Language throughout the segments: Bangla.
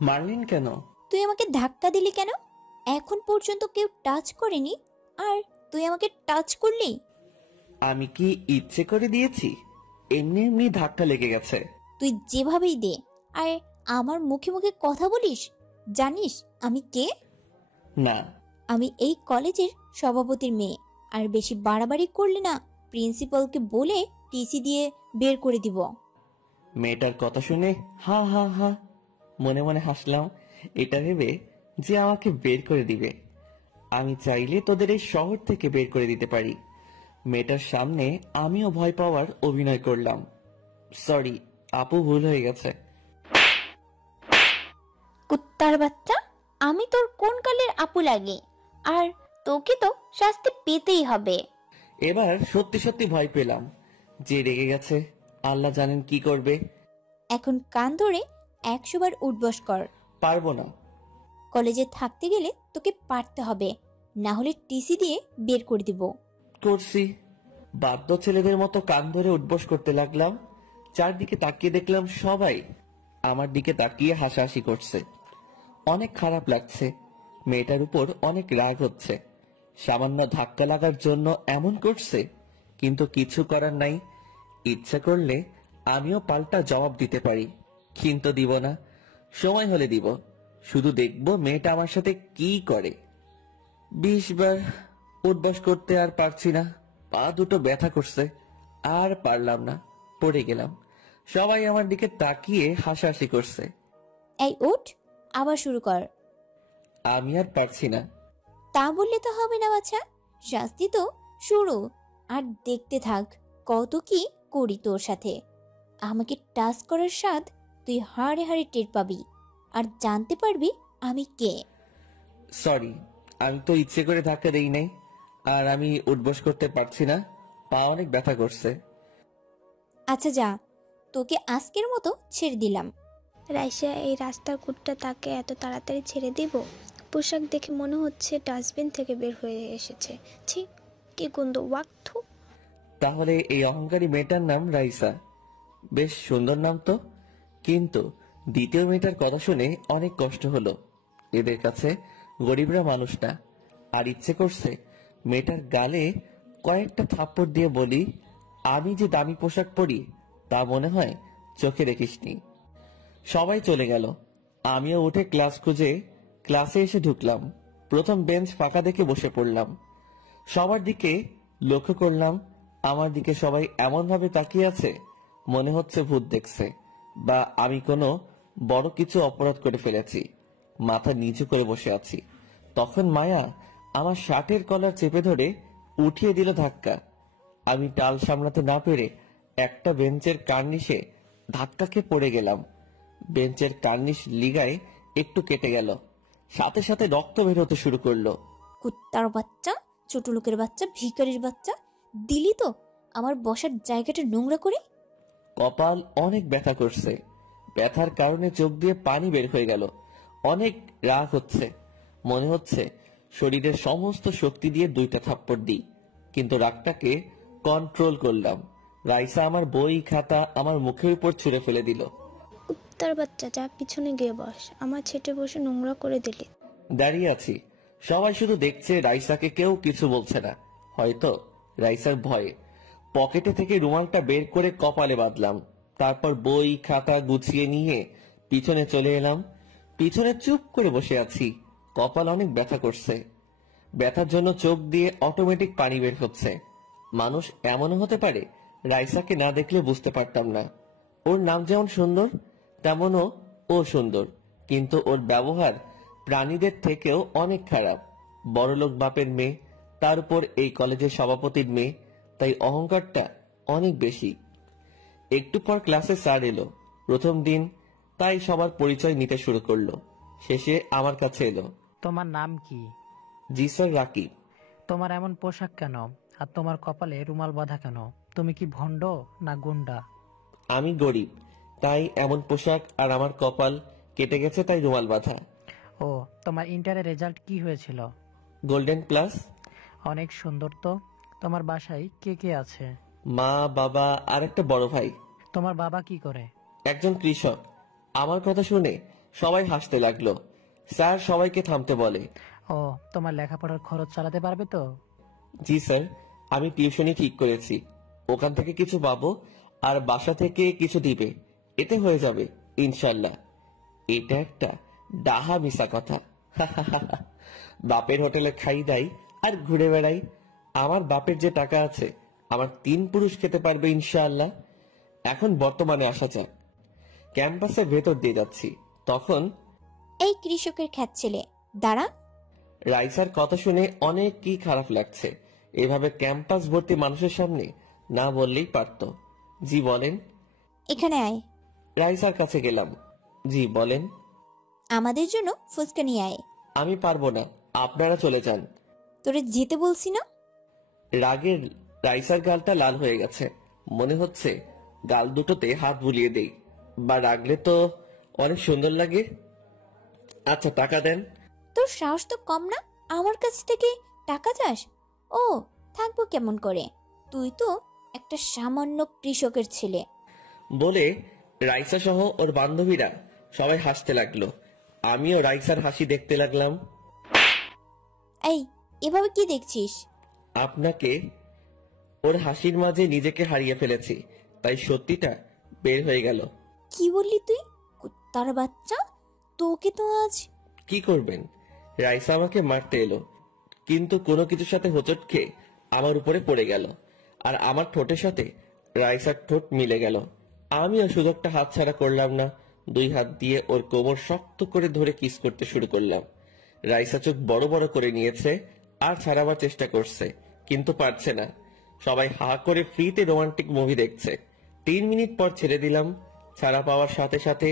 মারলেন কেন? তুই আমাকে ধাক্কা দিলি কেন? এখন পর্যন্ত কেউ টাচ করেনি, আর তুই আমাকে টাচ করলি। আমি কি ইচ্ছে করে দিয়েছি? এমনি এমনি ধাক্কা লেগে গেছে। তুই যেভাবেই দে, আর আমার মুখে মুখে কথা বলিস। জানিস আমি কে? না। আমি এই কলেজের সভাপতির মেয়ে। আর বেশি বাড়াবাড়ি করলে না, প্রিন্সিপালকে বলে টিসি দিয়ে বের করে দিব। মেয়েটার কথা শুনে হা হা হা মনে মনে হাসলাম, এটা ভেবে যে আমাকে বের করে দিবে। আমি চাইলে তোদের এই শহর থেকে বের করে দিতে পারি। মেয়েটার সামনে আমিও ভয় পাওয়ার অভিনয় করলাম। সরি আপু, ভুল হয়ে গেছে। কুত্তার বাচ্চা, আমি তোর কোন কালের আপু লাগে? আর তোকে তো শাস্তি পেতেই হবে। এবার সত্যি সত্যি ভয় পেলাম। যে রেগে গেছে আল্লাহ জানেন কি করবে। এখন কান ধরে 100 বার উঠবস কর। পারবো না। কলেজে থাকতে গেলে তোকে পারতে হবে, না হলে টিসি দিয়ে বের করে দিব। করছি। বাধ্য ছেলেদের মতো কান ধরে উঠবস করতে লাগলাম। চারদিকে তাকিয়ে দেখলাম সবাই আমার দিকে তাকিয়ে হাসাহাসি করছে। অনেক খারাপ লাগছে। মেয়েটার উপর অনেক রাগ হচ্ছে। সামান্য ধাক্কা লাগার জন্য এমন করছে, কিন্তু কিছু করার নাই। ইচ্ছা করলে আমিও পাল্টা জবাব দিতে পারি, কিন্তু দিব না। সময় হলে দিব। শুধু দেখবো মেয়েটা আমার সাথে কি করে। 20 বার উঠবস করতে আর পারছি না। পা দুটো ব্যথা করছে। আর পারলাম না, পড়ে গেলাম। সবাই আমার দিকে তাকিয়ে হাসাহাসি করছে। এই উঠ, আবার শুরু কর। আমি আর পারছি না। তা বললে তো হবে না বাছা, শাস্তি তো শুরু। আর দেখতে থাক কত কি করি তোর সাথে। আমাকে টাচ করার স্বাদ তুই হাড়ে হাড়ে টের পাবি, আর জানতে পারবি আমি কে। সরি, আমি তো ইচ্ছে করে ধাক্কা দেই নাই। আর আমি উঠবস করতে পারছি না। পা অনেক ব্যথা করছে। আচ্ছা যা, তোকে আজকের মতো ছেড়ে দিলাম। রাইসা এই রাস্তার কুটটা তাকে এত তাড়াতাড়ি ছেড়ে দিব? পোশাক দেখে মনে হচ্ছে ডাস্টবিন থেকে বের হয়ে এসেছে। ছি, কি গন্ধ, ওয়াক্থু। তাহলে এই অহংকারী মেয়েটার নাম রাইসা। বেশ সুন্দর নাম তো। কিন্তু দ্বিতীয় মেয়েটার কথা শুনে অনেক কষ্ট হলো। এদের কাছে গরিবরা মানুষ না। আর ইচ্ছে করছে মেয়েটার গালে কয়েকটা থাপ্পড় দিয়ে বলি, আমি যে দামি পোশাক পরি তা মনে হয় চোখে রেখিসনি। সবাই চলে গেল। আমিও উঠে ক্লাস খুঁজে ক্লাসে এসে ঢুকলাম। প্রথম বেঞ্চ ফাঁকা দেখে বসে পড়লাম। সবার দিকে লক্ষ্য করলাম। আমার দিকে সবাই এমন ভাবে তাকিয়ে আছে, মনে হচ্ছে ভূত দেখছে, বা আমি কোনো বড় কিছু অপরাধ করে ফেলেছি। মাথা নিচু করে বসে আছি। তখন মায়া আমার শার্টের কলার চেপে ধরে উঠিয়ে দিল ধাক্কা। আমি টাল সামলাতে না পেরে একটা বেঞ্চের কার্নিশে ধাক্কা খেয়ে পড়ে গেলাম। বেঞ্চের কার্নিশ লিগায় একটু কেটে গেল। সাথে সাথে রক্ত বের হতে শুরু করলো। কুত্তার বাচ্চা, ছোট লোকের বাচ্চা, ভিখারির বাচ্চা, দিলি তো আমার বসার জায়গাটা নোংরা করে। কপাল অনেক ব্যথা করছে। ব্যথার কারণে চোখ দিয়ে পানি বের হয়ে গেল। অনেক রাগ হচ্ছে। মনে হচ্ছে শরীরের সমস্ত শক্তি দিয়ে দুইটা থাপ্পড় দিই, কিন্তু রাগটাকে কন্ট্রোল করলাম। রাইসা আমার বই খাতা আমার মুখের উপর ছুঁড়ে ফেলে দিল। কুত্তার বাচ্চা, যা পিছনে গিয়ে বস। আমার ছেটে বসে নোংরা করে দিলি। দাঁড়িয়ে আছি, সবাই শুধু দেখছে। রাইসাকে কেউ কিছু বলছে না, হয়তো রাইসার ভয়ে। পকেটে থেকে রুমালটা বের করে কপালে বাঁধলাম। তারপর বই খাতা গুছিয়ে নিয়ে পিছনে চলে এলাম। পিছনে চুপ করে বসে আছি। কপাল অনেক ব্যথা করছে। ব্যথার জন্য চোখ দিয়ে অটোমেটিক পানি বের হচ্ছে। মানুষ এমনও হতে পারে, রাইসাকে না দেখলে বুঝতে পারতাম না। ওর নাম যেমন সুন্দর, তেমনও ও সুন্দর, কিন্তু ওর ব্যবহার প্রাণীদের থেকেও অনেক খারাপ। বড়লোক বাপের মেয়ে, তার উপর এই কলেজের সভাপতির মেয়ে, তাই অহংকারটা অনেক বেশি। একটু পর ক্লাসে স্যার এলো। প্রথম দিন, তাই সবার পরিচয় নিতে শুরু করলো। শেষে আমার কাছে এলো। তোমার নাম কি? জি স্যার, রাকিব। তোমার এমন পোশাক কেন? আর তোমার কপালে রুমাল বাঁধা কেন? তুমি কি ভণ্ড না গুন্ডা? আমি গরিব, তাই এমন পোশাক, আর আমার কপাল কেটে গেছে তাই রুমাল বাঁধা। ও, তোমার ইন্টারের রেজাল্ট কি হয়েছিল? Golden plus. অনেক সুন্দর তো। তোমার বাসায় কে কে আছে? মা, বাবা আর একটা বড় ভাই। তোমার বাবা কি করে? একজন কৃষক। আমার কথা শুনে সবাই হাসতে লাগলো। স্যার সবাইকে থামতে বলে। ও, তোমার লেখাপড়ার খরচ চালাতে পারবে তো? জি স্যার, আমি টিউশনি ঠিক করেছি, ওখান থেকে কিছু পাবো আর বাসা থেকে কিছু দিবে, এতে হয়ে যাবে ইনশাল্লাহ। এটা একটা ডাহা মিশা কথা। বাপের হোটেলে খাই দাই আর ঘুরে বেড়াই। আমার বাপের যে টাকা আছে আমার 3 পুরুষ খেতে পারবে ইনশাআল্লাহ। এখন বর্তমানে আসা যাক। ক্যাম্পাসের ভেতর দিয়ে যাচ্ছি, তখন এই কৃষকের খ্যাত ছেলে, দাঁড়া। রাইসার কথা শুনে অনেক কি খারাপ লাগছে। এভাবে ক্যাম্পাস ভর্তি মানুষের সামনে না বললেই পারতো। জি বলেন। এখানে আয়। রাইসার কাছে গেলাম। জি বলেন। আমাদের জন্য ফুচকা নিয়ে আয়। আমি পারবো না, আপনারা চলে যান। তোরে যেতে বলছি না? রাগে রাইসার গালটা লাল হয়ে গেছে, মনে হচ্ছে গাল দুটোতে হাত বুলিয়ে দেই, বা রাগলে তো অনেক সুন্দর লাগে। আচ্ছা টাকা দেন। তোর সাহস তো কম না, আমার কাছ থেকে টাকা চাস? ও, থাকবো কেমন করে, তুই তো একটা সামান্য কৃষকের ছেলে। বলে রাইসা সহ ওর বান্ধবীরা সবাই হাসতে লাগলো। আমিও রাইসার হাসি দেখতে লাগলাম। এই, এভাবে কি দেখছিস? আপনাকে, ওর হাসির মাঝে নিজেকে হারিয়ে ফেলেছি, তাই সত্যিটা বের হয়ে গেল। কি বললি তুই? কুত্তার বাচ্চা, তোকে তো আজ। কি করবেন, রাইসা আমাকে মারতে এলো, কিন্তু কোনো কিছুর সাথে হোঁচট খেয়ে আমার উপরে পড়ে গেল, আর আমার ঠোঁটের সাথে রাইসার ঠোঁট মিলে গেল। আমিও সুযোগটা হাতছাড়া করলাম না, 2 হাত দিয়ে ওর কোমর শক্ত করে ধরে কিস করতে শুরু করলাম। রাইসা চোখ বড় বড় করে নিয়েছে আর ছাড়াবার চেষ্টা করছে, কিন্তু পারছে না। সবাই হা করে ফ্রিতে রোমান্টিক মুভি দেখছে। 3 মিনিট পর ছেড়ে দিলাম। ছাড়া পাওয়ার সাথে সাথে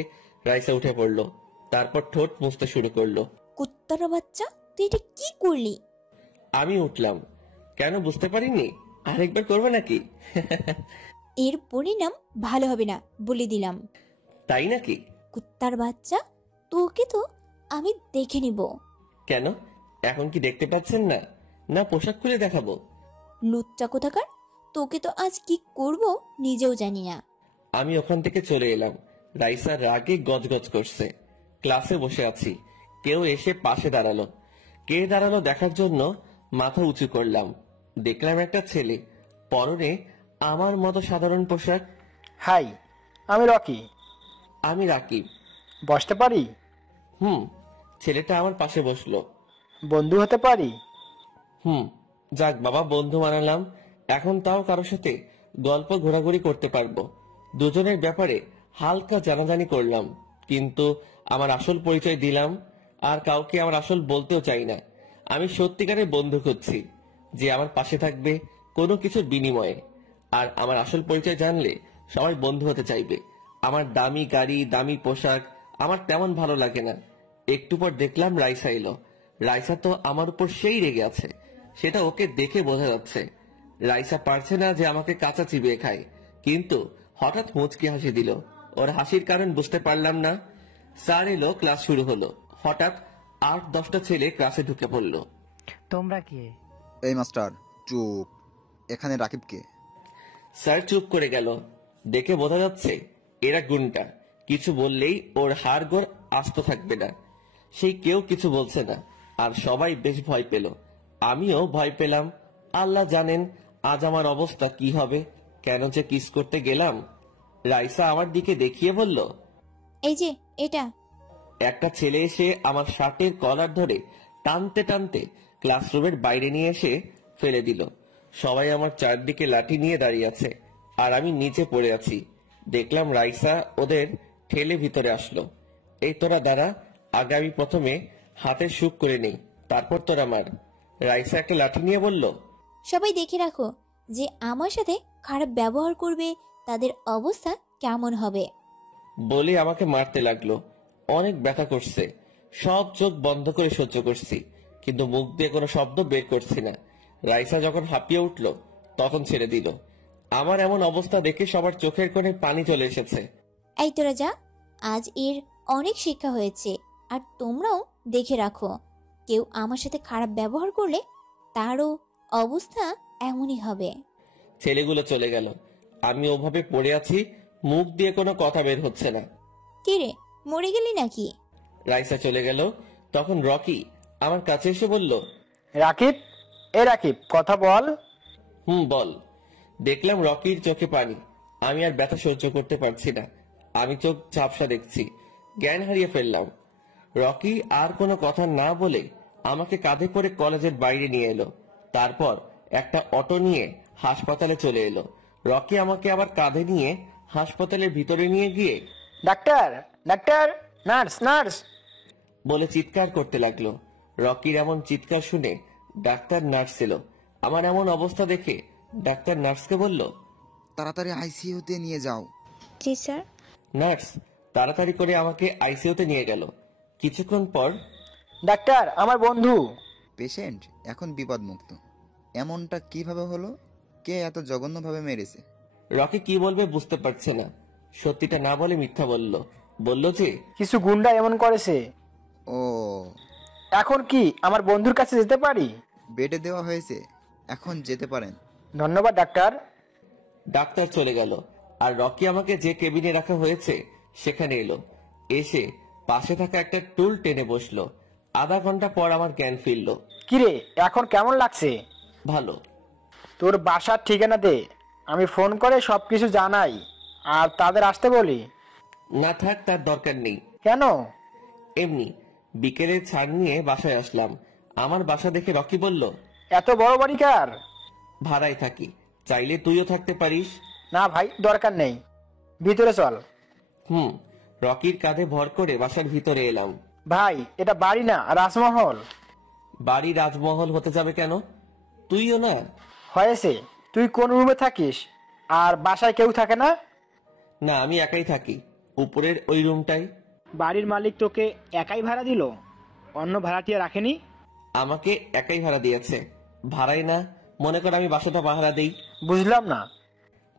রাইসা উঠে পড়লো, তারপর ঠোঁট মুছতে শুরু করলো। কুত্তার বাচ্চা, তুই এটা কি করলি? আমি উঠলাম। কেন বুঝতে পারিনি? আরেকবার করবে নাকি? এর পরিণাম ভালো হবে না বলে দিলাম। তাই নাকি? কুত্তার বাচ্চা, তোকে তো আমি দেখে নিব। কেন, এখন কি দেখতে পাচ্ছেন না? না পোশাক খুলে দেখাবো? লুচ্চা কোথাকার, তোকে তো আজ কি করব নিজেও জানি না। আমি ওখান থেকে চলে এলাম। রাইসা রাগে গজগজ করছে। ক্লাসে বসে আছি, কেউ এসে পাশে দাঁড়ালো। কে দাঁড়ালো দেখার জন্য মাথা উঁচু করলাম। দেখলাম একটা ছেলে, পরনে আমার মতো সাধারণ পোশাক। হাই, আমি রকি। আমি রাকিব। বসতে পারি? ছেলেটা আমার পাশে বসলো। বন্ধু হতে পারি? যাক বাবা, বন্ধু বানালাম। এখন তাও কারোর সাথে গল্প ঘোরাঘুরি করতে পারবো। দুজনের ব্যাপারে হালকা জানাজানি করলাম, কিন্তু আমার আসল পরিচয় দিলাম। আর কাউকে আমার আসল বলতেও চাই না। আমি সত্যিকারের বন্ধু খুঁজছি, যে আমার পাশে থাকবে কোনো কিছুর বিনিময়ে। আর আমার আসল পরিচয় জানলে সবাই বন্ধু হতে চাইবে। আমার দামি গাড়ি, দামি পোশাক আমার তেমন ভালো লাগে না। একটু পর দেখলাম রাইসা এলো। রাইসা তো আমার উপর সেই রেগে আছে, সেটা ওকে দেখে বোঝা যাচ্ছে। রাইসা পারছে না যে আমাকে কাঁচা চিবিয়ে খায়, কিন্তু হঠাৎ মুচকি হাসি দিল। ওর হাসির কারণ বুঝতে পারলাম না। স্যার এলো, ক্লাস শুরু হলো। হঠাৎ 8-10টা ছেলে ক্লাসে ঢুকে পড়লো। তোমরা কে? এই মাস্টার চুপ, এখানে রাকিবকে। স্যার চুপ করে গেল। দেখে বোঝা যাচ্ছে এরা গুন্ডা, কিছু বললেই ওর হাড়গোড় আস্ত থাকবে না। সেই কেউ কিছু বলছে না, আর সবাই বেশ ভয় পেল। আমিও ভয় পেলাম। আল্লাহ জানেন আজ আমার অবস্থা কি হবে। কেন যে কিস করতে গেলাম। রাইসা আমার দিকে দেখিয়ে বলল, এই যে এটা। একটা ছেলে এসে আমার শার্টের কলার ধরে টানতে টানতে ক্লাসরুমের বাইরে নিয়ে এসে ফেলে দিল। সবাই আমার চারদিকে লাঠি নিয়ে দাঁড়িয়ে আছে, আর আমি নিচে পড়ে আছি। দেখলাম রাইসা ওদের ঠেলে ভিতরে আসলো। এই তোরা দাঁড়া, আগে আমি প্রথমে হাতের সুখ করে নেই, তারপর তোরা মার। রাইসা একটা লাঠি নিয়ে বলল, সবাই দেখে রাখো, যে আমার সাথে খারাপ ব্যবহার করবে তাদের অবস্থা কেমন হবে। বলে আমাকে মারতে লাগলো। অনেক ব্যথা করছে, সব চোখ বন্ধ করে সহ্য করছি, কিন্তু মুখ দিয়ে কোনো শব্দ বের করছি না। রাইসা যখন হাঁপিয়ে উঠলো তখন ছেড়ে দিল। আমার এমন অবস্থা দেখে সবার চোখের কোণে পানি চলে এসেছে। এই তোরা যা, আজ এর অনেক শিক্ষা হয়েছে। আর তোমরাও দেখে রাখো, কেউ আমার সাথে খারাপ ব্যবহার করলে তারও অবস্থা এমনই হবে। ছেলেগুলো চলে গেল। আমি ওভাবে পড়ে আছি, মুখ দিয়ে কোনো কথা বের হচ্ছে না। কে রে, মরে গেলি নাকি? রাইসা চলে গেল, তখন রকি আমার কাছে এসে বলল, রাকিব, এ রাকিব, কথা বল। বল। দেখলাম রকির চোখে পানি। আমি আর ব্যথা সহ্য করতে পারছি না। আমি চোখ ঝাপসা দেখছি, জ্ঞান হারিয়ে ফেললাম। রকি আর কোনো কথা না বলে আমাকে কাঁধে করে কলেজের বাইরে নিয়ে এলো। তারপর একটা অটো নিয়ে হাসপাতালে চলে এলো। রকি আমাকে আবার কাঁধে নিয়ে হাসপাতালের ভিতরে নিয়ে গিয়ে ডাক্তার, ডাক্তার, নার্স, নার্স। বলে চিৎকার করতে লাগলো। রকির এমন চিৎকার শুনে ডাক্তার নার্স এলো। আমার এমন অবস্থা দেখে ডাক্তার নার্সকে বলল, তাড়াতাড়ি আইসিইউতে নিয়ে যাও। জি স্যার। নার্স তাড়াতাড়ি করে আমাকে আইসিইউতে নিয়ে গেল। কিছুক্ষণ পর ডাক্তার, আমার বন্ধু। পেশেন্ট এখন বিপদমুক্ত। এমনটা কিভাবে হলো? কে এত জঘন্যভাবে মেরেছে? রকি কি বলবে বুঝতে পারছে না। সত্যিটা না বলে মিথ্যা বলল। বলল যে কিছু গুন্ডা এমন করেছে। ও, এখন কি আমার বন্ধুর কাছে যেতে পারি? বেডে দেওয়া হয়েছে, এখন যেতে পারেন। ধন্যবাদ ডাক্তার। ডাক্তার চলে গেল আর রকি আমাকে যে কেবিনে রাখা হয়েছে সেখানে এলো। এসে পাশে থাকা একটা টুল টেনে বসলো। আধা ঘন্টা পর আমার জ্ঞান ফিরল। কিরে, এখন কেমন লাগছে? ভালো। তোর বাসার ঠিকানা দে, আমি ফোন করে সবকিছু জানাই আর তাদের আসতে বলি। না থাক, তার দরকার নেই। কেন? এমনি বিকেলে ছাড় নিয়ে বাসায় আসলাম। আমার বাসা দেখে রকি বলল, এত বড় বাড়ি কার? ভাড়ায় থাকি, চাইলে তুইও থাকতে পারিস। না ভাই, দরকার নেই, ভিতরে চল। রকির কাঁধে ভর করে বাসার ভিতরে এলাম। ভাই, এটা বাড়ি না, রাজমহল। বাড়ি রাজমহল হতে যাবে কেন? তুইও না। হয়েছে, তুই কোন রুমে থাকিস? আর বাসায় কেউ থাকে না? না, আমি একাই থাকি, উপরের ওই রুমটাই। বাড়ির মালিক তোকে একাই ভাড়া দিল, অন্য ভাড়াটিয়া রাখেনি? আমাকে একাই ভাড়া দিয়েছে, ভাড়াই না। মনে কর আমি বাসাটা পাহারা দেই। বুঝলাম না।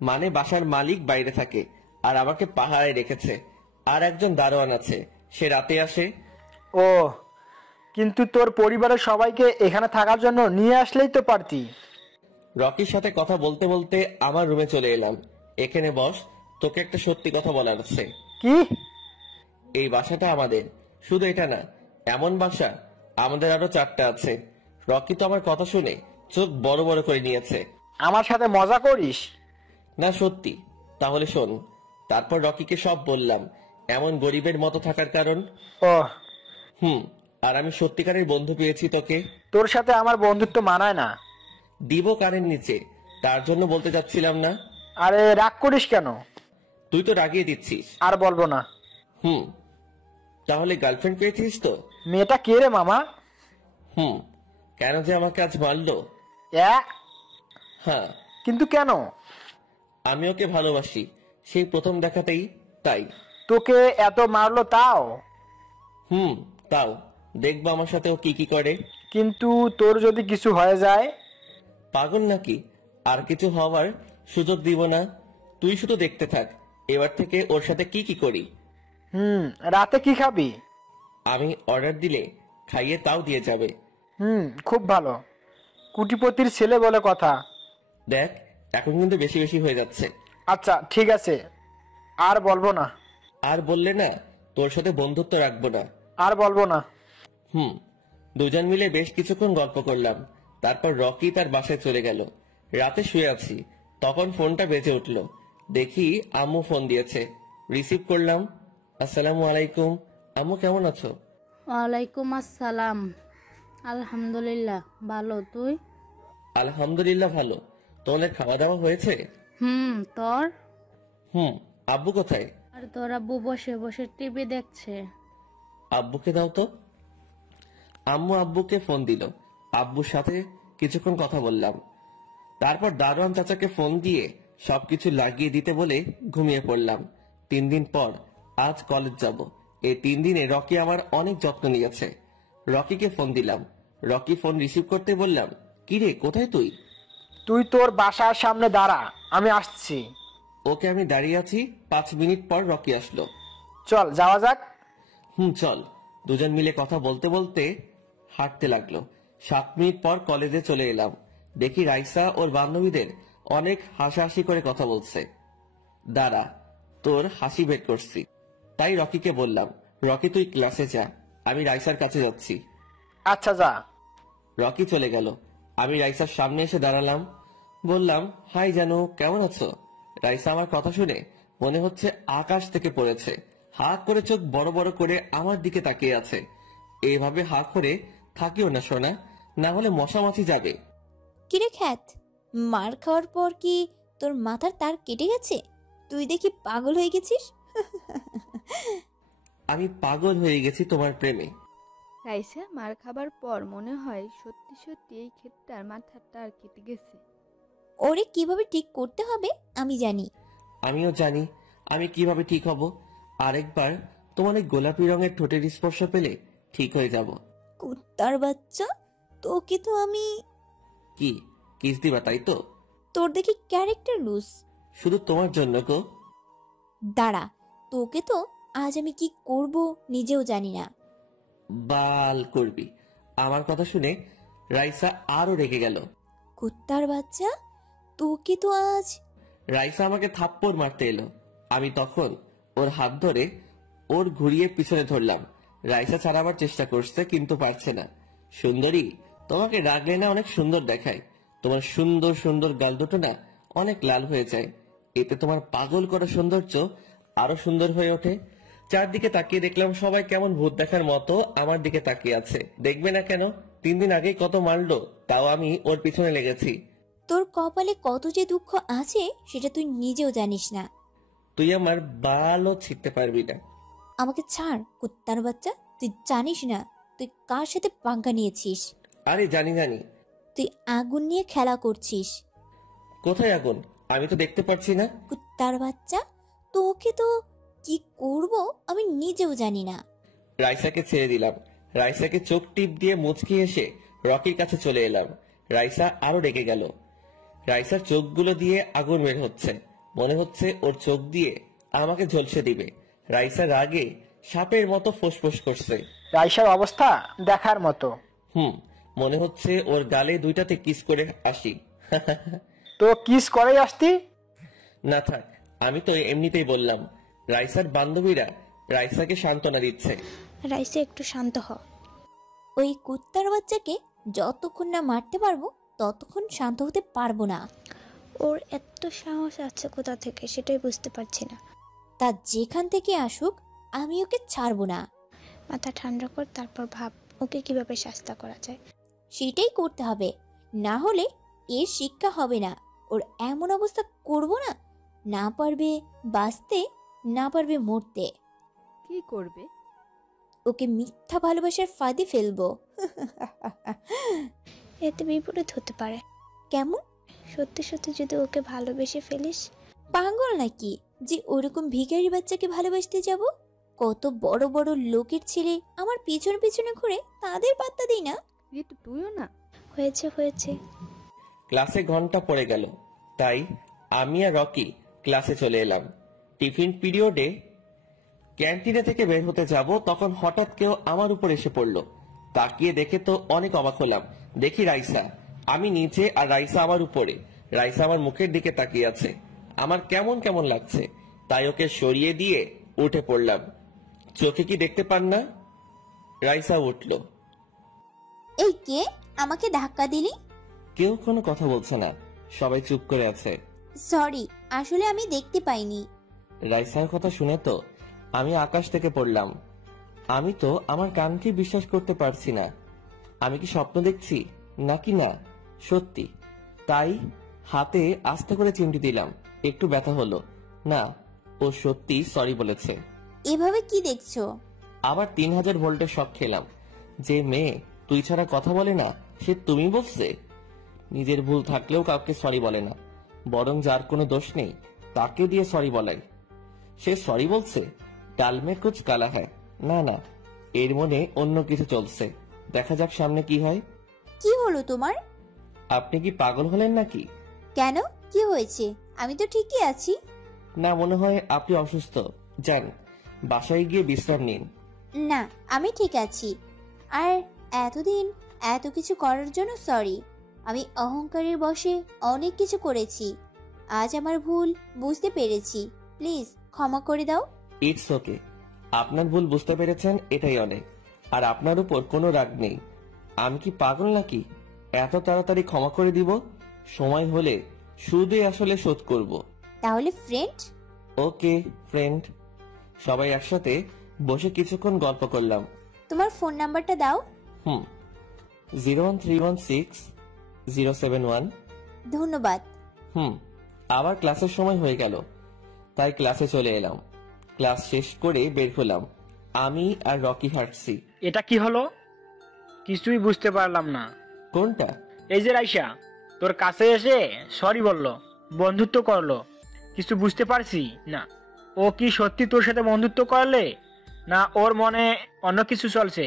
মানে বাসার মালিক বাইরে থাকে আর আমাকে পাহারায় রেখেছে। আর একজন দারোয়ান আছে, সে রাতে আসে। ও, কিন্তু তোর পরিবারের সবাইকে এখানে থাকার জন্য নিয়ে আসলেই তো পারতি। রকির সাথে কথা বলতে বলতে আমার রুমে চলে এলাম। এখানে বস, তোকে একটা সত্যি কথা বলার আছে। কি? এই বাসাটা আমাদের। শুধু এটা না, এমন বাসা আমাদের আরো 4টা আছে। রকি তো আমার কথা শুনে চোখ বড় বড় করে নিয়েছে। আমার সাথে মজা করিস? না সত্যি। তাহলে শোন। তারপর রকিকে সব বললাম, এমন গরিবের মতো থাকার কারণ। ও, আর আমি সত্যিকারের বন্ধু পেয়েছি তোকে। তোর সাথে আমার বন্ধুত্ব মানায় না। দিব কানের নিচে, তার জন্য বলতে চাচ্ছিলাম না। আরে রাগ করিস কেন? তুই তো রাগিয়ে দিচ্ছিস। আর বলবো না। তাহলে গার্লফ্রেন্ড পেয়েছিস তো? মেয়েটা কে রে মামা? কেন যে আমাকে আজ মারলো? হ্যাঁ। কিন্তু কেন? আমি ওকে ভালোবাসি, সেই প্রথম দেখাতেই, তাই। তোকে এত মারলো তাও? তাও দেখবো আমার সাথে ও কি কি করে। কিন্তু তোর যদি কিছু হয়ে যায়? পাগল নাকি? আর কিছু হওয়ার সুযোগ দিব না। তুই শুধু দেখতে থাক এবার থেকে ওর সাথে কি কি করি। রাতে কি খাবি? আমি অর্ডার দিলে খাইয়ে তাও দিয়ে যাবে। খুব ভালো, কুটিপতির ছেলে বলে কথা। দেখ, এখন কিন্তু বেশি বেশি হয়ে যাচ্ছে। আচ্ছা ঠিক আছে, আর বলবো না। আর বললে না তোর সাথে বন্ধুত্ব রাখবো না। আর বলবো না। দুজন মিলে বেশ কিছুক্ষণ গল্প করলাম। তারপর রকি তার বাসায় চলে গেল। রাতে শুয়ে আছি, তখন ফোনটা বেজে উঠলো। দেখি আম্মু ফোন দিয়েছে। রিসিভ করলাম। আসসালামু আলাইকুম। আম্মু কেমন আছো? ওয়ালাইকুম আসসালাম। আলহামদুলিল্লাহ ভালো, তুই? আলহামদুলিল্লাহ ভালো। তোমাদের খাওয়া দাওয়া হয়েছে? তোর? আব্বু কোথায়? আর তোর আব্বু বসে বসে টিভি দেখছে। আব্বুকে দাও তো। আম্মু আব্বুকে ফোন দিল। আব্বুর সাথে কিছুক্ষণ কথা বললাম। তারপর দারোয়ান চাচাকে ফোন দিয়ে সবকিছু লাগিয়ে দিতে বলে ঘুমিয়ে পড়লাম। 3 দিন পর আজ কলেজ যাব। এই 3 দিনে রকি আমার অনেক যত্ন নিয়েছে। রকিকে ফোন দিলাম। রকি ফোন রিসিভ করতে বললাম, কিরে কোথায় তুই? তুই তোর বাসার সামনে দাঁড়া, আমি আসছি। ওকে, আমি দাঁড়িয়ে আছি। 5 মিনিট পর রকি আসলো। চল যাওয়া যাক। চল। দুজন মিলে কথা বলতে বলতে হাঁটতে লাগলো। 7 মিনিট পর কলেজে চলে এলাম। দেখি রাইসা ওর বান্ধবীদের অনেক হাসাহাসি করে কথা বলছে। দাঁড়া, তোর হাসি বের করছি। তাই রকিকে বললাম, রকি তুই ক্লাসে যা। আমি রাইসার কাছে যাচ্ছি। আচ্ছা যা। রকি চলে গেল। আমি রাইসার সামনে এসে দাঁড়ালাম, বললাম, হাই জানু, কেমন আছো? রাইসা আমার কথা শুনে মনে হচ্ছে আকাশ থেকে পড়েছে। হা করে চোখ বড় বড় করে আমার দিকে তাকিয়ে আছে। এভাবে হা করে থাকিও না সোনা, না হলে মশামাছি যাবে। কিরে খ্যাত, মার খাওয়ার পর কি তোর মাথার তার কেটে গেছে? তুই দেখি পাগল হয়ে গেছিস। আমি পাগল হয়ে গেছি তোমার প্রেমে। রাইসা মার খাবার পর মনে হয় সত্যি সত্যি এই ক্ষেতটার মাথাটা আর কেটে গেছে। ওরে কিভাবে ঠিক করতে হবে আমি জানি। আমিও জানি আমি কিভাবে ঠিক হব। আরেকবার তোমার এই গোলাপি রঙের ঠোঁটের স্পর্শ পেলে ঠিক হয়ে যাব। কুত্তার বাচ্চা, তোকে তো আমি। কি কিস দিবা তাই তো? তোর দেখি ক্যারেক্টার লুজ। শুধু তোমার জন্য গো। দাঁড়া, তোকে তো আজ আমি কি করব নিজেও জানি না। বাল করবি। আমার কথা শুনে রাইসা আরো রেগে গেল। কুত্তার বাচ্চা, তোকে তো আজ। রাইসা আমাকে থাপ্পড় মারতে এলো। আমি তখন ওর হাত ধরে ওর ঘুরিয়ে পিছনে ধরলাম। রাইসা ছাড়াবার চেষ্টা করছে কিন্তু পারছে না। সুন্দরী, তোমাকে রাগলে না অনেক সুন্দর দেখায়। তোমার সুন্দর সুন্দর গাল দুটো না অনেক লাল হয়ে যায়। এতে তোমার পাগল করা সৌন্দর্য আরো সুন্দর হয়ে ওঠে। চারদিকে তাকিয়ে দেখলাম সবাই কেমন ভূত দেখার মতো আমার দিকে তাকিয়ে আছে। দেখবে না কেন, 3 দিন আগেই কত মারলো, তাও আমি ওর পিছনে লেগেছি। তোর কপালে কত যে দুঃখ আছে সেটা তুই নিজেও জানিস না। তুই আমার বালও ছিঁড়তে পারবি না। আমাকে ছাড় কুত্তার বাচ্চা, তুই জানিস না তুই কার সাথে পাঙ্গা নিয়েছিস। আরে জানি জানি। তুই আগুন নিয়ে খেলা করছিস। কোথায় আগুন? আমি তো দেখতে পাচ্ছি না। কুত্তার বাচ্চা, তোকে তো কি করব আমি নিজেও জানি না। রাইসাকে ছেড়ে দিলাম। রাইসাকে চোখ টিপ দিয়ে মুচকি এসে রকির কাছে চলে এলাম। রাইসা আরো রেগে গেল। রাইসার চোখগুলো দিয়ে আগুন বের হচ্ছে। মনে হচ্ছে ওর চোখ দিয়ে আমাকে ঝলসে দিবে। রাইসা রাগে সাপের মতো ফোঁসফোঁস করছে। রাইসার অবস্থা দেখার মতো। মনে হচ্ছে ওর গালে 2টাতে কিস করে আসি। তো কিস করেই আসতি। না থাক, আমি তো এমনিতেই বললাম। রাইসার বান্ধবীরা রাইসাকে সান্ত্বনা দিচ্ছে। রাইসা একটু শান্ত হ। ওই কুত্তার বাচ্চাকে যতক্ষণ না মারতে পারবো ততক্ষণ শান্ত হতে পারবো না। ওর এত সাহস আছে কোথা থেকে সেটাই বুঝতে পারছি না। তা যেখান থেকে আসুক আমি ওকে ছাড়বো না। মাথা ঠান্ডা কর, তারপর ভাব ওকে কিভাবে শাস্তি করা যায়। সেটাই করতে হবে, না হলে এর শিক্ষা হবে না। ওর এমন অবস্থা করব না, না পারবে বাঁচতে, না পারবে মরতে। কি করবে? ওকে মিথ্যা ভালোবাসার ফাঁদে ফেলবো। এতে বিপরীত হতে পারে। কেমন? সত্যি সত্যি যদি ওকে ভালোবেসে ফেলিস। পাগল নাকি যে ওরকম ভিখারি বাচ্চাকে ভালোবাসতে যাব? কত বড় বড় লোকের ছেলে আমার পিছনে পিছনে ঘুরে, তাদের পাত্তা দিই না। ঋতু তুইও না। হয়েছে হয়েছে। ক্লাসে ঘন্টা পড়ে গেল, তাই আমি আর রকি ক্লাসে চলে এলাম। টিফিন পিরিয়ডে ক্যান্টিনে থেকে বের হতে যাব, তখন হঠাৎ কেউ আমার উপর এসে পড়লো। তাকিয়ে দেখে তো অনেক অবাক হলাম। দেখি রাইসা। আমি নিচে আর রাইসা আমার উপরে। রাইসা আমার মুখের দিকে তাকিয়ে আছে। আমার কেমন কেমন লাগছে, তাই ওকে সরিয়ে দিয়ে উঠে পড়লাম। চোখে কি দেখতে পান না? রাইসা উঠল। এই কে আমাকে ধাক্কা দিলি? কেউ কোনো কথা বলছে না, সবাই চুপ করে আছে। সরি, আসলে আমি দেখতে পাইনি। রাইসার কথা শুনে তো আমি আকাশ থেকে পড়লাম। আমি তো আমার কানকে বিশ্বাস করতে পারছি না। আমি কি স্বপ্ন দেখছি নাকি না সত্যি? তাই হাতে আস্তে করে চিমটি দিলাম। একটু ব্যথা হলো না। ও সত্যি সরি বলেছে। এভাবে কি দেখছো? আবার 3000 ভোল্টের শক খেলাম। যে মেয়ে তুই ছাড়া কথা বলে না সে তুমি বলছে। নিজের ভুল থাকলেও কাউকে সরি বলে না, বরং যার কোনো দোষ নেই তাকে দিয়ে সরি বলাই। সে সরি বলছে। ডাল মে কুছ কালা হ্যায়। না না, এর মনে অন্য কিছু চলছে। দেখা যাক সামনে কি হয়। কি হলো তোমার? আপনি কি পাগল হলেন নাকি? কেন, কি হয়েছে? আমি তো ঠিকই আছি। না, মনে হয় আপনি অসুস্থ। যান, বাসায় গিয়ে বিশ্রাম নিন। না, আমি ঠিক আছি। আর এতদিন এত কিছু করার জন্য সরি। আমি অহংকারের বশে অনেক কিছু করেছি। আজ আমার ভুল বুঝতে পেরেছি। প্লিজ ক্ষমা করে দাও। It's okay. আপনার ভুল বুঝতে পেরেছেন, এটাই অনেক। আর আপনার উপর কোনো রাগ নেই। আমি কি পাগল নাকি এত তাড়াতাড়ি ক্ষমা করে দিব? সময় হলে শুধুই আসলে শোধ করব। তাহলে ফ্রেন্ড? ওকে ফ্রেন্ড। সবাই একসাথে বসে কিছুক্ষণ গল্প করলাম। তোমার ফোন নাম্বারটা দাও। 01316 071। ধন্যবাদ। আবার ক্লাসের সময় হয়ে গেল, তাই ক্লাসে চলে এলাম। ক্লাস শেষ করে বের হলাম। আমি আর রকি হাঁটছি। এটা কি হলো? কিছুই বুঝতে পারলাম না। কোনটা? এই যে রাইসা তোর কাছে এসে সরি বললো, বন্ধুত্ব করলো, কিছু বুঝতে পারছি না। ও কি সত্যি তোর সাথে বন্ধুত্ব করলে, না ওর মনে অন্য কিছু চলছে?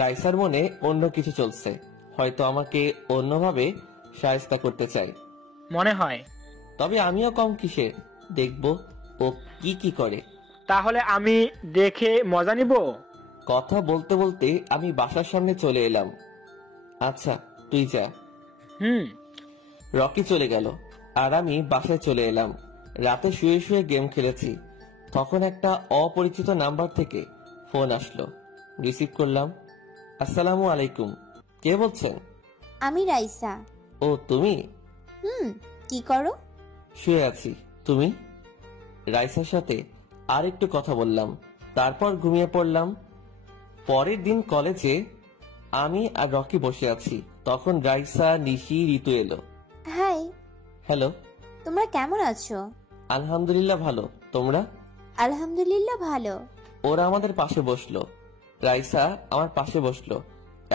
রাইসার মনে অন্য কিছু চলছে, হয়তো আমাকে অন্যভাবে শায়েস্তা করতে চাই মনে হয়। তবে আমিও কম কিসে, দেখবো ও কি কি করে। তাহলে আমি দেখে মজা নিব। কথা বলতে বলতে আমি বাসার সামনে চলে এলাম। আচ্ছা তুই যা। রকি চলে গেল আর আমি বাসায় চলে এলাম। রাতে শুয়ে শুয়ে গেম খেলেছি, তখন একটা অপরিচিত নাম্বার থেকে ফোন আসলো। রিসিভ করলাম। আসসালামু আলাইকুম, কে বলছেন? আমি রাইসা। ও তুমি? কি করো? শুয়ে আছি। তুমি? রাইসার সাথে আর একটু কথা বললাম, তারপর ঘুমিয়ে পড়লাম। পরের দিন কলেজে আমি আর রকি বসে আছি, তখন রাইসা, নিশি, ঋতু এলো। হাই। হ্যালো। তোমরা কেমন আছো? আলহামদুলিল্লাহ ভালো, তোমরা? আলহামদুলিল্লাহ ভালো। ওরা আমাদের পাশে বসলো। রাইসা আমার পাশে বসলো,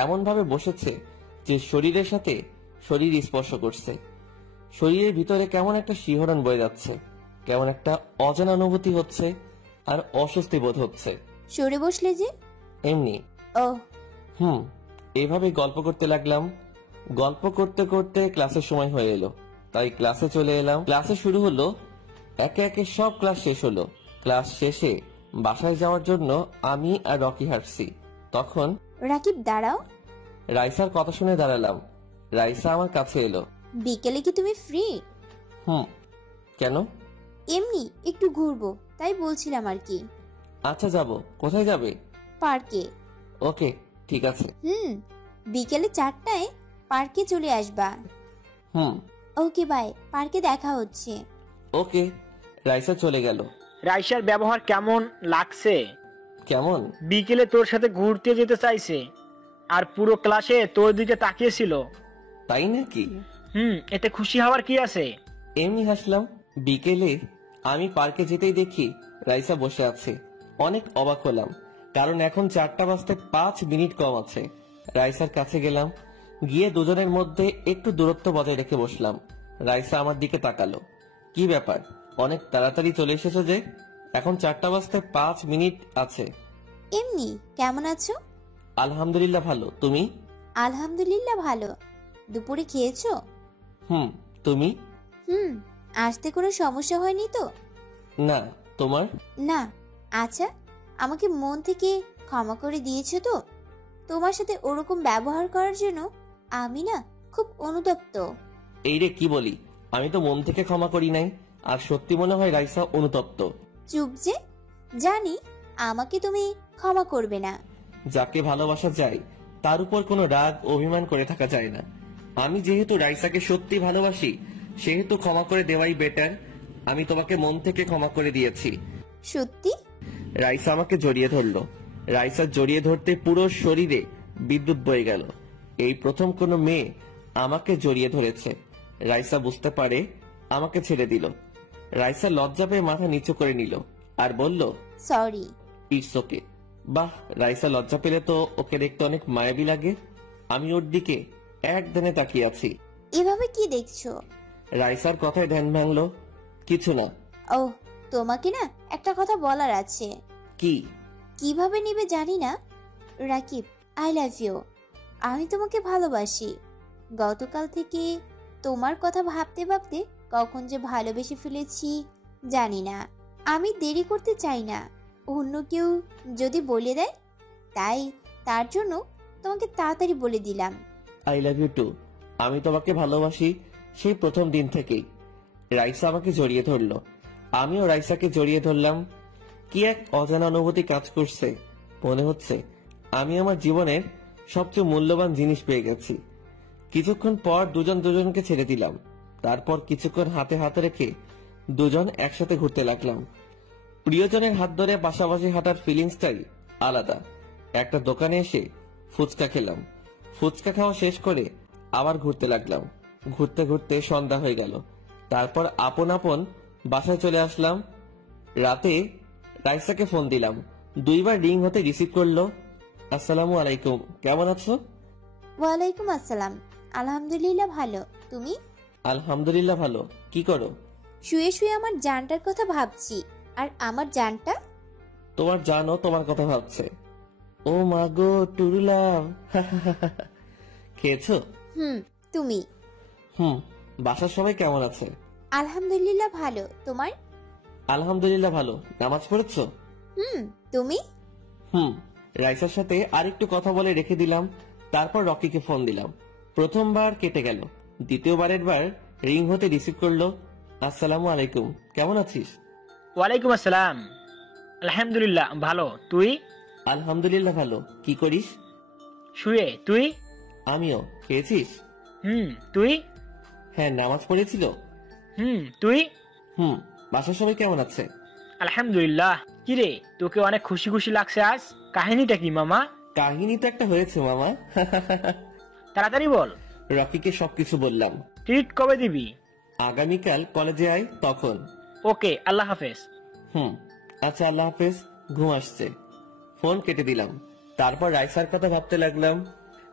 এমন ভাবে বসেছে যে শরীরের সাথে শরীর স্পর্শ করছে। শরীরের ভিতরে কেমন একটা শিহরণ বয়ে যাচ্ছে, কেমন একটা অজানা অনুভূতি হচ্ছে আর অস্বস্তি বোধ হচ্ছে। সরে বসলে যে? এমনি। ও। এভাবে গল্প করতে লাগলাম। গল্প করতে করতে ক্লাসের সময় হয়ে এলো, তাই ক্লাসে চলে এলাম। ক্লাসে শুরু হলো, একে একে সব ক্লাস শেষ হলো। ক্লাস শেষে বাসায় যাওয়ার জন্য আমি আর রকি হাঁটছি, তখন রাকিব দাঁড়াও। রাইসার কথা শুনে দাঁড়ালাম। রাইসা আমার কাছে এলো। বিকেলে কি তুমি ফ্রি? কেন? এমনি একটু ঘুরবো, তাই বলছিলাম আর কি। আচ্ছা যাব। কোথায় যাবে? পার্কে। ওকে ঠিক আছে। বিকেলে 4টায় পার্কে চলে আসবা। ওকে বাই, পার্কে দেখা হচ্ছে। ওকে। রাইসা চলে গেল। রাইসার ব্যবহার কেমন লাগছে? কেমন? বিকেলে তোর সাথে ঘুরতে যেতে চাইছে, আর পুরো ক্লাসে তোর দিকে তাকিয়েছিল। তাই নাকি? এতে খুশি হওয়ার কি আছে? এমনি হাসলাম। বিকেলে আমি পার্কে যেতেই দেখি রাইসা বসে আছে। অনেক অবাক হলাম, কারণ এখন 4টা বাজতে 5 মিনিট কম আছে। রাইসার কাছে গেলাম, গিয়ে দুজনের মধ্যে একটু দূরত্ব বজায় রেখে বসলাম। রাইসা আমার দিকে তাকালো। কি ব্যাপার, অনেক তাড়াতাড়ি চলে এসেছো যে? এখন 4টা বাজতে 5 মিনিট আছে। এমনি। কেমন আছো? আলহামদুলিল্লাহ ভালো, তুমি? আলহামদুলিল্লাহ ভালো। দুপুরে খেয়েছো? তুমি? আসতে কোনো সমস্যা হয়নি তো? না। তোমার? না। আচ্ছা, আমাকে মন থেকে ক্ষমা করে দিয়েছো তো? তোমার সাথে ওরকম ব্যবহার করার জন্য আমি না খুব অনুতপ্ত। এই রে কি বলি, আমি তো মন থেকে ক্ষমা করি নাই, আর সত্যি মনে হয় রাইসা অনুতপ্ত। চুপ যে। জানি আমাকে তুমি ক্ষমা করবে না। যাকে ভালোবাসা যায় তার উপর কোনো রাগ অভিমান করে থাকা যায় না। আমি যেহেতু রাইসাকে সত্যি ভালোবাসি, সেহেতু ক্ষমা করে দেওয়াই বেটার। আমি তোমাকে মন থেকে ক্ষমা করে দিয়েছি। সত্যি? রাইসা আমাকে জড়িয়ে ধরলো। রাইসা জড়িয়ে ধরতে পুরো শরীরে বিদ্যুৎ বয়ে গেল। এই প্রথম কোনো মেয়ে আমাকে জড়িয়ে ধরেছে। রাইসা বুঝতে পারে, আমাকে ছেড়ে দিল। রাইসা লজ্জা পেয়ে মাথা নিচু করে নিল আর বলল, সরি। It's okay. বাহ, রাইসা লজ্জা পেলে তো ওকে দেখতে অনেক মায়াবী লাগে। আমি ওর দিকে একদিনে তাকিয়ে আছি। এভাবে কি দেখছো? রাইসার কথায় ধ্যান ভাঙলো। কিছু না। ও, তোমাকে না একটা কথা বলার আছে। কি? কিভাবে নিবে জানি না। Rakib, I love you. আমি তোমাকে ভালোবাসি। গতকাল থেকে তোমার কথা ভাবতে ভাবতে কখন যে ভালোবেসে ফেলেছি জানি না। আমি দেরি করতে চাই না, অন্য কেউ যদি বলে দেয়, তাই তার জন্য তোমাকে তাড়াতাড়ি বলে দিলাম। I love you too. আমি তোমাকে ভালোবাসি সেই প্রথম দিন থেকেই। রাইসা আমাকে জড়িয়ে ধরলো, আমিও রাইসাকে জড়িয়ে ধরলাম। কি এক অজানা অনুভূতি কাজ করছে। মনে হচ্ছে আমি আমার জীবনের সবচেয়ে মূল্যবান জিনিস পেয়ে গেছি। কিছুক্ষণ পর দুজন দুজনকে ছেড়ে দিলাম। তারপর কিছুক্ষণ হাতে হাতে রেখে দুজন একসাথে ঘুরতে লাগলাম। প্রিয়জনের হাত ধরে পাশাপাশি হাঁটার ফিলিংসটাই আলাদা। একটা দোকানে এসে ফুচকা খেলাম। ফুচকা খাওয়া শেষ করে আবার ঘুরতে লাগলাম। ঘুরতে ঘুরতে সন্ধ্যা হয়ে গেল। তারপর আপন আপন বাসায় চলে আসলাম। রাতে রাইসাকে ফোন দিলাম। 2বার রিং হতে রিসিভ করলো। আসসালামু আলাইকুম, কেমন আছো? ওয়ালাইকুম আসসালাম। আলহামদুলিল্লাহ ভালো, তুমি? আলহামদুলিল্লাহ ভালো। কি করো? শুয়ে শুয়ে আমার জানটার কথা ভাবছি। আর আমার জানটা? তোমার জানো তোমার কথা ভাবছে। ও মা গো টুরুলাম। খেয়েছো? তুমি? বাসার সবাই কেমন আছে? আলহামদুলিল্লাহ ভালো, তোমার? আলহামদুলিল্লাহ ভালো। নামাজ পড়েছো? তুমি? রাইসার সাথে আরেকটু কথা বলে রেখে দিলাম। তারপর রকিকে ফোন দিলাম। প্রথমবার কেটে গেল। দ্বিতীয়বারের বার রিং হতে রিসিভ করলো। আসসালামু আলাইকুম, কেমন আছিস? ওয়ালাইকুম আসসালাম। আলহামদুলিল্লাহ ভালো, তুই? আলহামদুলিল্লাহ ভালো। কি করিস? শুয়ে, তুই? আমিও। খেয়েছিস? তুই? হ্যাঁ, নামাজ পড়েছিল। তুই? বাসার সবাই কেমন আছে? আলহামদুলিল্লাহ। কিরে, তোকে অনেক খুশি খুশি লাগছে আজ, কাহিনীটা কি মামা? কাহিনী তো একটা হয়েছে মামা। তাড়াতাড়ি বল। রকিকে সবকিছু বললাম। ট্রিট কবে দিবি? আগামীকাল কলেজে আয় তখন। ওকে, আল্লাহ হাফেজ। আচ্ছা, আল্লাহ হাফেজ। ঘুম আসছে। ফোন কেটে দিলাম। তারপর রাইসার কথা ভাবতে লাগলাম।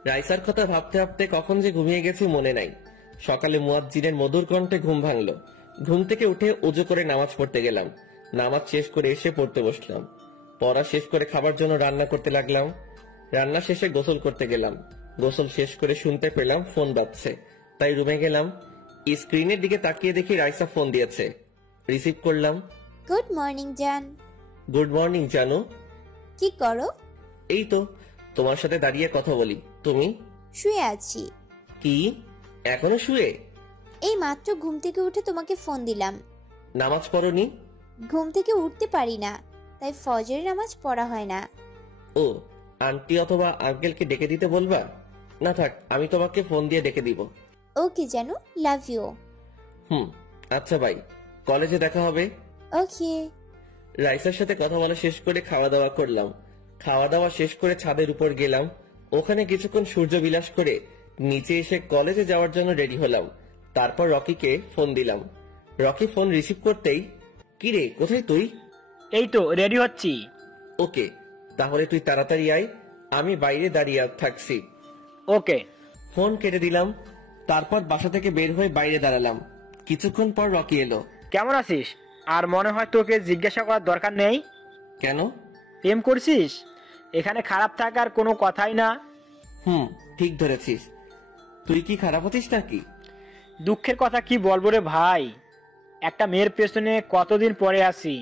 রাইসার কথা ভাবতে ভাবতে কখন যে ঘুমিয়ে গেছি মনে নাই। সকালে মুয়াজ্জিনের মধুর কণ্ঠে ঘুম ভাঙলো। ঘুম থেকে উঠে ওযু করে নামাজ পড়তে গেলাম। নামাজ শেষ করে এসে পড়তে বসলাম। পড়া শেষ করে খাবার জন্য রান্না করতে লাগলাম। রান্না শেষে গোসল করতে গেলাম। গোসল শেষ করে শুনতে পেলাম ফোন বাজছে। তাই রুমে গেলাম। স্ক্রিনের দিকে তাকিয়ে দেখি রাইসা ফোন দিয়েছে। রিসিভ করলাম। গুড মর্নিং জান। গুড মর্নিং জানু। কি করো? এই তো তোমার সাথে দাঁড়িয়ে কথা বলি। তুমি? শুয়ে আছি। কি, এখনো শুয়ে? এই মাত্র ঘুম থেকে উঠে তোমাকে ফোন দিলাম। নামাজ পড়নি? ঘুম থেকে উঠতে পারি না, তাই ফজরের নামাজ পড়া হয় না। ও, আন্টি অথবা আঙ্কেলকে ডেকে দিতে বলবা? না থাক, আমি তোমাকে ফোন দিয়ে ডেকে দিব। ওকে জানু, লাভ ইউ। আচ্ছা ভাই, কলেজে দেখা হবে। ওকে। রাইসার সাথে কথা বলা শেষ করে খাওয়া দাওয়া করলাম। খাওয়া দাওয়া শেষ করে ছাদের উপর গেলাম। ওখানে কিছুক্ষণ সূর্য বিলাস করে নিচে এসে কলেজে যাওয়ার জন্য রেডি হলাম। তারপর রকিকে ফোন দিলাম। রকি ফোন রিসিভ করতেই, কিরে কোথায় তুই? এই তো রেডি হচ্ছি। ওকে, তাহলে তুই তাড়াতাড়ি আয়, আমি বাইরে দাঁড়িয়ে থাকছি। ওকে। ফোন কেটে দিলাম। তারপর বাসা থেকে বের হয়ে বাইরে দাঁড়ালাম। কিছুক্ষণ পর রকি এলো। কেমন আছিস? আর মনে হয় তোকে জিজ্ঞাসা করার দরকার নেই। কেন? প্রেম করছিস? এখানে খারাপ থাকার কোনো কথাই না। ঠিক ধরেছিস। তুই কি খারাপ হচ্ছিস নাকি? দুঃখের কথা কি বলবো রে ভাই, একটা মেয়ের পেছনে কতদিন পরে আছি,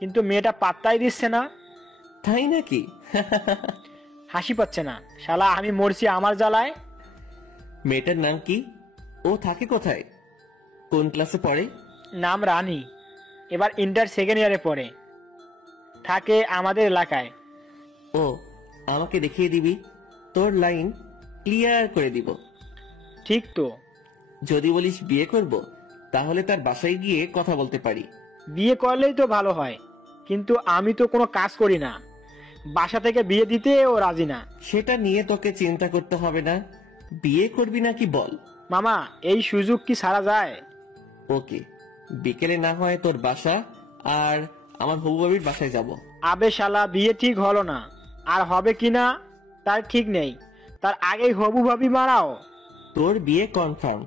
কিন্তু মেয়েটা পাত্তাই দিচ্ছে না। তাই নাকি? হাসি পাচ্ছে না শালা, আমি মরছি আমার জ্বালায়। মেয়েটার নাম কি? ও থাকে কোথায়? কোন ক্লাসে পড়ে? নাম রানী, এবার ইন্টার সেকেন্ড ইয়ারে পড়ে, থাকে আমাদের এলাকায়। ও, আমাকে দেখিয়ে দিবি, তোর লাইন ক্লিয়ার করে দিব। ঠিক তো। যদি বলিস বিয়ে করব, তাহলে তার বাসায় গিয়ে কথা বলতে পারি। বিয়ে করলেই তো ভালো হয়, কিন্তু আমি তো কোনো কাজ করি না, বাসা থেকে বিয়ে দিতে ও রাজি না। সেটা নিয়ে তোকে চিন্তা করতে হবে না। বিয়ে করবি নাকি বল? মামা, এই সুযোগ কি ছাড়া যায়? ওকে, বিকেলে না হয় তোর বাসা আর আমার হবু বাবির বাসায় যাব। আবে শালা, বিয়ে ঠিক হলো না, আর হবে কিনা তার ঠিক নেই, তার আগেই হবু ভাবি মারাও। তোর বিয়ে কনফার্ম।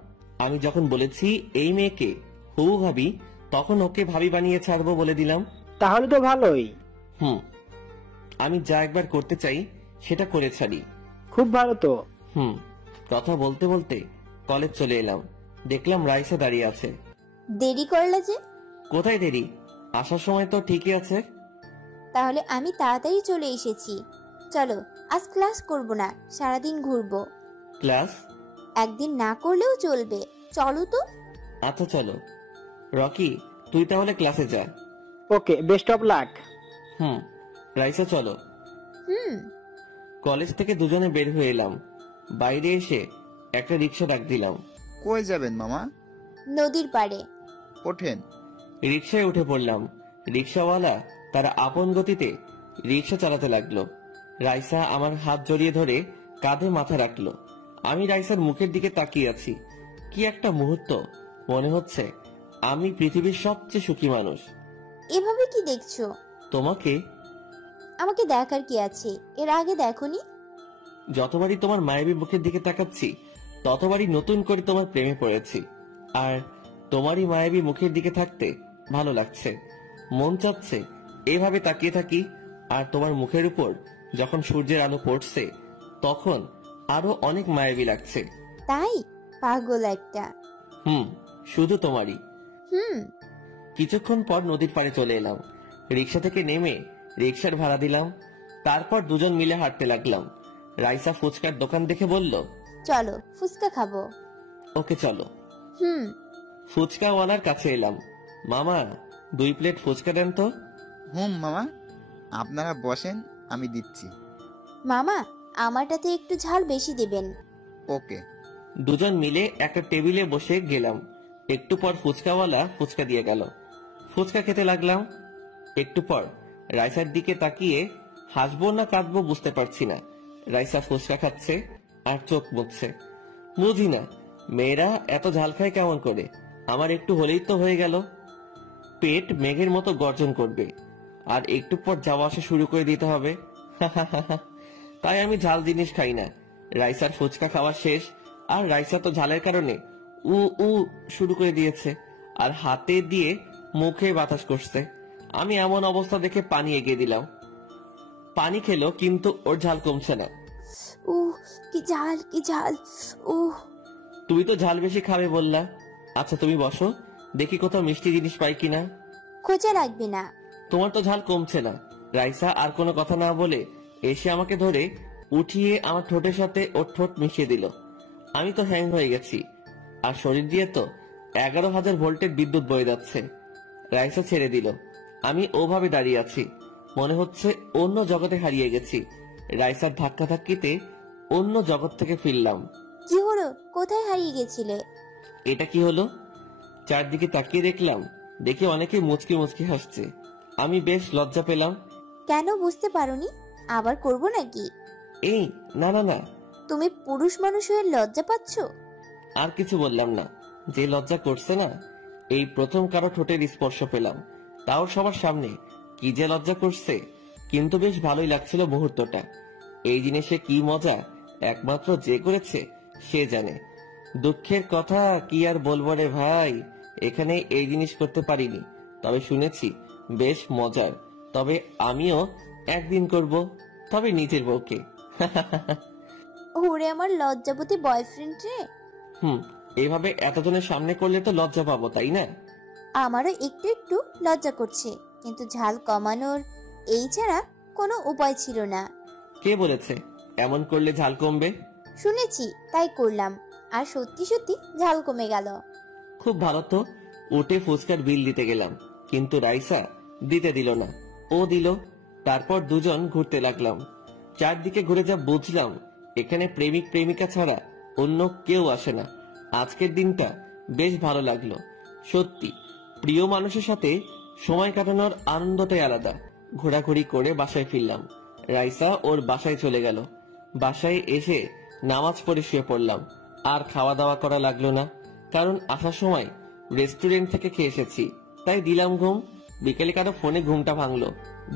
আমি যখন বলেছি এই মেয়েকে হবু ভাবি, তখন ওকে ভাবি বানিয়ে ছাড়বো বলে দিলাম। তাহলে তো ভালোই। আমি যা একবার করতে চাই সেটা করে ছাড়ি। খুব ভালো তো। কথা বলতে বলতে কলেজ চলে এলাম। দেখলাম রাইসা দাঁড়িয়ে আছে। দেরি করলে যে? কোথায় দেরি? আসার সময় তো ঠিকই আছে। তাহলে আমি তাড়াতাড়ি চলে এসেছি। চলো, আজ ক্লাস করব না, সারাদিন ঘুরবো। ক্লাস? একদিন না করলেও চলবে, চলো তো। আচ্ছা চলো। রকি, তুই তাহলে ক্লাসে যা। ওকে, বেস্ট অফ লাক। রাইসা চলো। কলেজ থেকে দুজনে বের হয়ে এলাম। বাইরে এসে একটা রিক্সা ডাক দিলাম। কই যাবেন মামা? নদীর পাড়ে। ওঠেন। রিক্সায় উঠে পড়লাম। রিক্সাওয়ালা তার আপন গতিতে রিক্সা চালাতে লাগলো। রাইসা আমার হাত জড়িয়ে ধরে কাঁধে মাথা রাখলো। আমি রাইসার মুখের দিকে তাকিয়ে আছি। কি একটা মুহূর্ত, মনে হচ্ছে আমি পৃথিবীর সবচেয়ে সুখী মানুষ। এভাবে কি দেখছো? তোমাকে আমাকে দেখার কি আছে? এর আগে দেখোনি? যতবারই তোমার মায়াবী মুখের দিকে তাকাচ্ছি ততবারই নতুন করে তোমার প্রেমে পড়েছি। আর তোমারই মায়াবী মুখের দিকে থাকতে ভালো লাগছে। মন চাচ্ছে এভাবে তাকিয়ে থাকি। আর তোমার মুখের উপর যখন সূর্যের আলো পড়ছে তখন আরো অনেক মায়াবী লাগছে। তাই? পাগল একটা। শুধু তোমারই। হুম। কিছুক্ষণ পর নদীর পাড়ে চলে এলাম। রিক্সা থেকে নেমে রিক্সার ভাড়া দিলাম। তারপর দুজন মিলে হাঁটতে লাগলাম। রাইসা ফুচকার দোকান দেখে বলল, চলো ফুচকা খাবো। ওকে চলো। হুম। ফুচকাওয়ালার কাছে এলাম। মামা 2 প্লেট ফুচকা দেন তো। মামা, আপনারা বসেন, আমি দিচ্ছি। মামা, আমারটাতে একটু ঝাল বেশি দেবেন। ওকে। দুজন মিলে একটা টেবিলে বসে গেলাম। একটু পর ফুচকাওয়ালা ফুচকা দিয়ে গেল। ফুচকা খেতে লাগলাম। একটু পর রাইসার দিকে তাকিয়ে হাসবো না কাঁদবো বুঝতে পারছি না। রাইসা ফুচকা খাচ্ছে আর চোখ মুছছে। বুঝি না মেয়েরা এত ঝাল খায় কেমন করে। আমার একটু হলেই তো হয়ে গেল। পেট মেঘের মতো গর্জন করবে আর একটু পর যাওয়া আসা শুরু করে দিতে হবে। তাই আমি ঝাল জিনিস খাই না। রাইসার ফুচকা খাওয়া শেষ। আর রাইসা তো ঝালের কারণে উ উ শুরু করে দিয়েছে আর হাতে দিয়ে মুখে বাতাস করছে। আমি এমন অবস্থা দেখে পানি এগিয়ে দিলাম। পানি খেলো কিন্তু ওর ঝাল কমছে না। কি ঝাল, কি ঝাল। তুমি তো ঝাল বেশি খাবে বললা। আচ্ছা তুমি বসো, দেখি কোথাও মিষ্টি জিনিস পাই কিনা। খোঁজা লাগবে না। তোমার তো ঝাল কমছে না। রাইসা আর কোনো কথা না বলে এসে আমাকে ধরে উঠিয়ে আমার ঠোঁটের সাথে ওর ঠোঁট মিশিয়ে দিল। আমি তো হ্যাং হয়ে গেছি। আর শরীর দিয়ে তো 11,000 ভোল্টের বিদ্যুৎ বয়ে যাচ্ছে। রাইসা ছেড়ে দিল। আমি ওভাবে দাঁড়িয়ে আছি, মনে হচ্ছে অন্য জগতে হারিয়ে গেছি। রাইসার ধাক্কা ধাক্কিতে অন্য জগৎ থেকে ফিরলাম। কি হলো? কোথায় হারিয়ে গেছিলে? এটা কি হলো? চারদিকে তাকিয়ে দেখলাম, দেখে অনেকে মুচকি মুচকি হাসছে। আমি বেশ লজ্জা পেলাম। কেন বুঝতে পারোনি? আবার করব নাকি? এই না না না। তুমি পুরুষ মানুষ হয়ে লজ্জা পাচ্ছ? আর কিছু বললাম না। যে লজ্জা করছে না, এই প্রথম কারো ঠোঁটের স্পর্শ পেলাম, তাও সবার সামনে। কি যে লজ্জা করছে, কিন্তু বেশ ভালোই লাগছিল মুহূর্তটা। এই জিনিসে কি মজা একমাত্র যে করেছে সে জানে। দুঃখের কথা কি আর বলবো রে ভাই, এখানে এই জিনিস করতে পারিনি, তবে শুনেছি বেশ মজার। তবে আমিও একদিন করব, তবে নিজের বউকে। ওরে আমার লজ্জাবতী বয়ফ্রেন্ড রে। এইভাবে এতজনের সামনে করলে তো লজ্জা পাবো, তাই না? আমারও একটু একটু লজ্জা করছে, কিন্তু ঝাল কমানোর এই ছাড়া কোনো উপায় ছিল না। কে বলেছে এমন করলে ঝাল কমবে? শুনেছি, তাই করলাম, আর সত্যি সত্যি ঝাল কমে গেল। খুব ভালো তো। উঠে ফুচকার বিল দিতে গেলাম, কিন্তু রাইসা দিতে দিল না। ও দিল। তারপর দুজন ঘুরতে লাগলাম। চারদিকে ঘুরে যা বুঝলাম, এখানে প্রেমিক প্রেমিকা ছাড়া অন্য কেউ আসে না। আজকের দিনটা বেশ ভালো লাগলো। সত্যি প্রিয় মানুষের সাথে সময় কাটানোর আনন্দটাই আলাদা। ঘোরাঘুরি করে বাসায় ফিরলাম। রাইসা ওর বাসায় চলে গেল। বাসায় এসে নামাজ পড়ে শুয়ে পড়লাম। আর খাওয়া দাওয়া করা লাগলো না, কারণ আসার সময় রেস্টুরেন্ট থেকে খেয়ে এসেছি, তাই দিলাম ঘুম। বিকেলে কারো ফোনে ঘুমটা ভাঙলো।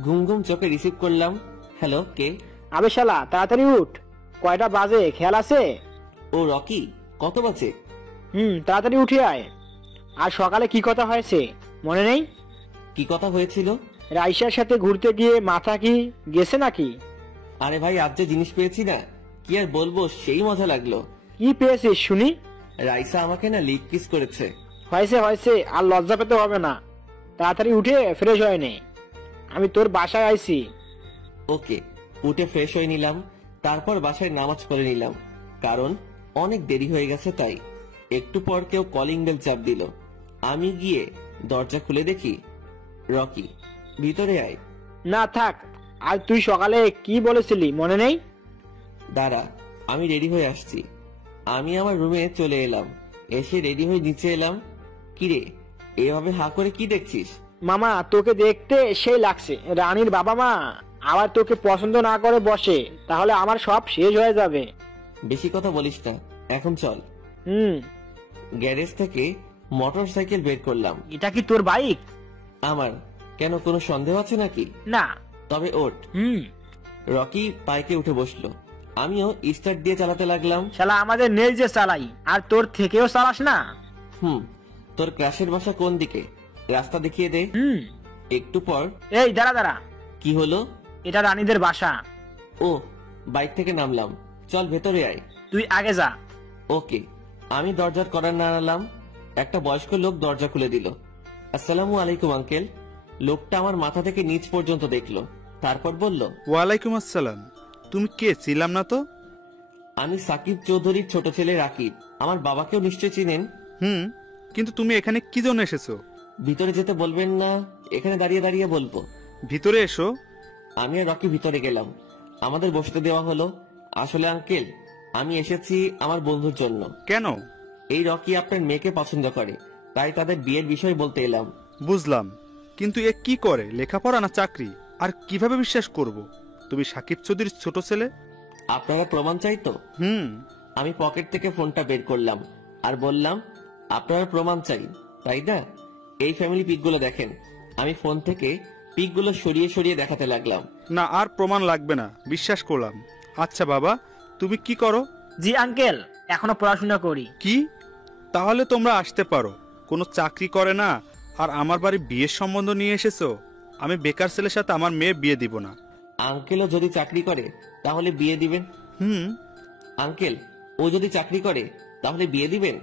ঘুম ঘুম চোখে রিসিভ করলাম। হ্যালো, কে? আবে শালা তাড়াতাড়ি উঠ, কয়টা বাজে খেয়াল আছে? ও রকি, কত বাজে? তাড়াতাড়ি উঠে আয়। আর সকালে কি কথা হয়েছে মনে নেই? কি কথা হয়েছিল? রাইসার সাথে ঘুরতে গিয়ে মাথা কি গেছে নাকি? আরে ভাই, আজ যে জিনিস পেয়েছি না, কি আর বলবো, সেই মজা লাগলো। কি পেয়েছিস শুনি? রাইসা আমাকে না লিপ কিস করেছে। হয়েছে হয়েছে, আর লজ্জা পেতে হবে না। তাড়াতাড়ি উঠে ফ্রেশ হয়ে নে, আমি তোর বাসায় আইছি। ওকে। উঠে ফ্রেশ হয়ে নিলাম। তারপর বাসায় নামাজ পড়ে নিলাম, কারণ অনেক দেরি হয়ে গেছে। তাই একটু পর কেউ কলিং বেল চাপ দিল। আমি গিয়ে দরজা খুলে দেখি রকি। ভিতরে আয়। না থাক, আজ তুই সকালে কি বলেছিলি মনে নেই? দাঁড়া, আমি রেডি হয়ে আসছি। আমি আমার রুমে চলে এলাম। এসে রেডি হয়ে নিচে এলাম। কিরে, এভাবে হা করে কি দেখছিস? মামা তোকে দেখতে সেই লাগছে। রানীর বাবা মা আবার তোকে পছন্দ না করে বসে, তাহলে আমার সব শেষ হয়ে যাবে। বেশি কথা বলিস না, এখন চল। হুম। গ্যারেজ থেকে মোটর সাইকেল বের করলাম। এটা কি তোর বাইক? আমার। কেন, কোনো সন্দেহ আছে নাকি? না। তবে ওঠ। হুম। রকি বাইকে উঠে বসলো। আমিও স্টার্ট দিয়ে চালাতে লাগলাম। শালা আমাদের নেই যে চালাই, আর তোর থেকেও চালাস না। তোর ক্রাশের বাসা কোন দিকে? রাস্তা দেখিয়ে দে। একটু পর। এই দাঁড়া দাঁড়া। কি হলো? এটা রানীদের বাসা। ও, বাইক থেকে নামলাম। চল ভেতরে আয়। তুই আগে যা। ওকে। আমি দরজার কর্নার নাড়ালাম। একটা বয়স্ক লোক দরজা খুলে দিল। আসসালামু আলাইকুম আঙ্কেল। লোকটা আমার মাথা থেকে নিচ পর্যন্ত দেখলো, তারপর বলল, ওয়ালাইকুম আসসালাম। তুমি কে, ছিলাম না তো? আমি সাকিব চৌধুরীর ছোট ছেলে রাকিব। আমার বাবাকেও নিশ্চয় চিনেন। কিন্তু তুমি এখানে কি জন্য এসেছো? ভিতরে যেতে বলবেন না, এখানে দাঁড়িয়ে দাঁড়িয়ে বলবো। ভিতরে এসো। আমি আর রকি ভিতরে গেলাম। আমাদের বসতে দেওয়া হলো। আসলে আঙ্কেল, আমি এসেছি আমার বন্ধুর জন্য। কেন? এই রকি আপনার মেয়েকে পছন্দ করে, তাই তাদের বিয়ের বিষয় বলতে এলাম। বুঝলাম, কিন্তু এ কি করে, লেখাপড়া না চাকরি? আর কিভাবে বিশ্বাস করব তুমি সাকিব চৌধুরীর ছোট ছেলে? আপনারা প্রমাণ চাই তো? আমি পকেট থেকে ফোনটা বের করলাম আর বললাম, আপনারা প্রমাণ চাই তাই না? এই ফ্যামিলি পিকগুলো দেখেন। আমি ফোন থেকে পিকগুলো সরিয়ে সরিয়ে দেখাতে লাগলাম। না, আর প্রমাণ লাগবে না, বিশ্বাস করলাম। আচ্ছা বাবা, তুমি কি করো? জি আঙ্কেল, এখনো পড়াশোনা করি। কি? তাহলে তোমরা আসতে পারো। কোনো চাকরি করে না, আর আমার বাড়ি বিয়ের সম্বন্ধ নিয়ে এসেছো? আমি বেকার ছেলের সাথে আমার মেয়ে বিয়ে দিব না। আঙ্কেলও যদি চাকরি করে তাহলে বিয়ে দিবেন? আঙ্কেল, ও যদি চাকরি করে তাহলে বিয়ে দিবেন?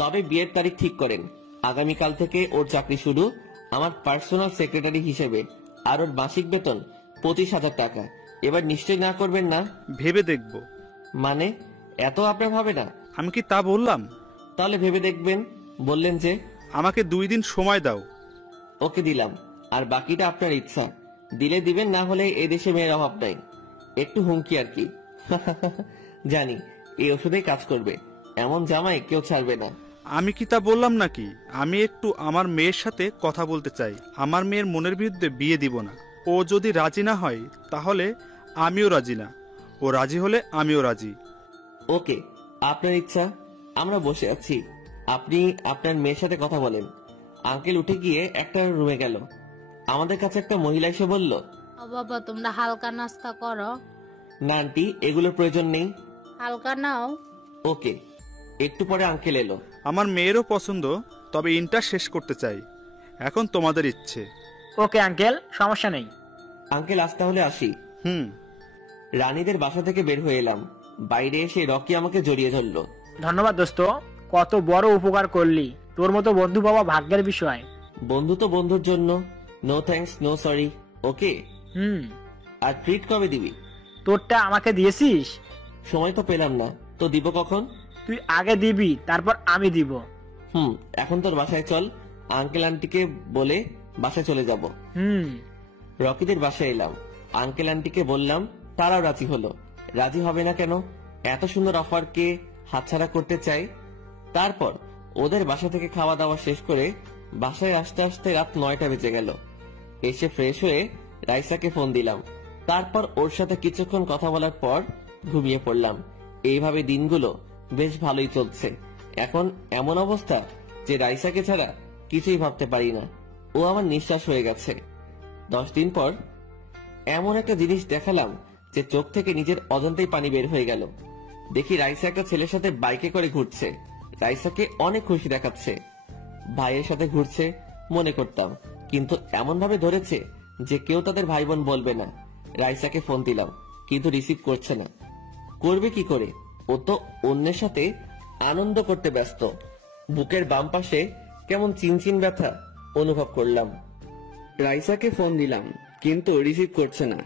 তবে বিয়ের তারিখ ঠিক করেন। আগামীকাল থেকে ওর চাকরি শুরু আমার পার্সোনাল সেক্রেটারি হিসেবে, আর ওর মাসিক বেতন 25,000 টাকা। এবার নিশ্চয় না করবেন না? ভেবে দেখব। মানে এত আপনার হবে না? আমি কি তা বললাম? তাহলে ভেবে দেখবেন বললেন যে। আমাকে 2 দিন সময় দাও। ওকে, দিলাম। আর বাকিটা আপনার ইচ্ছা, দিলে দিবেন, না হলে এই দেশে মেয়ের অভাব নাই। একটু হুমকি আর কি। জানি এই ওষুধেই কাজ করবে। এমন জামাই কেউ ছাড়বে না। আমি কি তা বললাম নাকি? আমি একটু আমার মেয়ের সাথে কথা বলতে চাই। আমার মেয়ের মনের বিরুদ্ধে বিয়ে দিব না। ও যদি রাজি না হয় তাহলে আমিও রাজি না, ও রাজি হলে আমিও রাজি। ওকে, আপনার ইচ্ছা। আমরা বসে আছি, আপনি আপনার মেয়ের সাথে কথা বলেন। আঙ্কেল উঠে গিয়ে একটা রুমে গেল। আমাদের কাছে একটা মহিলা এসে বলল, ও বাবা, তোমরা হালকা নাস্তা করো। না আন্টি, এগুলোর প্রয়োজন নেই। হালকা নাও। ওকে। একটু পরে আঙ্কেল এলো। আমার মেয়েরও পছন্দ, তবে ইন্টার শেষ করতে চাই। এখন তোমাদের ইচ্ছে। ওকে আঙ্কেল, সমস্যা নেই। আঙ্কেল, আজ তাহলে আসি। রানীদের বাসা থেকে বের হয়ে এলাম। বাইরে এসে রকি আমাকে জড়িয়ে ধরলো। ধন্যবাদ দোস্ত, কত বড় উপকার করলি। তোর মতো বন্ধু পাওয়া ভাগ্যের বিষয়। বন্ধু তো বন্ধুর জন্য। No thanks, no sorry. Okay. আর ট্রিট কবে দিবি? তোরটা আমাকে দিয়েছিস? সময় তো পেলাম না, তো দিব কখন? তুই আগে দিবি, তারপর আমি দিব। এখন তোর বাসায় চল। আঙ্কেল আন্টিকে বলে বাসায় চলে যাব। রকিদের বাসায় এলাম। আঙ্কেল আন্টিকে বললাম, তারাও রাজি হলো। রাজি হবে না কেন? এত সুন্দর অফারকে হাতছাড়া করতে চাই। তারপর ওদের বাসা থেকে খাওয়া দাওয়া শেষ করে বাসায় আসতে আসতে রাত 9টা বেজে গেল। এসে ফ্রেশ হয়ে রাইসাকে ফোন দিলাম। তারপর ওর সাথে কিছুক্ষণ কথা বলার পর ঘুমিয়ে পড়লাম। এইভাবে দিনগুলো বেশ ভালোই চলছে। এখন এমন অবস্থা যে রাইসাকে ছাড়া কিছুই ভাবতে পারি না। ও আমার নিঃশ্বাস হয়ে গেছে। 10 দিন পর এমন একটা জিনিস দেখালাম যে চোখ থেকে নিজের অজান্তেই পানি বের হয়ে গেল। দেখি রাইসা একটা ছেলের সাথে বাইকে করে ঘুরছে। রাইসাকে অনেক খুশি দেখাচ্ছে। ভাইয়ের সাথে ঘুরছে মনে করতাম, কিন্তু এমন ভাবে ধরেছে যে কেউ তাদের ভাই বোন বলবে না। রাইসাকে ফোন দিলাম, কিন্তু রিসিভ করছে না। করবে কি করে? ও তো অন্যের সাথে আনন্দ করতে ব্যস্ত। বুকের বাম পাশে কেমন চিনচিন ব্যথা অনুভব করলাম। রাইসাকে ফোন দিলাম, কিন্তু রিসিভ করছে না।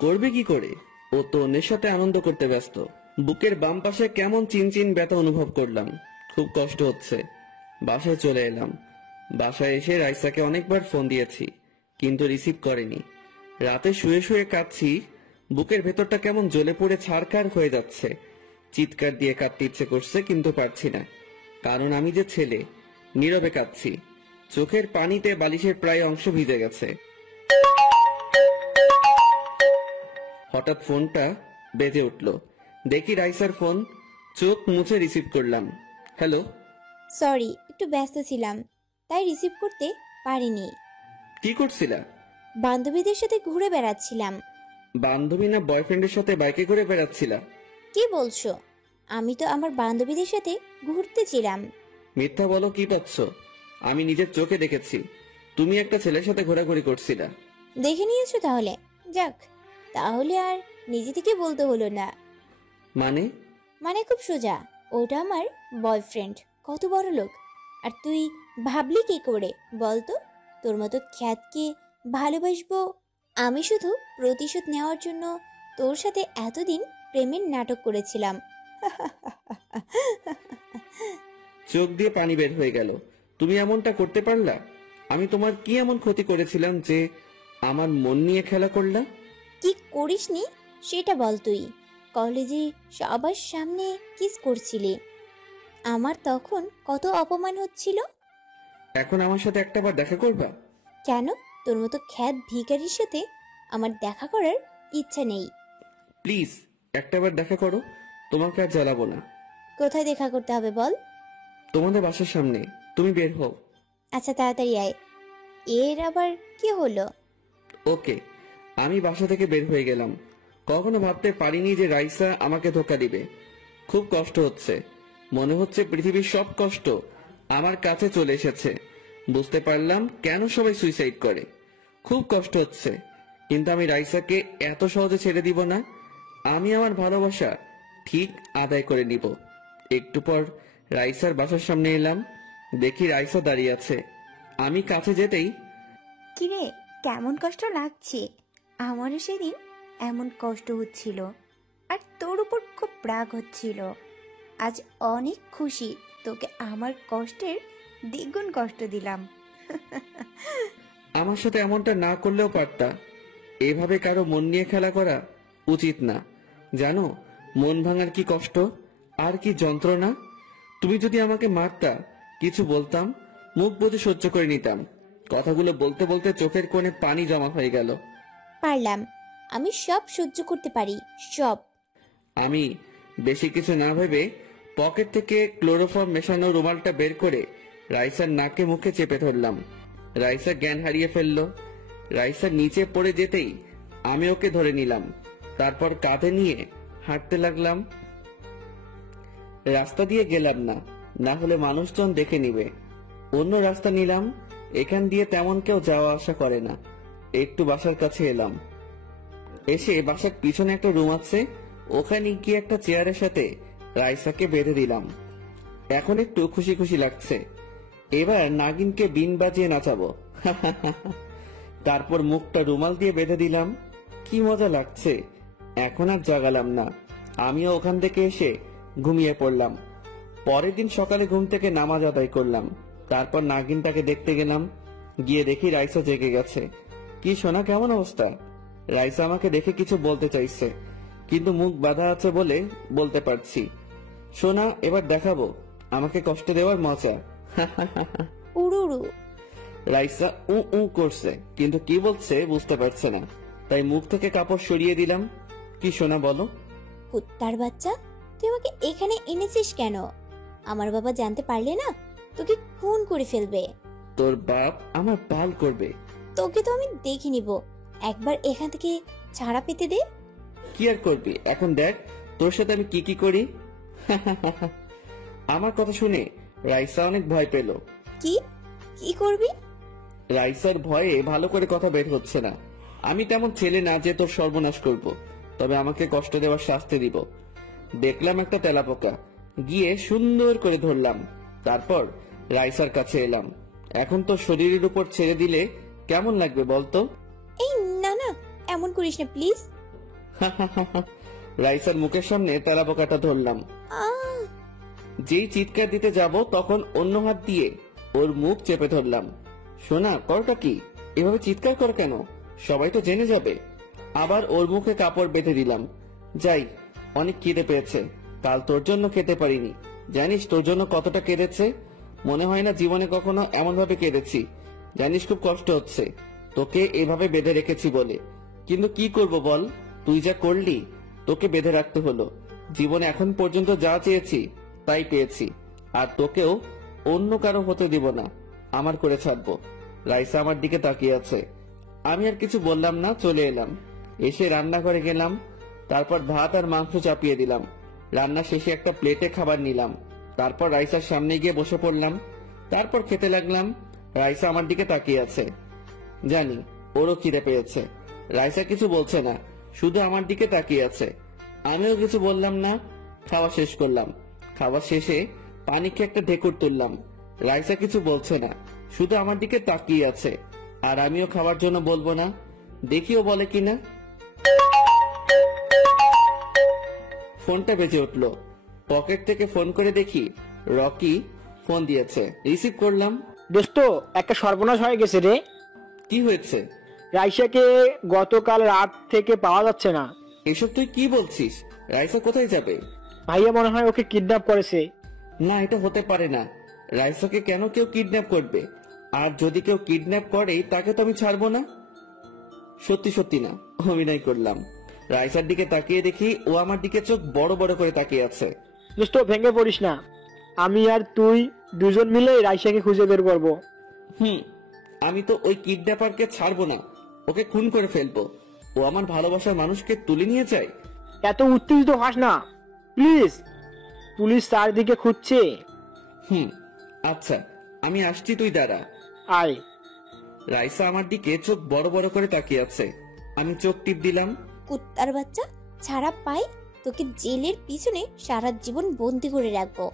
করবে কি করে? ও তো অন্যের সাথে আনন্দ করতে ব্যস্ত। বুকের বাম পাশে কেমন চিনচিন ব্যথা অনুভব করলাম। খুব কষ্ট হচ্ছে। বাসায় চলে এলাম। বাসায় এসে রাইসাকে অনেকবার ফোন দিয়েছি, কিন্তু রিসিভ করেনি। রাতে শুয়ে শুয়ে কাঁদছি। বুকের ভেতরটা কেমন জ্বলে পড়ে ছাড়খাড় হয়ে যাচ্ছে। চিৎকার দিয়ে কাঁদতে ইচ্ছে করছে, কিন্তু পারছি না, কারণ আমি যে ছেলে। নীরবে কাঁদছি, চোখের পানিতে বালিশের প্রায় অংশ ভিজে গেছে। হঠাৎ ফোনটা বেজে উঠল। দেখি রাইসার ফোন। চোখ মুছে রিসিভ করলাম। হ্যালো। সরি, একটু ব্যস্ত ছিলাম, তাই রিসিভ করতে পারিনি। কি করছিলা? বান্ধবীদের সাথে ঘুরে বেড়াচ্ছিলাম। বান্ধবী না বয়ফ্রেন্ডের সাথে বাইকে করে বেড়াচ্ছিলা? কি বলছো? আমি তো আমার বান্ধবীদের সাথে ঘুরতেছিলাম। মিথ্যা বলো, কি পাচ্ছ? আমি নিজের চোখে দেখেছি তুমি একটা ছেলের সাথে ঘোরাঘুরি করছিলা। দেখে নিয়েছো তাহলে? যাক, তাহলে আর নিজে থেকে বলতে হলো না। মানে খুব সোজা, ওটা আমার বয়ফ্রেন্ড। কত বড় লোক! আর তুই ভাবলি কি করে বলতো তোর মতো খ্যাতকে ভালোবাসবো? আমি শুধু প্রতিশোধ নেওয়ার জন্য তোর সাথে এতদিন প্রেমের নাটক করেছিলাম। চোখ দিয়ে পানি বের হয়ে গেল। তুমি এমনটা করতে পারলা? আমি তোমার কি এমন ক্ষতি করেছিলাম যে আমার মন নিয়ে খেলা করলা? কি করিসনি সেটা বল। তুই কলেজে সবার সামনে কিস করছিলি, আমার তখন কত অপমান হচ্ছিল। এখন আমার সাথে একটাবার দেখা করবা? কেন? তোর মতো খ্যাত ভিখারির সাথে আমার দেখা করার ইচ্ছা নেই। প্লিজ একটাবার দেখা করো, তোমাকে আর জ্বালাবো না। কোথায় দেখা করতে হবে বল? তোমাদের বাসার সামনে। তুমি বের হও। আচ্ছা, তাড়াতাড়ি আয়। এর আবার কি হলো? ওকে। আমি বাসা থেকে বের হয়ে গেলাম। কখনো ভাবতে পারিনি যে রাইসা আমাকে ধোকা দিবে। খুব কষ্ট হচ্ছে, মনে হচ্ছে পৃথিবীর সব কষ্ট আমার কাছে চলে এসেছে। বুঝতে পারলাম কেন সবাই সুইসাইড করে। খুব কষ্ট হচ্ছে, কিন্তু আমি রাইসাকে এত সহজে ছেড়ে দিব না। আমি আমার ভালোবাসা ঠিক আদায় করে নিব। একটু পর রাইসার বাসার সামনে এলাম। দেখি রাইসা দাঁড়িয়ে আছে। আমি কাছে যেতেই, কিরে, কেমন কষ্ট লাগছে? আমারও সেদিন এমন কষ্ট হচ্ছিল, আর তোর উপর খুব রাগ হচ্ছিল। আজ অনেক খুশি তোকে আমার কষ্টের দ্বিগুণ কষ্ট দিলাম। আমার সাথে এমনটা না করলেও পারতা। এভাবে কারো মন নিয়ে খেলা করা উচিত না। জানো মন ভাঙার কি কষ্ট আর কি যন্ত্রণা? তুমি যদি আমাকে মারতা, কিছু বলতাম, মুখ বুজে সহ্য করে নিতাম। কথাগুলো বলতে বলতে চোখের কোণে পানি জমা হয়ে গেল। পারলাম, আমি সব সহ্য করতে পারি, সব। আমি বেশি কিছু না ভেবে পকেট থেকে ক্লোরোফর্ম মেশানো রুমালটা বের করে রাইসার নাকে মুখে চেপে ধরলাম। রাইসা জ্ঞান হারিয়ে ফেললো। রাইসা নিচে পড়ে যেতেই আমি ওকে ধরে নিলাম। তারপর কাঁধে নিয়ে হাঁটতে লাগলাম। রাস্তা দিয়ে গেলাম না, না হলে মানুষজন দেখে নিবে। অন্য রাস্তা নিলাম, এখান দিয়ে তেমন কেউ যাওয়া আসা করে না। একটু বাসার কাছে এলাম। এসে বাসার পিছনে একটা রুম আছে, ওখানে গিয়ে একটা চেয়ারের সাথে রাইসাকে বেঁধে দিলাম। এখন একটু খুশি খুশি লাগছে। এবার নাগিনকে বিন বাজিয়ে নাচাবো। তারপর মুখটা রুমাল দিয়ে বেঁধে দিলাম। কি মজা লাগছে। এখন আর জাগালাম না। আমিও ওখান থেকে এসে ঘুমিয়ে পড়লাম। পরের দিন সকালে ঘুম থেকে নামাজ আদায় করলাম। তারপর নাগিনটাকে দেখতে গেলাম। গিয়ে দেখি রাইসা জেগে গেছে। কি সোনা, কেমন অবস্থা? রাইসা আমাকে দেখে কিছু বলতে চাইছে, কিন্তু মুখ বাঁধা আছে বলে বলতে পারছি। সোনা, এবার দেখাবো আমাকে কষ্ট দেওয়ার মজা। উড়ুড়ু। রাইসা উ উ করছে, কিন্তু কি বলছে বুঝতে পারছে না, তাই মুখ থেকে কাপড় সরিয়ে দিলাম। কি সোনা বলো? কুত্তার বাচ্চা, তুই আমাকে এখানে এনেছিস কেন? আমার বাবা জানতে পারলে না তোকে খুন করে ফেলবে। তোর বাপ আমার পাল করবে। তোকে তো আমি দেখে নিব। একবার এখান থেকে ছাড়া পেতে দে। কি আর করবি এখন, দেখ তোর সাথে আমি কি কি করি। আমার কথা শুনে রাইসা অনেক ভয় পেল। কি কি করবি? রাইসার ভয়ে ভালো করে কথা বের হচ্ছে না। আমি তেমন ছেলে না যে তোর সর্বনাশ করব, তবে আমাকে কষ্ট দেওয়ার শাস্তি দিব। দেখলাম একটা তেলাপোকা, গিয়ে সুন্দর করে ধরলাম। তারপর রাইসার কাছে এলাম। এখন তো শরীরের উপর ছেড়ে দিলে কেমন লাগবে বলতো? এই না না, এমন করিস না প্লিজ। রাইসার মুখের সামনে তেলাপোকাটা ধরলাম। যেই চিৎকার দিতে যাব তখন অন্য হাত দিয়ে ওর মুখ চেপে ধরলাম। শোনা, করটা কি? এভাবে চিৎকার কর কেন? সবাই তো জেনে যাবে। আবার ওর মুখে কাপড় বেঁধে দিলাম। যাই, অনেক খিদে পেয়েছে, কাল তোর জন্য খেতে পারিনি। জানিস তোর জন্য কতটা কেঁদেছে? মনে হয় না জীবনে কখনো এমন ভাবে কেঁদেছি। জানিস খুব কষ্ট হচ্ছে তোকে এভাবে বেঁধে রেখেছি বলে, কিন্তু কি করব বল, তুই যা করলি, তোকে বেঁধে রাখতে হলো। জীবনে এখন পর্যন্ত যা চেয়েছি তাই পেয়েছি, আর তোকেও অন্য কারো হতে দিব না, আমার করে ছাড়বো। রাইসা আমার দিকে তাকিয়ে আছে। আমি আর কিছু বললাম না, চলে এলাম। এসে রান্নাঘরে গেলাম, তারপর ভাত আর মাংস চাপিয়ে দিলাম। রান্না শেষে একটা প্লেটে খাবার নিলাম, তারপর রাইসার সামনে গিয়ে বসে পড়লাম, তারপর খেতে লাগলাম। রাইসা আমার দিকে তাকিয়ে আছে, জানি ওরও খিদে পেয়েছে। রাইসা কিছু বলছে না, শুধু আমার দিকে তাকিয়ে আছে। আমিও কিছু বললাম না, খাওয়া শেষ করলাম। খাওয়া শেষে পানি খেয়ে একটা ঢেকুর তুললাম। রাইসা কিছু বলছে না, শুধু আমার দিকে তাকিয়ে আছে। আর আমিও খাওয়ার জন্য বলবো না, দেখিও বলে কিনা। ফোনটা বেজে উঠলো। পকেট থেকে ফোন করে দেখি রকি ফোন দিয়েছে। রিসিভ করলাম। দোস্ত, একটা সর্বনাশ হয়ে গেছে রে। কি হয়েছে? রাইসাকে গতকাল রাত থেকে পাওয়া যাচ্ছে না। এসব তুই কি বলছিস? রাইসা কোথায় যাবে? ভাইয়া মনে হয় ওকে কিডন্যাপ করেছে। না, এটা হতে পারে না। রাইসাকে কেন কেউ কিডন্যাপ করবে? আর যদি কেউ কিডন্যাপ করে তাকে তো আমি ছাড়বো না। সত্যি সত্যি না, অভিনয় করলাম। রাইসার দিকে তাকিয়ে দেখি ও আমার দিকে চোখ বড় বড় করে তাকিয়ে আছে। দোস্ত, ভেঙে পড়িস না, আমি আর তুই দুজন মিলে রাইসাকে খুঁজে বের করবো। আমি তো ওই কিডন্যাপারকে ছাড়বো না, ওকে খুন করে ফেলবো। ও আমার ভালোবাসার মানুষকে তুলে নিয়ে যায়। এত উত্তেজিত হস না প্লিজ, পুলিশ চারদিকে খুঁজছে। আচ্ছা, আমি আসছি, তুই দাঁড়া। আয়। রাইসা আমার দিকে চোখ বড় বড় করে তাকিয়ে আছে। আমি চোখ টিপ দিলাম। কুত্তার বাচ্চা, ছাড়া পাই তোকে জেলের পিছনে সারা জীবন বন্দি করে রাখবো।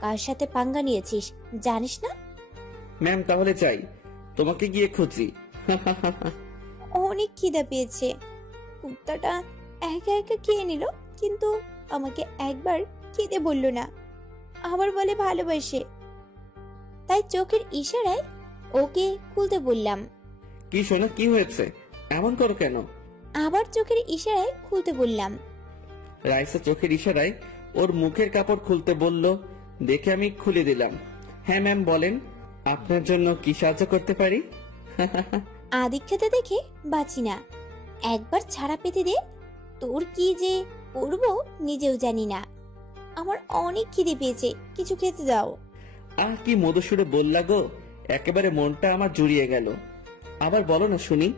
কার সাথে পাঙ্গা নিয়েছিস জানিস না? ম্যাম, তাহলে চাই, তোমাকে গিয়ে খুঁজি। অনেক খিদা পেয়েছে। কুত্তাটা একা একা খেয়ে নিল, কিন্তু আমাকে একবার খেতে বললো না, আবার বলে ভালোবাসে। তাই চোখের ইশারায় ওকে খুলতে বললাম। কি শোনা, কি হয়েছে? এমন করো কেন? আবার চোখের ইশারায় খুলতে বললাম। রাইসা চোখের ইশারায় ওর মুখের কাপড় খুলতে বলল, দেখে আমি খুলে দিলাম। হ্যাঁ ম্যাম, বলেন, আপনার জন্য কি সাহায্য করতে পারি? আদিক্ষেতা দেখে বাঁচি না, একবার ছাড়া পেতে দে। তোর কি যে করবো নিজেও জানি না। আমার অনেক খিদে পেয়েছে, কিছু খেতে দাও। কি মধুসূরে বললা গো, একেবারে মনটা আমার জুড়িয়ে গেল। আবার বলো না শুনি।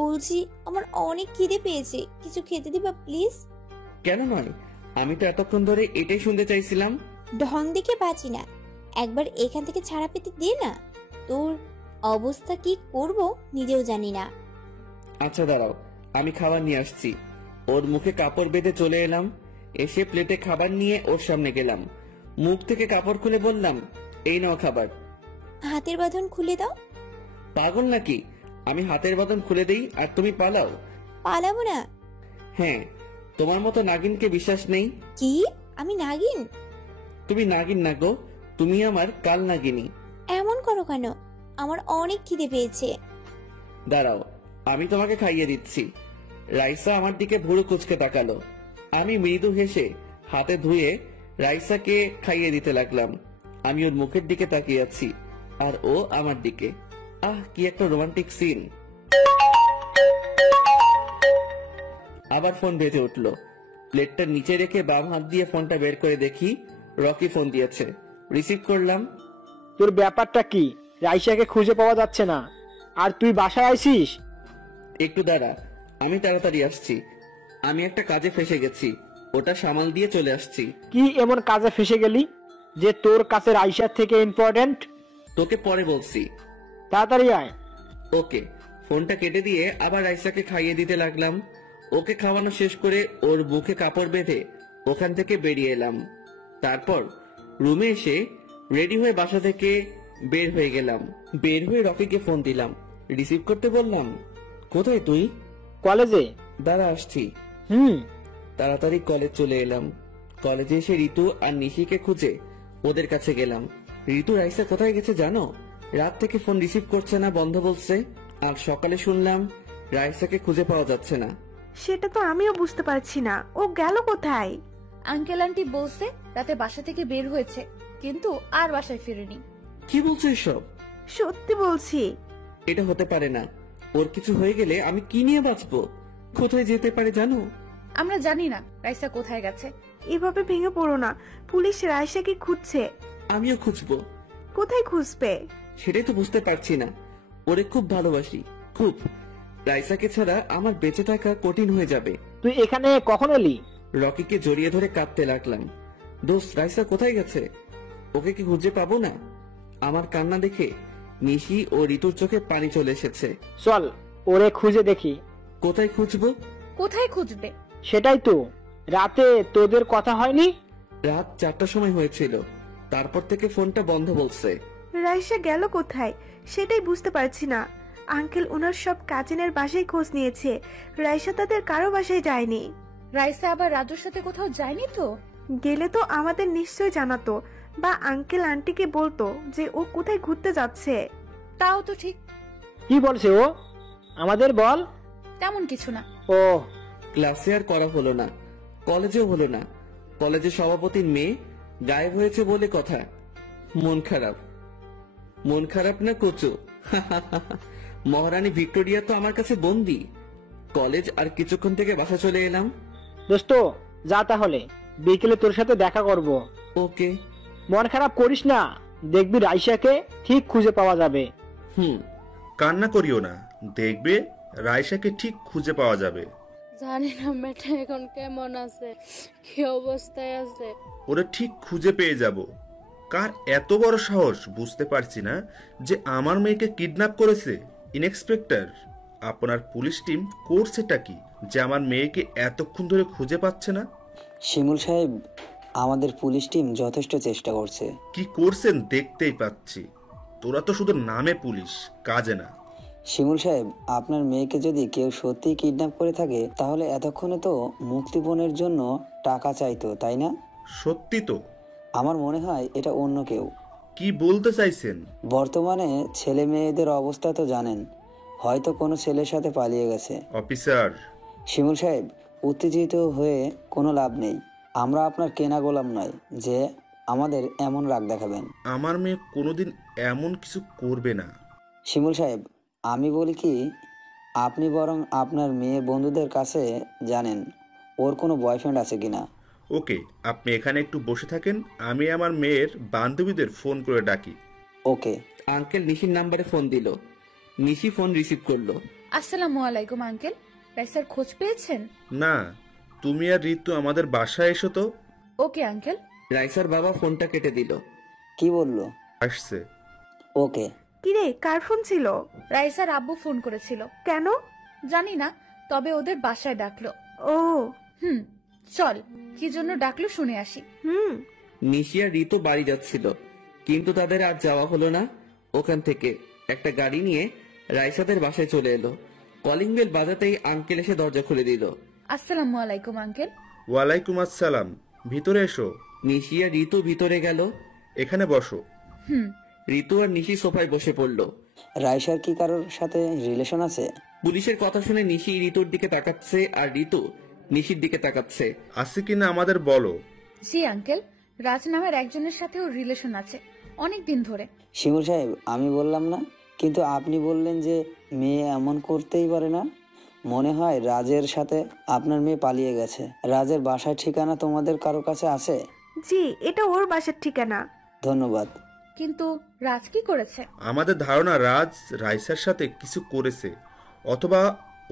বলছি আমার অনেক খিদে পেয়েছে, কিছু খেতে দিবা প্লিজ? কেন নয়, আমি তো এতক্ষণ ধরে এটাই শুনতে চাইছিলাম। ঢং দেখে বাঁচি না, একবার এখান থেকে ছাড়া পেতে দে না। তোর অবস্থা কি করব নিজেও জানি না। আচ্ছা দাঁড়াও, আমি খাবার নিয়ে আসছি। ওর মুখে কাপড় বেঁধে চলে এলাম। এসে প্লেটে খাবার নিয়ে ওর সামনে গেলাম। মুখ থেকে কাপড় খুলে বললাম, এই নাও খাবার। হাতের বাঁধন খুলে দাও। পাগল নাকি? আমি হাতের বাঁধন খুলে দেই আর তুমি পালাও? পালাবো না। হ্যাঁ, তোমার মতো নাগিনকে বিশ্বাস নেই। কি? আমি নাগিন? তুমি নাগিন না গো, তুমি আমার কাল নাগিনী। এমন করো কেন? আমার অনেক খিদে পেয়েছে। দাঁড়াও, আমি তোমাকে খাইয়ে দিচ্ছি। রাইসা আমার দিকে ভুরু কুচকে তাকালো। আমি মৃদু হেসে হাতে ধুয়ে রাইসাকে খাইয়ে দিতে লাগলাম। আমি ওর মুখের দিকে তাকিয়ে আছি আর ও আমার দিকে। কি একটা রোমান্টিক সিন। আবার ফোন বেজে উঠলো। প্লেটটা নিচে রেখে বাম হাত দিয়ে ফোনটা বের করে দেখি রকি ফোন দিয়েছে। রিসিভ করলাম। তোর ব্যাপারটা কি? রাইসাকে খুঁজে পাওয়া যাচ্ছে না, আর তুই বাসায় আইছিস? একটু দাঁড়া, আমি তাড়াতাড়ি আসছি। আমি একটা কাজে ফেসে গেছি, ওটা সামাল দিয়ে চলে আসছি। কি এমন কাজে ফেসে গেলি যে তোর কাছে রাইসার থেকে ইম্পর্টেন্ট? তোকে পরে বলছি, তাড়াতাড়ি আয়। ওকে। ফোনটা কেটে দিয়ে আবার রাইসাকে খাইয়ে দিতে লাগলাম। ওকে খাওয়ানো শেষ করে ওর মুখে কাপড় বেঁধে ওখান থেকে বেরিয়ে এলাম। তারপর রুমে এসে রেডি হয়ে বাসা থেকে বের হয়ে গেলাম। বের হয়ে রকিকে ফোন দিলাম, রিসিভ করতে বললাম। কোথায় তুই? কলেজে। দাঁড়া, আসছি। তাড়াতাড়ি কলেজ চলে এলাম। কলেজে এসে ঋতু আর নিশিকে খুঁজে ওদের কাছে গেলাম। ঋতু রাইসা কোথায় গেছে জানো? রাত থেকে ফোন রিসিভ করছে না, বন্ধ বলছে। আর সকালে শুনলাম রাইসাকে খুঁজে পাওয়া যাচ্ছে না। সেটা তো আমিও বুঝতে পারছি না, ও গেল কোথায়? আঙ্কেল আন্টি বলছে রাতে বাসা থেকে বের হয়েছে, কিন্তু আর বাসায় ফেরেনি। কি বলছো এসব? সত্যি বলছি। এটা হতে পারে না। ওর কিছু হয়ে গেলে আমি কি নিয়ে বাঁচবো? কোথায় যেতে পারে জানো? আমরা জানি না রাইসা কোথায় গেছে। এভাবে ভেঙে পড়ো না, পুলিশ রাইসাকে খুঁজছে। আমিও খুঁজবো। কোথায় খুঁজবে? সেটাই তো বুঝতে পারছি না। ওরে খুব ভালোবাসি, খুব। রাইসাকে ছাড়া আমার বেঁচে থাকা কঠিন হয়ে যাবে। তুই এখানে কখন এলি? রকিকে জড়িয়ে ধরে কাঁদতে লাগলাম। দোস্ত, রাইসা কোথায় গেছে? ওকে কি খুঁজে পাবো না? আমার কান্না দেখে নিশি ও ঋতুর চোখে পানি চলে এসেছে। চল ওরে খুঁজে দেখি। কোথায় খুঁজবো? কোথায় খুঁজবে? সেটাই তো, রাতে তোদের কথা হয়নি? রাত 4টার সময় হয়েছিল, তারপর থেকে ফোনটা বন্ধ বলছে। রাইসা গেল কোথায় সেটাই বুঝতে পারছি না। আঙ্কেল ওনার সব কাজিনের বাসায় খোঁজ নিয়েছে, রাইসা তাদের কারো বাসায় যায়নি। রাইসা আবার রাজুর সাথে কোথাও যায়নি তো? গেলে তো আমাদের নিশ্চয় জানাতো, বা আঙ্কেল আন্টিকে বলতো যে ও কোথায় ঘুরতে যাচ্ছে। তাও তো ঠিক। কি বলছে ও? আমাদের বল। তেমন কিছু না। ও, ক্লাসে আর করা হলো না, কলেজেও হলো না। কলেজে সভাপতির মেয়ে গায়েব হয়েছে বলে কথা। মন খারাপ। মন খারাপ না কচু। মহারানী ভিক্টোরিয়া তো আমার কাছে বন্দি। কলেজ আর কিছুক্ষণ থেকে বাসা চলে এলাম। দোস্ত যা তাহলে, বিকেলে তোর সাথে দেখা করব। ওকে। মন খারাপ করিস না, দেখবি রাইসাকে ঠিক খুঁজে পাওয়া যাবে। কান্না করিও না, দেখবে রাইসাকে ঠিক খুঁজে পাওয়া যাবে। জানি না মেয়েটা এখন কেমন আছে, কি অবস্থায় আছে। ওরা ঠিক খুঁজে পেয়ে যাব। কার এত বড় সাহস বুঝতে পারছি না যে আমার মেয়েকে কিডন্যাপ করেছে। ইন্সপেক্টর, আপনার পুলিশ টিম করছেটা কি যে আমার মেয়েকে এতক্ষণ ধরে খুঁজে পাচ্ছে না? শিমুল সাহেব, আমাদের পুলিশ টিম যথেষ্ট চেষ্টা করছে। কি করছেন দেখতেই পাচ্ছি। তোরা তো শুধু নামে পুলিশ, কাজে না। শিমুল সাহেব, আপনার মেয়েকে যদি কেউ সত্যিই কিডন্যাপ করে থাকে তাহলে এতক্ষণে তো মুক্তিপণের জন্য টাকা চাইতো, তাই না? সত্যি তো। আমার মনে হয় এটা অন্য কেউ। কি বলতে চাইছেন? বর্তমানে ছেলে মেয়েদের অবস্থা তো জানেন, হয়তো কোনো ছেলের সাথে পালিয়ে গেছে। অফিসার। শিমুল সাহেব, উত্তেজিত হয়ে কোনো লাভ নেই। আমরা আপনার কেনা গোলাম নয় যে আমাদের এমন রাগ দেখাবেন। আমার মেয়ে কোনোদিন এমন কিছু করবে না। শিমুল সাহেব, আমি বলি কি, আপনি বরং আপনার মেয়ে বন্ধুদের কাছে জানেন ওর কোনো বয়ফ্রেন্ড আছে কিনা। ওকে, আপনি এখানে একটু বসে থাকেন, আমি আমার মেয়ের বান্ধবীদের ফোন করে ডাকি। ওকে। আঙ্কেল নিশির নাম্বারে ফোন দিল। নিশি ফোন রিসিভ করলো। আসসালামু আলাইকুম আঙ্কেল, রাইসার খোঁজ পেয়েছেন? না, তুমি আর ঋতু আমাদের বাসায় এসো তো। Okay uncle. রাইসার বাবা ফোনটা কেটে দিল। কি বললো? আসছে। ওকে। কিরে, কার ফোন ছিল? রাইসার আব্বু ফোন করেছিল। কেন জানি না, তবে ওদের বাসায় ডাকলো। ও চল, কি জন্য ডাকলো শুনে আসি। নিশি আর ঋতু বাড়ি যাচ্ছিল, কিন্তু তাদের আর যাওয়া হলো না। ওখান থেকে একটা গাড়ি নিয়ে রাইসাদের বাসায় চলে এলো। কলিং বেল বাজাতেই আঙ্কেল এসে দরজা খুলে দিল। আসসালামু আলাইকুম আঙ্কেল। ওয়ালাইকুম আসসালাম, ভিতরে এসো। নিশি আর ঋতু ভিতরে গেল। এখানে বসো। ঋতু আর নিশি সোফায় বসে পড়লো। রাইসার কি কারোর সাথে রিলেশন আছে? পুলিশের কথা শুনে নিশি ঋতুর দিকে তাকাচ্ছে আর ঋতু নিশির দিকে তাকাচ্ছে। আছে কিনা আমাদের বলো। জি আঙ্কেল, রাজ নামের একজনের সাথে ওর রিলেশন আছে, অনেক দিন ধরে। শিমুল সাহেব, আমি বললাম না, কিন্তু আপনি বললেন যে মেয়ে এমন করতেই পারে না। মনে হয় রাজের সাথে আপনার মেয়ে পালিয়ে গেছে। রাজের বাসার ঠিকানা তোমাদের কারোর কাছে আছে? জি, এটা ওর বাসার ঠিকানা। ধন্যবাদ। কিন্তু রাজ কি করেছে? আমাদের ধারণা রাজ রাইসার সাথে কিছু করেছে, অথবা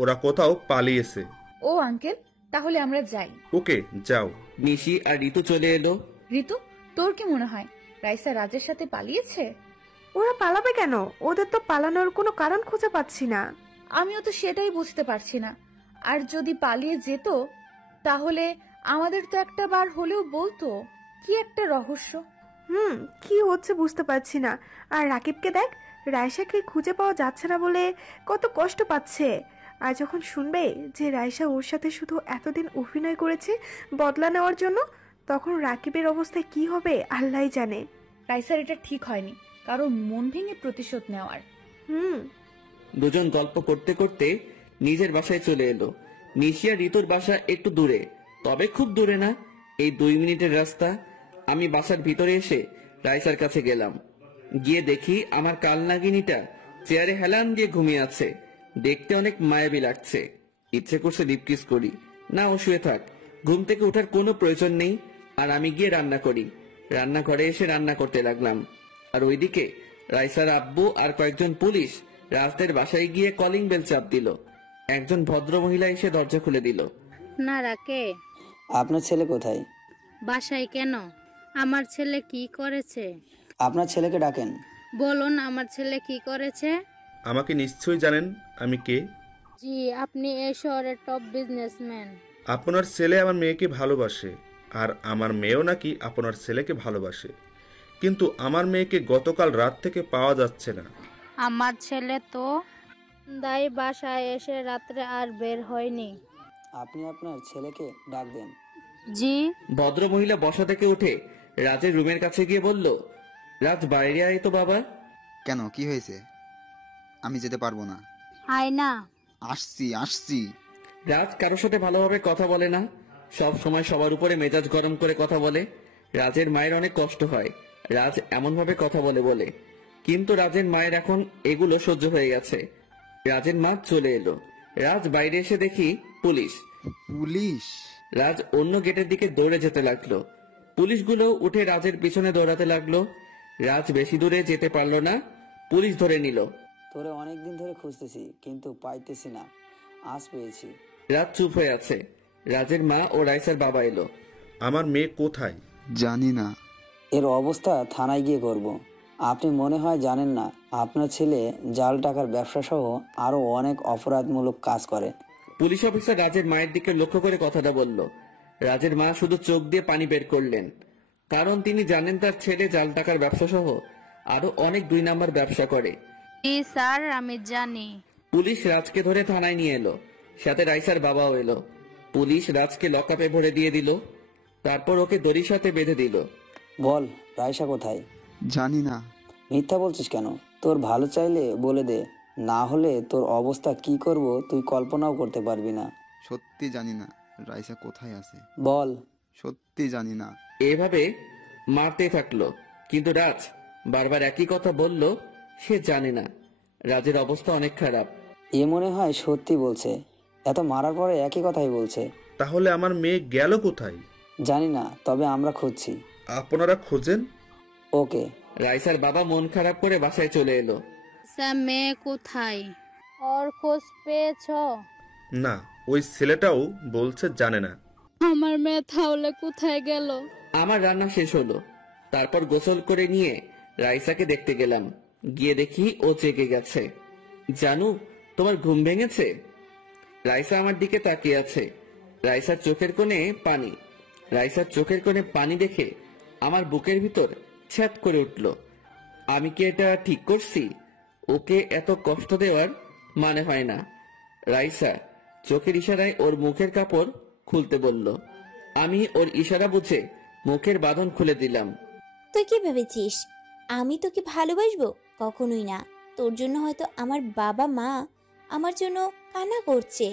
ওরা কোথাও পালিয়েছে। ও আঙ্কেল, তাহলে আমরা যাই। ওকে, যাও। নিশি আর ঋতু চলে এলো। ঋতু, তোর কি মনে হয় রাইসা রাজের সাথে পালিয়েছে? ওরা পালাবে কেন? ওদের তো পালানোর কোনো কারণ খুঁজে পাচ্ছি না। আমিও তো সেটাই বুঝতে পারছি না। আর যদি পালিয়ে যেত তাহলে আমাদের তো একটা বার হলেও বলতো। কি একটা রহস্য। কি হচ্ছে বুঝতে পারছি না। আর রাকিবকে দেখ, রাইসাকে খুঁজে পাওয়া যাচ্ছে না বলে কত কষ্ট পাচ্ছে। আর যখন শুনবে যে রাইসা ওর সাথে শুধু এতদিন অভিনয় করেছে বদলা নেওয়ার জন্য, তখন রাকিবের অবস্থায় কি হবে আল্লাহই জানে। রাইসার এটা ঠিক হয়নি, কারণ মন ভেঙে প্রতিশোধ নেওয়ার। দুজন গল্প করতে করতে নিজের বাসায় চলে এলো। নিশিয়া ঋতুর বাসা একটু দূরে, তবে খুব দূরে না, এই 2 মিনিটের রাস্তা। আমি বাসার ভিতরে এসে রাইসার কাছে গেলাম। গিয়ে দেখি আমার কালনাগিনীটা চেয়ারে হেলান দিয়ে ঘুমিয়ে আছে। দেখতে অনেক মায়াবী লাগছে। ইচ্ছে করছে ডিপ কিস করি, না ও শুয়ে থাক, ঘুম থেকে ওঠার কোনো প্রয়োজন নেই। আর আমি গিয়ে রান্না করি। রান্নাঘরে এসে রান্না করতে লাগলাম। আর ওইদিকে রাইসার আব্বু আর কয়েকজন পুলিশ রাজদের বাসায় গিয়ে কলিং বেল চাপ দিল। একজন ভদ্র মহিলা এসে দরজা খুলে দিল। না রাকে, আপনার ছেলে কোথায়? বাসায় কেন? আমার ছেলে কি করেছে? আপনার ছেলেকে ডাকেন। বলুন আমার ছেলে কি করেছে? আমাকে নিশ্চয়ই জানেন আমি কে। জি, আপনি এই শহরের টপ বিজনেসম্যান। আপনার ছেলে আমার মেয়েকে ভালোবাসে, আর আমার মেয়েও নাকি আপনার ছেলেকে ভালোবাসে, কিন্তু আমার মেয়েকে গতকাল রাত থেকে পাওয়া যাচ্ছে না। আমার ছেলে তো দাই বাসায় এসে রাত্রে আর বের হয়নি। আপনি আপনার ছেলেকে ডাক দেন। জি। ভদ্র মহিলা বসা থেকে উঠে রাজের রুমের কাছে গিয়ে বলল, রাজ বাইরে আয় তো বাবা। কেন, কি হয়েছে? আমি যেতে পারবো না। আয় না। আসছি। রাজ কারোর সাথে ভালোভাবে কথা বলে না, সব সময় সবার উপরে মেজাজ গরম করে কথা বলে। রাজের মায়ের অনেক কষ্ট হয় রাজ এমন ভাবে কথা বলে, কিন্তু রাজের মায়ের এখন এগুলো সহ্য হয়ে গেছে। রাজের মা চলে এলো। রাজ বাইরে এসে দেখি পুলিশ। রাজ অন্য গেটের দিকে দৌড়ে যেতে লাগলো। পুলিশগুলো উঠে রাজের পিছনে দৌড়াতে লাগলো। রাজ বেশি দূরে যেতে পারলো না, পুলিশ ধরে নিল। তোরে অনেকদিন ধরে খুঁজতেছি, কিন্তু পাইতেছি না, আজ পেয়েছি। রাজ চুপ হয়ে আছে। রাজের মা ও রাইসার বাবা এলো। আমার মেয়ে কোথায়? জানি না। এর অবস্থা থানায় গিয়ে করব। আপনি মনে হয় জানেন না, আপনার ছেলে জাল টাকার ব্যবসা সহ আরো অনেক অপরাধমূলক কাজ করে। পুলিশ অফিসার রাজের মায়ের দিকে লক্ষ্য করে কথাটা বলল। রাজের মা শুধু চোখ দিয়ে পানি বের করলেন, কারণ তিনি জানেন তার ছেলে জাল টাকার ব্যবসা সহ আরো অনেক 2 নাম্বার ব্যবসা করে। জি স্যার, আমি জানি। পুলিশ রাজকে ধরে থানায় নিয়ে এলো, সাথে রাইসার বাবাও এলো। পুলিশ রাজকে লকআপে ভরে দিয়ে দিল, তারপর ওকে দড়ির সাথে বেঁধে দিল। বল, রাইসা কোথায়? জানি না। মিথ্যা বলছিস কেন? তোর ভালো চাইলে বলে দে, না হলে তোর অবস্থা কি করব তুই কল্পনাও করতে পারবি না। সত্যি জানি না রাইসা কোথায় আছে। বল। সত্যি জানি না। এভাবে মারতে থাকলো, কিন্তু রাজ বারবার একই কথা বলল, সে জানে না। রাজের অবস্থা অনেক খারাপ। এ মনে হয় সত্যি বলছে, এত মারার পরে একই কথাই বলছে। তাহলে আমার মেয়ে গেল কোথায়? জানি না, তবে আমরা খুঁজছি। আপনারা খোঁজেন। ওকে। রাইসার বাবা মন খারাপ করে বাসায় চলে এলো। স্যার, মেয়ে কোথায়? ওর খোঁজ পেয়েছ? না, ওই ছেলেটাও বলছে জানে না। আমার মেয়ে তাহলে কোথায় গেল? আমার রান্না শেষ হলো, তারপর গোসল করে নিয়ে রাইসাকে দেখতে গেলাম। গিয়ে দেখি ও জেগে গেছে। জানু, তোমার ঘুম ভেঙেছে? রাইসা আমার দিকে তাকিয়ে আছে। রাইসার চোখের কোণে পানি দেখে আমার বুকের ভিতর ছ্যাত করে উঠল। আমি কি এটা ঠিক করছি? ওকে এত কষ্ট দেওয়ার মানে হয় না। রাইসা চোখের ইশারায় ওর মুখের কাপড় খুলতে বলল। আমি ওর ইশারা বুঝে মুখের বাঁধন খুলে দিলাম। তুই কি ভেবেছিস আমি তোকে ভালোবাসবো? কখনোই না। তোর জন্য হয়তো আমার বাবা মা আমার জন্য কান্না করছে।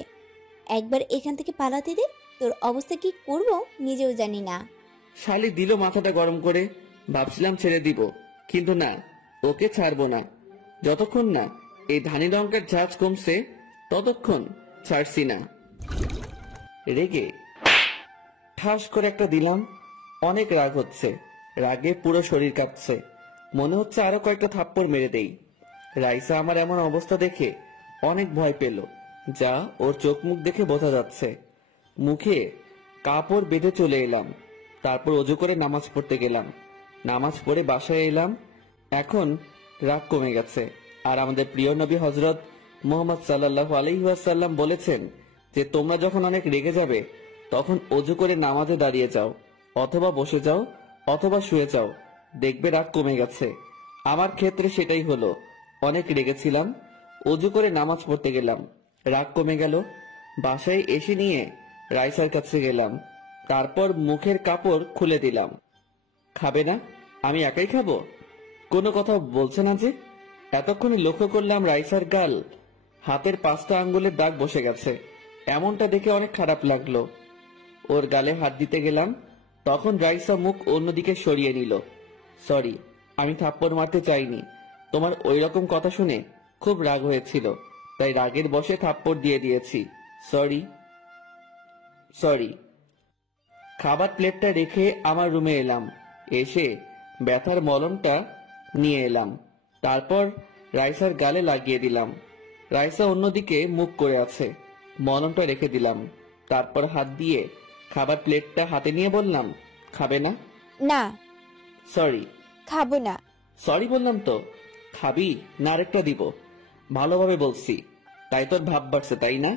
একবার এখান থেকে পালাতে দে, তোর অবস্থা কি করব নিজেও জানি না। শালি দিল মাথাটা গরম করে। ভাবছিলাম ছেড়ে দিব, কিন্তু না, ওকে ছাড়বো না। যতক্ষণ না এই ধানি লঙ্কার ঝাঁজ কমছে ততক্ষণ ছাড়ছি না। রেগে ঠাস করে একটা দিলাম। অনেক রাগ হচ্ছে, রাগে পুরো শরীর কাঁপছে। মনে হচ্ছে আরো কয়েকটা থাপ্পড় মেরে দেই। রাইসা আমার এমন অবস্থা দেখে অনেক ভয় পেল, যা ওর চোখ মুখ দেখে বোঝা যাচ্ছে। মুখে কাপড় বেঁধে চলে এলাম। তারপর অজু করে নামাজ পড়তে গেলাম। নামাজ পড়ে বাসায় এলাম। এখন রাগ কমে গেছে। আর আমাদের প্রিয় নবী হজরত মুহাম্মদ সাল্লাল্লাহু আলাইহি ওয়াসাল্লাম বলেছেন যে তোমরা যখন অনেক রেগে যাবে তখন অজু করে নামাজে দাঁড়িয়ে যাও, অথবা বসে যাও, অথবা শুয়ে যাও, দেখবে রাগ কমে গেছে। আমার ক্ষেত্রে সেটাই হলো। অনেক রেগেছিলাম, অজু করে নামাজ পড়তে গেলাম, রাগ কমে গেল। বাসায় এসে নিয়ে রাইসার কাছে গেলাম, তারপর মুখের কাপড় খুলে দিলাম। খাবে না? আমি একাই খাবো? কোনো কথা বলছে না যে? এতক্ষণে লক্ষ্য করলাম রাইসার গাল হাতের 5টা আঙ্গুলের দাগ বসে গেছে। এমনটা দেখে অনেক খারাপ লাগলো। ওর গালে হাত দিতে গেলাম, তখন রাইসা মুখ অন্যদিকে সরিয়ে নিল। সরি, আমি থাপ্পড় মারতে চাইনি। তোমার ওই রকম কথা শুনে খুব রাগ হয়েছিল, তাই রাগের বশে থাপ্পড় দিয়ে দিয়েছি। Sorry sorry. খাবার প্লেটটা রেখে আমার রুমে এলাম। এসে ব্যথার মলমটা নিয়ে এলাম, তারপর রাইসার গালে লাগিয়ে দিলাম। রাইসা অন্যদিকে মুখ করে আছে। মলমটা রেখে দিলাম, তারপর হাত দিয়ে খাবার প্লেটটা হাতে নিয়ে বললাম, খাবে না? না। সরি। খাবো না। সরি বললাম তো। খাবি না আরেকটা দিব? ভালোভাবে বলছি, তাই তোর ভাব বাড়ছে তাই না?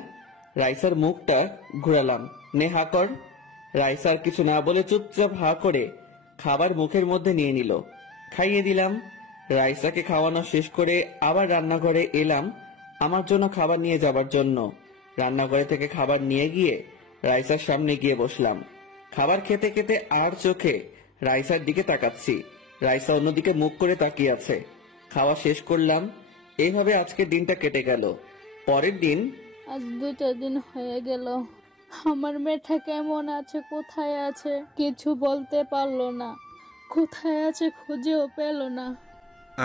রাইসার মুখটা ঘুরালাম। নে হা কর। রাইসার কিছু না বলে চুপচাপ হা করে খাবার মুখের মধ্যে নিয়ে নিল। খাইয়ে দিলাম। রাইসাকে খাওয়ানো শেষ করে আবার রান্নাঘরে এলাম আমার জন্য খাবার নিয়ে যাবার জন্য। রান্নাঘরে থেকে খাবার নিয়ে গিয়ে রাইসার সামনে গিয়ে বসলাম। খাবার খেতে খেতে আর চোখে রাইসার দিকে তাকাচ্ছি। রাইসা অন্যদিকে মুখ করে তাকিয়ে আছে। খাওয়া শেষ করলাম। এইভাবে আজকের দিনটা কেটে গেল। পরের দিন। আজ 2টা দিন হয়ে গেল। আমার মেয়েটা কেমন আছে, কোথায় আছে কিছু বলতে পারলো না। কোথায় আছে খুঁজেও পেল না।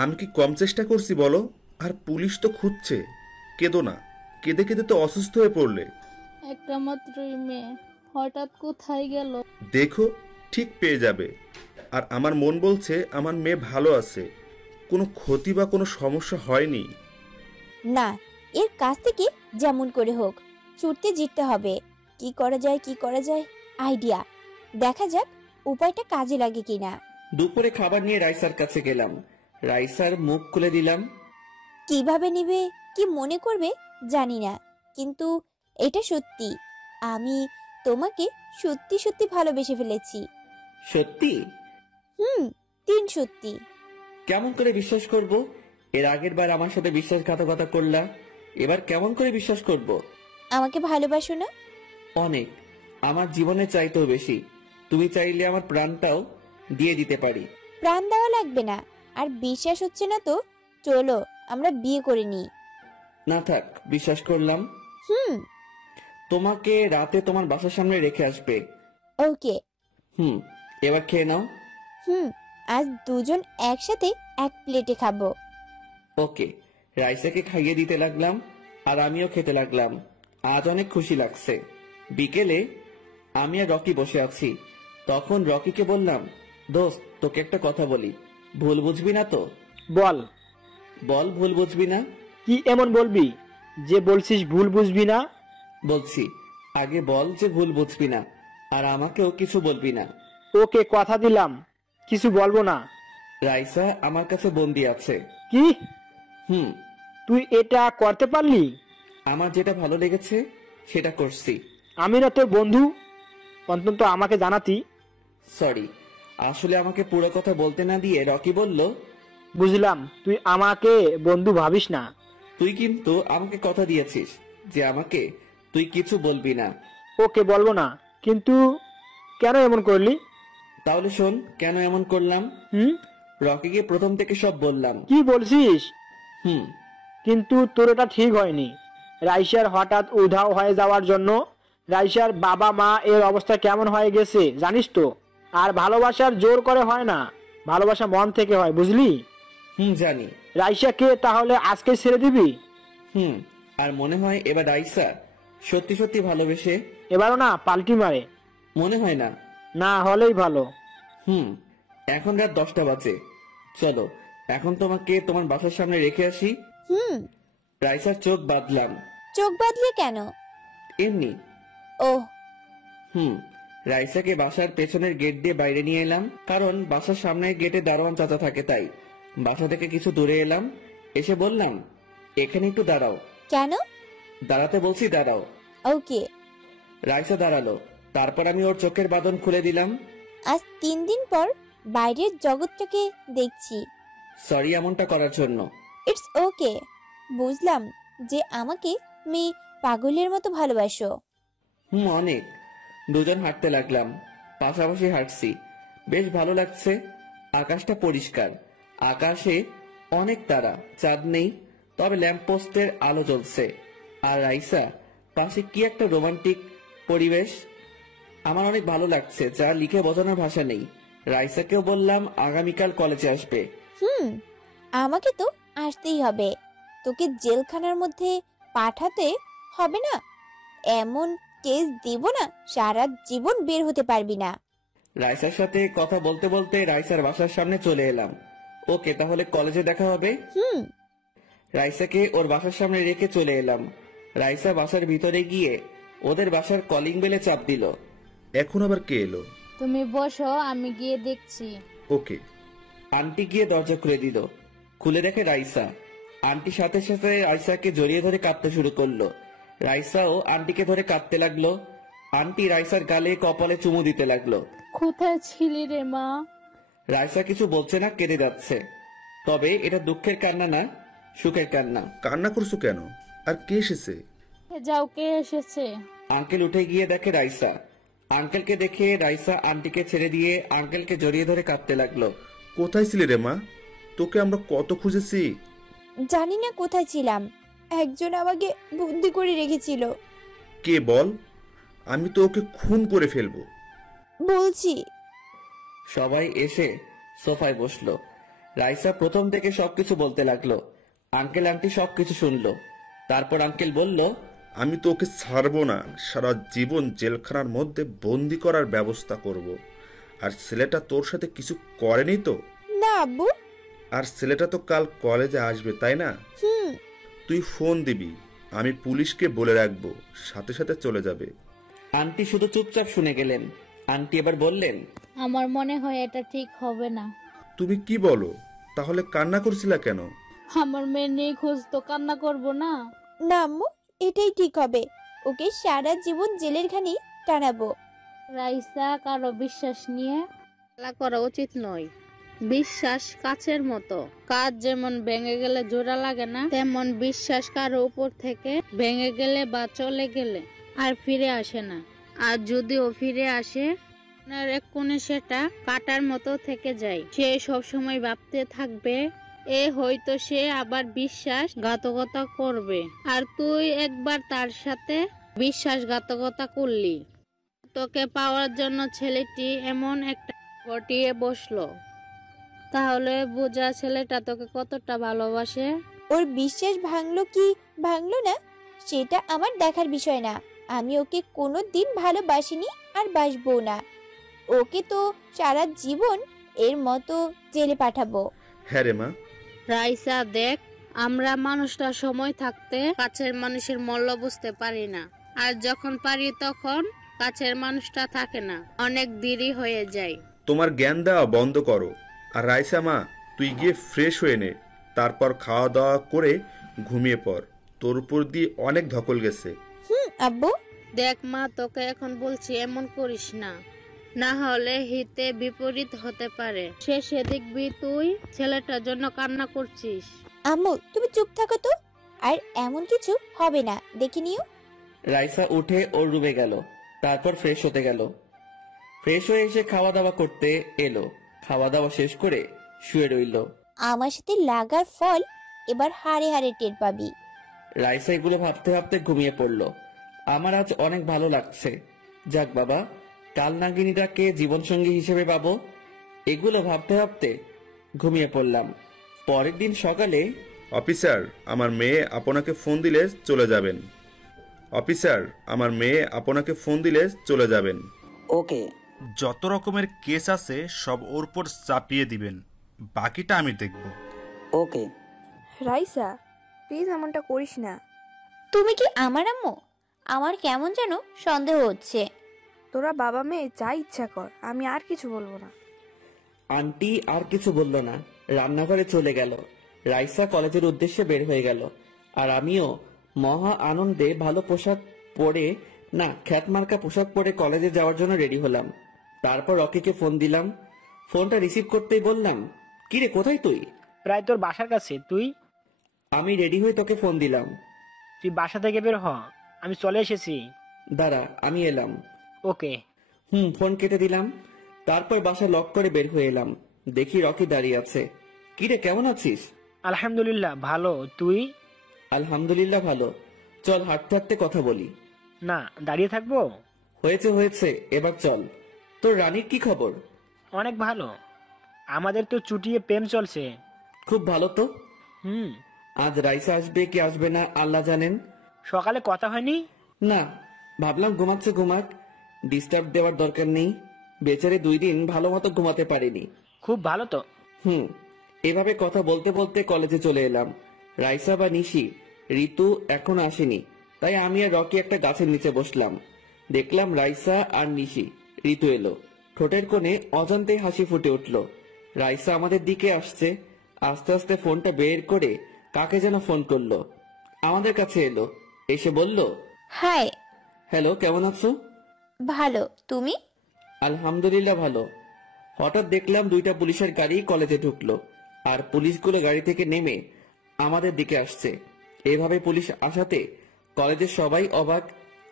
আমি কি কম চেষ্টা করছি বলো? আর পুলিশ তো খুঁজছে। কেঁদো না, কেঁদে কেঁদে তো অসুস্থ হয়ে পড়লে। একটা মাত্রই মেয়ে, হঠাৎ কোথায় গেল? দেখো, ঠিক পেয়ে যাবে। আর আমার মন বলছে আমার মেয়ে ভালো আছে, কোনো ক্ষতি বা কোনো সমস্যা হয়নি। না, এর কাছ থেকে যেমন করে হোক ছুটতে জিততে হবে। কি করা যায় আইডিয়া। দেখা যাক উপায়টা কাজে লাগে কিনা। দুপুরে খাবার নিয়ে রাইসার কাছে গেলাম। রাইসার মুখ খুলে দিলাম। কিভাবে নিবে, কি মনে করবে জানি না, কিন্তু এটা সত্যি। আমি তোমাকে সত্যি সত্যি ভালোবেসে ফেলেছি। সত্যি? 3 সত্যি। কেমন করে বিশ্বাস করব? এর আগের বার আমার সাথে বিশ্বাসঘাতকতা করলা, এবার কেমন করে বিশ্বাস করব? আমাকে ভালোবাসো না? অনেক, আমার জীবনে চাইতেও বেশি। তুমি চাইলে আমার প্রাণটাও দিয়ে দিতে পারি। প্রাণ দেওয়া লাগবে না। আর বিশ্বাস হচ্ছে না তো চলো আমরা বিয়ে করে নিই। না থাক, বিশ্বাস করলাম। তোমাকে রাতে তোমার বাসার সামনে রেখে আসবে। ওকে। এবার খেয়ে নাও। আজ দুজন একসাথে এক প্লেটে খাবো। ওকে। রাইসাকে খাইয়ে দিতে লাগলাম আর আমিও খেতে লাগলাম। আজ অনেক খুশি লাগছে। বিকেলে আমি আর রকি বসে আছি, তখন রকিকে বললাম, দোস্ত তোকে একটা কথা বলি, ভুল বুঝবি না তো? বল। বল, ভুল বুঝবি না? কি এমন বলবি যে বলছিস ভুল বুঝবি না? বলছি, আগে বল যে ভুল বুঝবি না, আর আমাকেও কিছু বলবি না। ওকে, কথা দিলাম কিছু বলবো না। রাইসা আমার কাছে বন্দি আছে। কি? তুই এটা করতে পারলি? আমার যেটা ভালো লেগেছে সেটা করছি। আমি না তোর বন্ধু, অন্তত আমাকে জানাতি। সরি, আসলে আমাকে পুরো কথা বলতে না দিয়ে রকি বলল, বুঝলাম তুই আমাকে বন্ধু ভাবিস না। তুই কিন্তু আমাকে কথা দিয়েছিস যে আমাকে তুই কিছু বলবি না। ওকে, বলবো না, কিন্তু কেন এমন করলি? তাহলে শোন কেন এমন করলাম। রকিকে প্রথম থেকে সব বললাম। কি বলছিস? কিন্তু তোর এটা ঠিক হয়নি। রাইসার হঠাৎ উধাও হয়ে যাওয়ার জন্য রাইসার বাবা মা এর অবস্থা কেমন হয়ে গেছে জানিস তো? আর ভালোবাসার জোর করে হয় না, ভালোবাসা মন থেকে হয়, বুঝলি? জানি। রাইসাকে তাহলে আজকে ছেড়ে দিবি? আর মনে হয় এবার রাইসা সত্যি সত্যি ভালোবেসে এবারও না পাল্টি মারে। মনে হয় না। না হলেই ভালো। এখন রাত 10টা বাজে। চলো এখন তোমাকে তোমার বাসার সামনে রেখে আসি। রাইসার চোখ বাঁধলাম। চোখ বাঁধলে কেন? এমনি। ও। রাইসাকে বাসার পেছনের গেট দিয়ে বাইরে নিয়ে এলাম, কারণ বাসার সামনের গেটে দারোয়ান চাচা থাকে, তাই বাসা থেকে কিছু দূরে এলাম। এসে বললাম, এখানে একটু দাঁড়াও। কেন? দাঁড়াতে বলছি, দাঁড়াও। ওকে। রাইসা দাঁড়ালো, তারপর আমি ওর চোখের বাঁধন খুলে দিলাম। আজ 3 দিন পর বাইরের জগৎটাকে দেখছি। সরি এমনটা করার জন্য। It's okay. বুঝলাম যে আমাকে তুমি পাগলের মতো ভালোবাসো। অনেক। দুজন হাঁটতে লাগলাম, পাশাপাশি হাঁটছি, বেশ ভালো লাগছে। আকাশটা পরিষ্কার, আকাশে অনেক তারা, চাঁদ নেই, তবে ল্যাম্পপোস্টের আলো জ্বলছে। আর রাইসা পাশে কি একটা রোমান্টিক পরিবেশ। আমার অনেক ভালো লাগছে, যা লিখে বোঝানোর ভাষা নেই। রাইসাকেও বললাম আগামীকাল কলেজে আসবে। আমাকে তো আসতেই হবে, তোকে জেলখানার মধ্যে পাঠাতে হবে না। এমন কেস দিব না সারা জীবন বের হতে পারবি না। রাইসার সাথে কথা বলতে বলতে রাইসার বাসার সামনে চলে এলাম। ওকে, তাহলে কলেজে দেখা হবে। রাইসাকে ওর বাসার সামনে রেখে চলে এলাম। রাইসা বাসার ভিতরে গিয়ে ওদের বাসার কলিং বেলে চাপ দিল। এখন আবার কে এলো? তুমি বসো, আমি গিয়ে দেখছি। ওকে। আন্টি গিয়ে দরজা খুলে দিল। খুলে দেখে রাইসা। আন্টি সাথে সাথে রাইসাকে জড়িয়ে ধরে কাঁদতে শুরু করলো। রাইসাও আন্টিকে ধরে কাঁদতে লাগলো। আন্টি রাইসার গালে কপালে চুমু দিতে লাগলো। কোথায় ছিলি রে মা? রাইসা কিছু বলছে না, কেঁদে যাচ্ছে। তবে এটা দুঃখের কান্না না, সুখের কান্না। কান্না করছো কেন? আর কে এসেছে? যাও, কে এসেছে? আঙ্কেল উঠে গিয়ে দেখে রাইসা। আঙ্কেলকে দেখে রাইসা আন্টিকে ছেড়ে দিয়ে আঙ্কেলকে জড়িয়ে ধরে কাঁদতে লাগলো। কোথায় ছিলে রে মা? তোকে আমরা কত খুঁজেছি। জানি না কোথায় ছিলাম, একজন আমাকে বন্দি করে রেখেছিল। কে বল? আমি তো ওকে খুন করে ফেলবো। বলছি। সবাই এসে সোফায় বসলো। রাইসা প্রথম থেকে সবকিছু বলতে লাগলো। আঙ্কেল আন্টি সবকিছু শুনলো। তারপর আঙ্কেল বলল, আমি তো ওকে ছাড়বো না, সারা জীবন জেলখানার মধ্যে বন্দি করার ব্যবস্থা করব। আর ছেলেটা তোর সাথে কিছু করেনি তো? না আব্বু। আর ছেলেটা তো কাল কলেজে আসবে, তাই না? তুই ফোন দিবি, আমি পুলিশকে বলে রাখবো, সাথে সাথে চলে যাবে। আন্টি শুধু চুপচাপ শুনে গেলেন। আন্টি এবার বললেন, আমার মনে হয় এটা ঠিক হবে না। তুমি কি বলো? তাহলে কান্না করছিলা কেন? আমার মেয়ে নিখোঁজ, তো কান্না করব না? না আম্মু, এটাই ঠিক হবে। ওকে সারা জীবন জেলের ঘানি টানাবো। রাইসা, কারো বিশ্বাস নিয়ে খেলা করা উচিত নয়। বিশ্বাস কাচের মতো, কাজ যেমন ভেঙে গেলে জোড়া লাগে না, তেমন বিশ্বাস কারো উপর থেকে ভেঙে গেলে বা চলে গেলে আর ফিরে আসে না। আর যদিও ফিরে আসে, আপনার এক কোণে সেটা কাটার মতো থেকে যায়। সে সবসময় ভাবতে থাকবে হয়তো সে আবার বিশ্বাসঘাতকতা করবে, আর তুই একবার তার সাথে বিশ্বাসঘাতকতা করলি। তোকে পাওয়ার জন্য ছেলেটি এমন একটা ঘটিয়ে বসলো। তাহলে বোঝা ছেলেটা তোকে কতটা ভালোবাসে। ওর বিশ্বাস ভাঙলো কি ভাঙলো না সেটা আমার দেখার বিষয় না। আমি ওকে কোনো দিন ভালোবাসিনি আর বাসবো না। ওকে তো সারা জীবন এর মতো জেলে পাঠাবো। হ্যাঁ রে মা। রাইসা দেখ, আমরা মানুষটা সময় থাকতে কাছের মানুষের মূল্য বুঝতে পারি না, আর যখন পারি তখন কাছের মানুষটা থাকে না, অনেক দেরি হয়ে যায়। তোমার জ্ঞান দেওয়া বন্ধ করো। আর রাইসা মা, তুই গিয়ে ফ্রেশ হয়ে নে, তারপর খাওয়া দাওয়া করে ঘুমিয়ে পড়। তোর উপর দিয়ে অনেক ধকল গেছে। আব্বু। দেখ মা, তোকে এখন বলছি এমন করিস না, না হলে হিতে বিপরীত হতে পারে। শেষে দেখবি তুই ছেলেটার জন্য কান্না করছিস। আম্মু তুমি চুপ থাকো তো, আর এমন কিছু হবে না, দেখে নিও। রাইসা উঠে ওর রুমে গেল। তারপর ফ্রেশ হতে গেল। ফ্রেশ হয়ে এসে খাওয়া দাওয়া করতে এলো। খাওয়া দাওয়া শেষ করে শুয়ে রইল। আমার সাথে লাগার ফল এবার হাড়ে হাড়ে টের পাবি। রাইসা এগুলো ভাবতে ভাবতে ঘুমিয়ে পড়ল। আমার আজ অনেক ভালো লাগছে। যাক বাবা, কাল নাগিনীটাকে জীবনসঙ্গী হিসেবে পাবো। এগুলো ভাবতে ভাবতে ঘুমিয়ে পড়লাম। পরের দিন সকালে, অফিসার, আমার মেয়ে আপনাকে ফোন দিলে চলে যাবেন। অফিসার, আমার মেয়ে আপনাকে ফোন দিলে চলে যাবেন। ওকে। যত রকমের কেস আছে সব ওর উপর চাপিয়ে দিবেন, বাকিটা আমি দেখব। ওকে। রাইসা, প্লিজ এমনটা করিস না। তুমি কি আমার আম্মু? আমার কেমন যেন সন্দেহ হচ্ছে। তোরা বাবা মেয়ে যা ইচ্ছা কর, আমি আর কিছু বলবো না। আন্টি আর কিছু বলল না, রান্নাঘরে চলে গেল। রাইসা কলেজের উদ্দেশ্যে বের হয়ে গেল। আর আমিও মহা আনন্দে ভালো পোশাক পরে, না খ্যাতমার্কা পোশাক পরে কলেজে যাওয়ার জন্য রেডি হলাম। তারপর রকিকে ফোন দিলাম। ফোনটা রিসিভ করতেই বললাম, কিরে কোথায় তুই? প্রায় তোর বাসার কাছে। তুই? আমি রেডি হয়ে তোকে ফোন দিলাম। তুই বাসা থেকে বের হ, আমি চলে এসেছি। দাঁড়া, আমি এলাম। ওকে। ফোন কেটে দিলাম। তারপর বাসা লক করে বের হয়ে এলাম। দেখি রকি দাঁড়িয়ে আছে। কিরে কেমন আছিস? আলহামদুলিল্লাহ ভালো, তুই? আলহামদুলিল্লাহ ভালো। চল হাঁটতে হাঁটতে কথা বলি। না, দাঁড়িয়ে থাকবো? হয়েছে হয়েছে, এবার চল। তোর রানীর কি খবর? অনেক ভালো। আমাদের তো চুটিয়ে প্রেম চলছে। খুব ভালো তো। হুম। আজ রাইসা আসবে কি আসবে না আল্লাহ জানেন। সকালে কথা হয়নি? না, ভাবলাম ঘুমাচ্ছে ঘুমাক, ডিস্টার্ব দেওয়ার দরকার নেই। বেচারে 2 দিন ভালো মতো ঘুমাতে পারিনি। খুব ভালো তো। এভাবে কথা বলতে বলতে কলেজে চলে এলাম। রাইসা বা নিশি, ঋতু এখন আসেনি, তাই আমি আর রকি একটা গাছের নিচে বসলাম। দেখলাম রাইসা আর নিশি। ঋতু এলো, ঠোঁটের কোণে অজান্তে হাসি ফুটে উঠল। রাইসা আমাদের দিকে আসছে, আস্তে আস্তে ফোনটা বের করে কাকে যেন ফোন করলো। আমাদের কাছে এলো, এসে বলল, হাই। হ্যালো, কেমন আছো? ভালো, তুমি? আলহামদুলিল্লাহ ভালো। হঠাৎ দেখলাম 2টা পুলিশের গাড়ি কলেজে ঢুকলো, আর পুলিশগুলো গাড়ি থেকে নেমে আমাদের দিকে আসছে। এভাবে পুলিশ আসাতে কলেজের সবাই অবাক,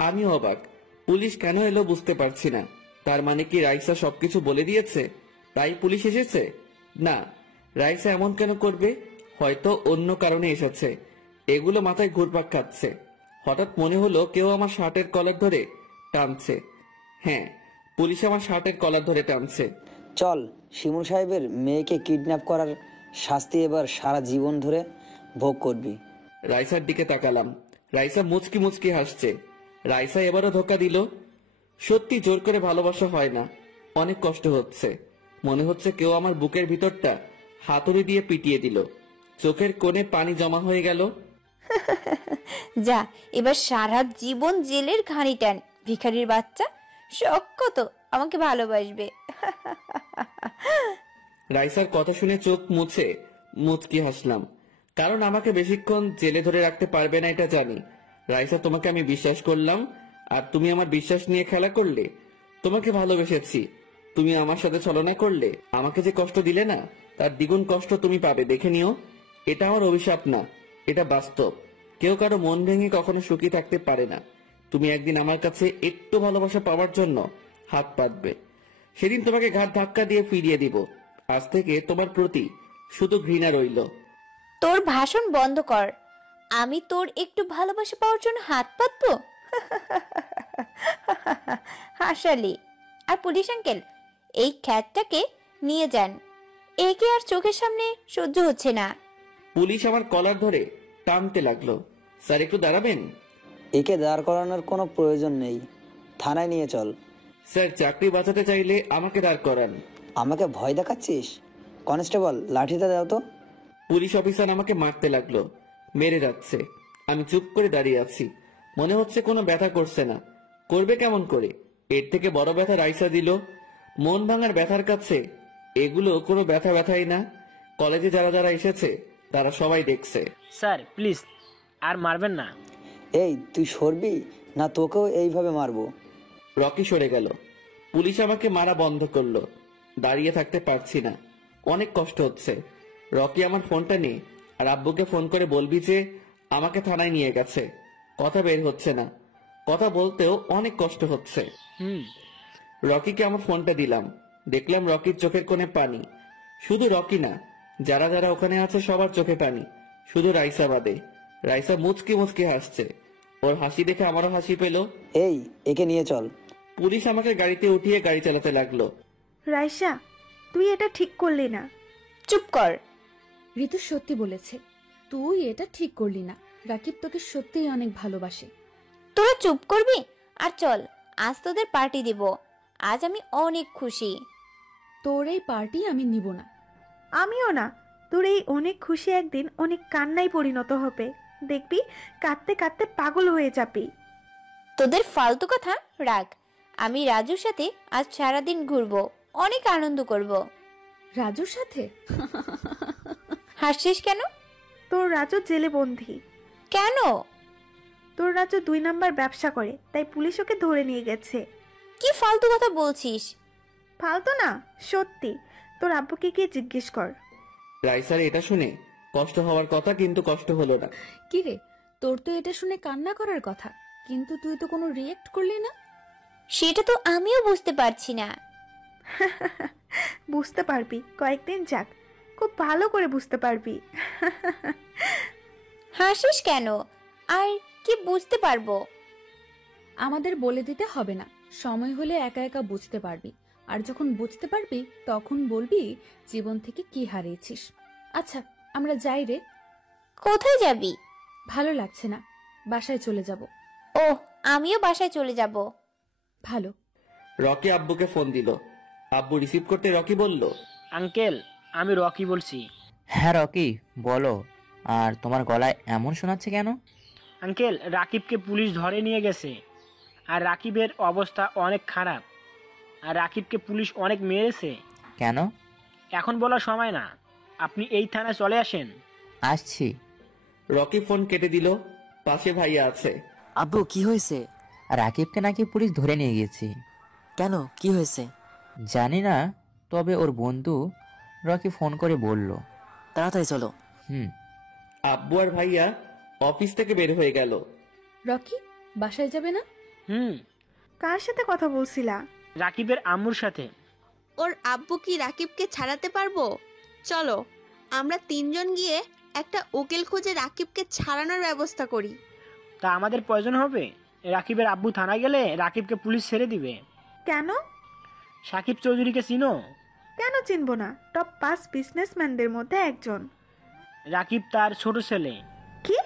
আমিও অবাক। পুলিশ কেন এলো বুঝতে পারছি না। তার মানে কি রাইসা সবকিছু বলে দিয়েছে তাই পুলিশ এসেছে? না, রাইসা এমন কেন করবে? হয়তো অন্য কারণে এসেছে। এগুলো মাথায় ঘুরপাক খাচ্ছে। হঠাৎ মনে হলো কেউ আমার শার্টের কলার ধরে টানছে। হ্যাঁ, পুলিশ আমার শার্টের কলার ধরে টানছে। চল, শিমুল সাহেবের মেয়েকে কিডন্যাপ করার শাস্তি এবার সারা জীবন ধরে ভোগ করবি। রাইসার দিকে তাকালাম, রাইসা মুচকি মুচকি হাসছে। রাইসা এবারও ধোকা দিল। সত্যি জোর করে ভালোবাসা হয় না, অনেক কষ্ট হচ্ছে। মনে হচ্ছে কেউ আমার বুকের ভিতরটা হাতুড়ি দিয়ে পিটিয়ে দিল। চোখের কোণে পানি জমা হয়ে গেল। যা, এবার সারা জীবন জেলের ঘানি টান, ভিখারির বাচ্চা। শখ কত আমাকে ভালোবাসবে। রাইসার কথা শুনে চোখ মুছে মুচকি হাসলাম, কারণ আমাকে বেশিক্ষণ জেলে ধরে রাখতে পারবে না এটা জানি। রাইসা, তোমাকে আমি বিশ্বাস করলাম, আর তুমি আমার বিশ্বাস নিয়ে খেলা করলে। তোমাকে ভালোবেসেছি, তুমি আমার সাথে ছলনা করলে। আমাকে যে কষ্ট দিলে না, তার দ্বিগুণ কষ্ট তুমি পাবে, দেখে নিও। এটা আমার অভিশাপ না, এটা বাস্তব। কেউ কারো মন ভেঙে কখনো সুখী থাকতে পারে না। তুমি একদিন আমার কাছে একটু ভালোবাসা পাওয়ার জন্য হাত পাতবে, সেদিন তোমাকে ঘাট ধাক্কা দিয়ে ফিরিয়ে দিব। আজ থেকে তোমার প্রতি শুধু ঘৃণা রইল। তোর ভাষণ বন্ধ কর। আমি তোর একটু ভালোবাসা পাওয়ার জন্য হাত পাতবো? হাসালি। আর পুলিশ আঙ্কেল, এই খ্যাতটাকে নিয়ে যান, একে আর চোখের সামনে সহ্য হচ্ছে না। পুলিশ আমার কলার ধরে টানতে লাগলো। স্যার, একটু দাঁড়াবেন? একে দাঁড় করানোর কোনো প্রয়োজন নেই, থানায় নিয়ে চল। স্যার, চাকরি বাঁচাতে চাইলে আমাকে দাঁড় করান। আমাকে ভয় দেখাচ্ছিস? কনস্টেবল, লাঠিটা দাও তো। পুলিশ অফিসার আমাকে মারতে লাগলো, মেরে যাচ্ছে। আমি চুপ করে দাঁড়িয়ে আছি। মনে হচ্ছে কোনো ব্যথা করছে না, করবে কেমন করে? এর থেকে বড় ব্যথা রাইসা দিল। মন ভাঙার ব্যথার কাছে এগুলো কোনো ব্যথা ব্যথাই না। কলেজে যারা যারা এসেছে তারা সবাই দেখছে। স্যার প্লিজ, আর মারবেন না। এই, তুই সরবি না তোকেও এইভাবে মারবো? রকি সরে গেল। পুলিশ আমাকে মারা বন্ধ করলো। দাঁড়িয়ে থাকতে পারছি না, অনেক কষ্ট হচ্ছে। রকি, আমার ফোনটা নে, আর আব্বুকে ফোন করে বলবি যে আমাকে থানায় নিয়ে গেছে। কথা বের হচ্ছে না, কথা বলতেও অনেক কষ্ট হচ্ছে। রকিকে আমার ফোনটা দিলাম। দেখলাম রকির চোখের কোণে পানি। শুধু রকি না, যারা যারা ওখানে আছে সবার চোখে পানি, শুধু রাইসা বাদে। রাইসা মুচকি মুচকি হাসছে। ওর হাসি দেখে আমারও হাসি পেল। এই, একে নিয়ে চল। পুলিশ আমাকে গাড়িতে উঠিয়ে গাড়ি চালাতে লাগলো। রাইসা, তুই এটা ঠিক করলি না। চুপ কর। ঋতু সত্যি বলেছে, তুই এটা ঠিক করলি না। রাকিব তোকে সত্যিই অনেক ভালোবাসে। তোরা চুপ করবি? আর চল, আজ তোদের পার্টি দিব। আজ আমি অনেক খুশি। তোর এই পার্টি আমি নিব না। আমিও না। তোর এই অনেক খুশি একদিন অনেক কান্নায় পরিণত হবে। দেখবি, কাঁদতে কাঁদতে পাগল হয়ে যাবি। তোদের ফালতু কথা রাখ। আমি রাজুর সাথে আজ সারাদিন ঘুরবো, অনেক আনন্দ করব। রাজুর সাথে? হাসছিস কেন? তোর রাজু জেলে বন্দী। কেন? তোর রাজু 2 নাম্বার ব্যবসা করে, তাই পুলিশ ওকে ধরে নিয়ে গেছে। কি ফালতু কথা বলছিস? ফালতু না, সত্যি। তোর আব্বুকে গিয়ে জিজ্ঞেস কর। রাইসার এটা শুনে কষ্ট হওয়ার কথা, কিন্তু কষ্ট হলো না। কি রে, তোর তো এটা শুনে কান্না করার কথা, কিন্তু তুই তো কোনো রিয়েক্ট করলি না। সেটা তো আমিও বুঝতে পারছি না। বুঝতে পারবি, কয়েকদিন যাক, খুব ভালো করে বুঝতে পারবি। হাসিস কেন? আর কি বুঝতে পারবো? আমাদের বলে দিতে হবে না, সময় হলে একা একা বুঝতে পারবি। আর যখন বুঝতে পারবি তখন বলবি জীবন থেকে কি হারিয়েছিস। আচ্ছা আমরা যাই রে। কোথায় যাবি? ভালো লাগছে না, বাসায় চলে যাব। ও, আমিও বাসায় চলে যাব। ভালো। রকি আব্বুকে ফোন দিল। আব্বু রিসিভ করতে রকি বলল, আঙ্কেল, আমি রকি বলছি। হ্যাঁ রকি, বলো। আর তোমার গলায় এমন শোনাচ্ছে কেন? আঙ্কেল, রাকিবকে পুলিশ ধরে নিয়ে গেছে, আর রাকিবের অবস্থা অনেক খারাপ, আর রাকিবকে পুলিশ অনেক মেরেছে। কেন? এখন বলার সময় না, আপনি এই থানায় চলে আসেন। আসছি। রকি ফোন কেটে দিল। পাশে ভাইয়া আছে। আব্বু কি হয়েছে? রাকিবকে নাকি পুলিশ ধরে নিয়ে গেছে। কেন, কি হয়েছে? জানি না, তবে ওর বন্ধু রকি ফোন করে বলল। তাড়াতাড়ি চলো। আব্বু আর ভাইয়া অফিস থেকে বের হয়ে গেল। রকি বাসায় যাবে না? কার সাথে কথা বলছিলা? রাকিবের আম্মুর সাথে। ওর আব্বু কি রাকিবকে ছাড়াতে পারবো? চলো আমরা তিনজন গিয়ে একটা উকিল খুঁজে রাকিবকে ছাড়ানোর ব্যবস্থা করি। তা আমাদের প্রয়োজন হবে? রাকিবের আব্বু থানায় গেলে রাকিবকে পুলিশ ছেড়ে দিবে। কেন? সাকিব চৌধুরীকে চিনো? কেন চিনবো না? টপ 5 বিজনেসম্যানদের মধ্যে একজন। রাকিব তার ছোট ছেলে। কি?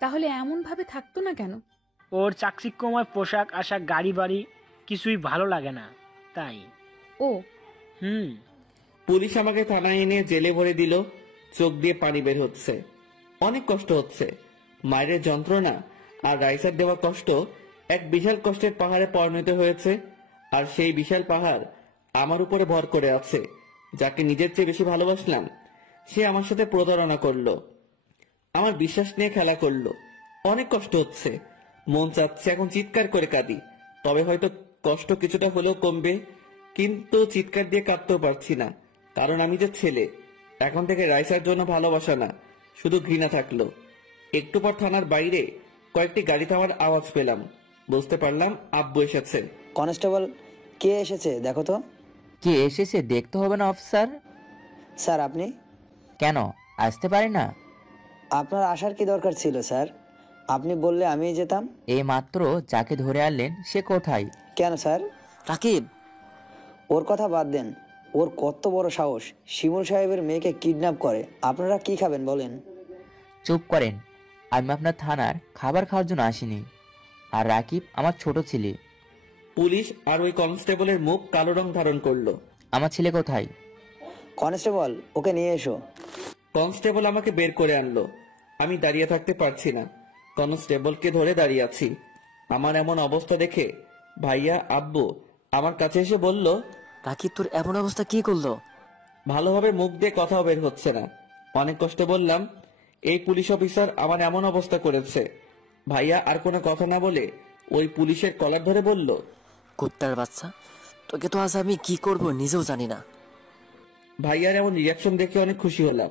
তাহলে এমন ভাবে থাকতো না কেন? ওর চাকচিক্যময় পোশাক আশাক গাড়ি বাড়ি কিছুই ভালো লাগে না, তাই। ও পুলিশ আমাকে থানায় এনে জেলে ভরে দিল। চোখ দিয়ে পানি বের হচ্ছে। অনেক কষ্ট হচ্ছে। মায়ের যন্ত্রণা আর রাইসার দেওয়া কষ্ট এক বিশাল কষ্টের পাহাড়ে পরিণত হয়েছে। আর সেই বিশাল পাহাড় আমার উপরে ভর করে আছে। যাকে নিজের চেয়ে বেশি ভালোবাসলাম, সে আমার সাথে প্রতারণা করলো, আমার বিশ্বাস নিয়ে খেলা করলো। অনেক কষ্ট হচ্ছে। মন চাচ্ছে এখন চিৎকার করে কাঁদি, তবে হয়তো কষ্ট কিছুটা হলেও কমবে। কিন্তু চিৎকার দিয়ে কাঁদতেও পারছি না, কারণ আমি যে ছেলে। এখন থেকে রাইসার জন্য ভালোবাসা না, শুধু ঘৃণা থাকলো। একটু পর থানার বাইরে কয়েকটি গাড়ি থামার আওয়াজ পেলাম। বুঝতে পারলাম আব্বু এসেছে। কনস্টেবল, কে এসেছে দেখো তো। কে এসেছে দেখতে হবে না অফিসার? স্যার আপনি? কেন আসতে পারি না? আপনার আসার কি দরকার ছিল স্যার? আপনি বললে আমিই যেতাম। এই মাত্র যাকে ধরে আনলেন সে কোথায়? কেন স্যার? রাকিব। ওর কথা বাদ দেন। ওর কত বড় সাহস শিমুল সাহেবের মেয়েকে কিডন্যাপ করে। আপনারা কি খাবেন বলেন? চুপ করেন। আমি আপনার থানার খাবার খাওয়ার জন্য আসিনি। আর রাকিব আমার ছোট ছেলে। পুলিশ আর ওই কনস্টেবলের মুখ কালো রং ধারণ করলো। আমার ছেলে কোথায়? কনস্টেবল, ওকে নিয়ে এসো। কনস্টেবল আমাকে বের করে আনলো। আমি দাঁড়িয়ে থাকতে পারছি না, কনস্টেবলকে ধরে দাঁড়িয়ে আছি। আমার এমন অবস্থা দেখে ভাইয়া আব্বু আমার কাছে এসে বলল, রাকিব তোর এমন অবস্থা কি করলো? ভালোভাবে মুখ দিয়ে কথাও বের হচ্ছে না। অনেক কষ্ট বললাম, এই পুলিশ অফিসার আমার এমন অবস্থা করেছে। ভাইয়া আর কোনো কথা না বলে ওই পুলিশের কলার ধরে বলল, কুত্তার বাচ্চা, তোকে তো আজ আমি কি করব নিজেও জানি না। ভাইয়ার এমন রিয়াকশন দেখে অনেক খুশি হলাম।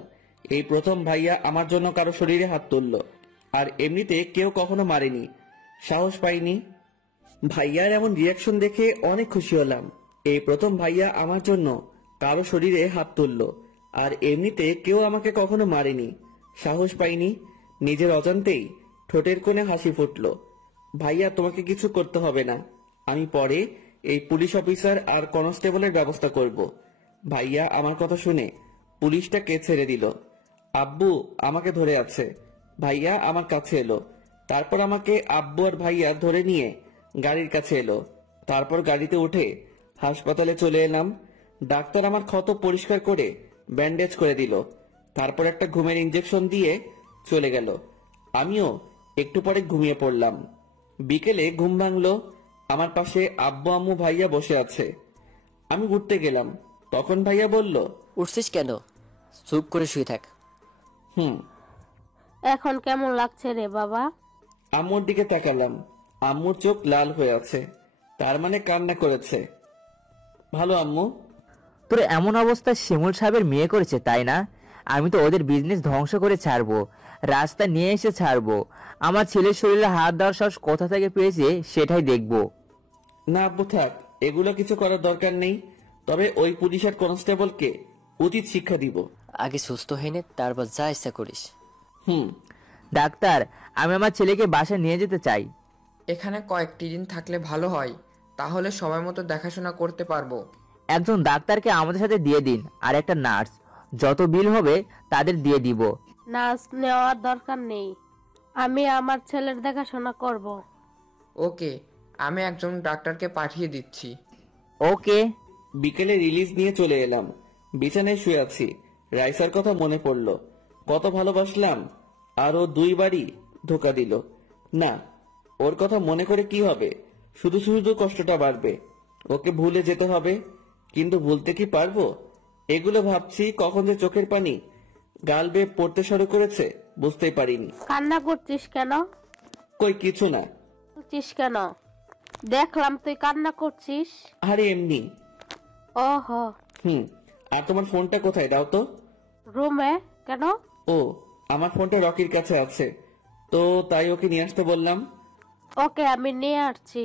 এই প্রথম ভাইয়া আমার জন্য কারো শরীরে হাত তুললো। আর এমনিতে কেউ কখনো মারেনি, সাহস পাইনি। ভাইয়ার এমন রিয়াকশন দেখে অনেক খুশি হলাম। এই প্রথম ভাইয়া আমার জন্য কারো শরীরে হাত তুললো। আর এমনিতে কেউ আমাকে কখনো মারেনি, সাহস পাইনি। নিজের অজান্তেই ঠোঁটের কোণে হাসি ফুটলো। ভাইয়া তোমাকে কিছু করতে হবে না, আমি পরে এই পুলিশ অফিসার আর কনস্টেবলের ব্যবস্থা করব। ভাইয়া আমার কথা শুনে পুলিশটাকে ছেড়ে দিল। আব্বু আমাকে ধরে আছে। ভাইয়া আমার কাছে এলো। তারপর আমাকে আব্বু আর ভাইয়া ধরে নিয়ে গাড়ির কাছে এলো। তারপর গাড়িতে উঠে হাসপাতালে চলে এলাম। ডাক্তার আমার ক্ষত পরিষ্কার করে ব্যান্ডেজ করে দিল। তারপর একটা ঘুমের ইঞ্জেকশন দিয়ে চলে গেল। আমিও একটু পরে ঘুমিয়ে পড়লাম। বিকেলে ঘুম ভাঙলো। আমার পাশে আব্বু আম্মু ভাইয়া বসে আছে। আমি উঠতে গেলাম, তখন ভাইয়া বলল, উঠছিস কেন? চুপ করে শুয়ে থাক। এখন কেমন লাগছে রে বাবা? আম্মুর দিকে তাকালাম। আম্মুর চোখ লাল হয়ে আছে, তার মানে কান্না করেছে। ভালো আম্মু। তোর এমন অবস্থায় শিমুল সাহেবের মেয়ে করেছে তাই না? আমি তো ওদের বিজনেস ধ্বংস করে ছাড়বো, রাস্তা নিয়ে এসে ছাড়বো। আমার ছেলের শরীরে হাত দেওয়ার সাহস কোথা থেকে পেয়েছে সেটাই দেখবো। না আব্বু থাক, এগুলো কিছু করার দরকার নেই। তবে ওই পুলিশ আর কনস্টেবলকে উচিত শিক্ষা দিব। আগে সুস্থ হয়ে নে, তারপর যা ইচ্ছা করিস। ডাক্তার, আমি আমার ছেলেকে বাসায় নিয়ে যেতে চাই। এখানে কয়েকটি দিন থাকলে ভালো হয়, তাহলে সময় মতো দেখাশোনা করতে পারবো। একজন ডাক্তারকে আমাদের সাথে দিয়ে দিন আর একটা নার্স, যত বিল হবে তাদের দিয়ে দিব। নার্স নেওয়ার দরকার নেই, আমি আমার ছেলের দেখাশোনা করব। ওকে, আমি একজন ডাক্তারকে পাঠিয়ে দিচ্ছি। ওকে। বিকেলে রিলিজ নিয়ে চলে এলাম। বিছানায় শুয়ে আছি। রাইসার কথা মনে পড়ল। কত ভালোবাসলাম, আরও 2 বারই ধোকা দিল। না, ওর কথা মনে করে কি হবে, শুধু শুধু কষ্টটা বাড়বে। ওকে ভুলে যেতে হবে, কিন্তু ভুলতে কি পারবো? এগুলো ভাবছি কখন যে চোখের পানি গাল বেয়ে পড়তে শুরু করেছে বুঝতেই পারিনি। কান্না করছিস কেন? কই কিছু না। করছিস কেন? দেখলাম তুই কান্না করছিস। আরে এমনি। ওহো। আর তোমার ফোনটা কোথায়, দাও তো। রুমে। কেন? ও, আমার ফোনটা রকির কাছে আছে, তো তাই ওকে নিয়ে আসতে বললাম। ওকে, আমি নিয়ে আসছি।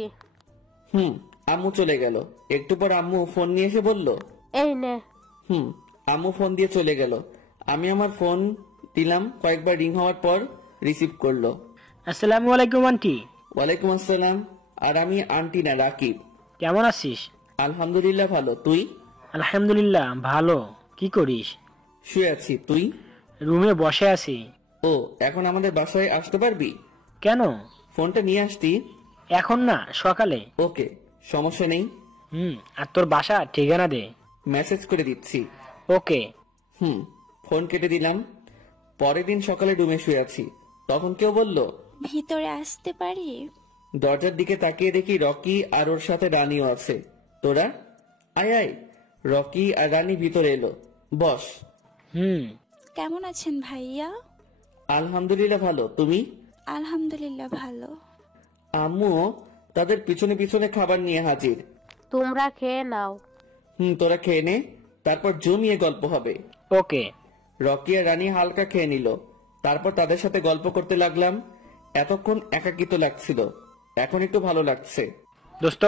আম্মু চলে গেল। একটু পর আম্মু ফোন নিয়ে এসে বলল, এই নে। আম্মু ফোন দিয়ে চলে গেল। আমি আমার ফোন দিলাম, কয়েকবার রিং হওয়ার পর রিসিভ করলো। আসসালামু আলাইকুম আন্টি। ওয়ালাইকুম আসসালাম। আর আমি আন্টি না, রাকিব। কেমন আছিস? আলহামদুলিল্লাহ ভালো, তুই? আলহামদুলিল্লাহ ভালো। কি করিস? শুয়ে আছি, তুই? রুমে বসে আছি। ও, এখন আমাদের বাসায় আসতে পারবি? কেন? ফোনটা নিয়ে আসতি। এখন না, সকালে। ওকে, সমস্যা নেই। আর তোর বাসা ঠিকানা দে। মেসেজ করে দিচ্ছি। ওকে। ফোন কেটে দিলাম। পরের দিন সকালে রুমে শুয়ে আছি, তখন কেউ বলল, ভিতরে আসতে পারি? দরজার দিকে তাকিয়ে দেখি রকি আর ওর সাথে রানীও আছে। তোরা আয় আয়। রকি আর রানী ভিতরে এলো। বস। কেমন আছেন ভাইয়া? আলহামদুলিল্লাহ ভালো, তুমি? আলহামদুলিল্লাহ ভালো। আম্মু তাদের পিছনে পিছনে খাবার নিয়ে হাজির। তোমরা খেয়ে নাও। তোরা খেয়ে নে, তারপর জমিয়ে গল্প হবে। ওকে। রকি আর রানী হালকা খেয়ে নিল, তারপর তাদের সাথে গল্প করতে লাগলাম। এতক্ষণ একাকিত্ব লাগছিল, এখন একটু ভালো লাগছে। দোস্ত,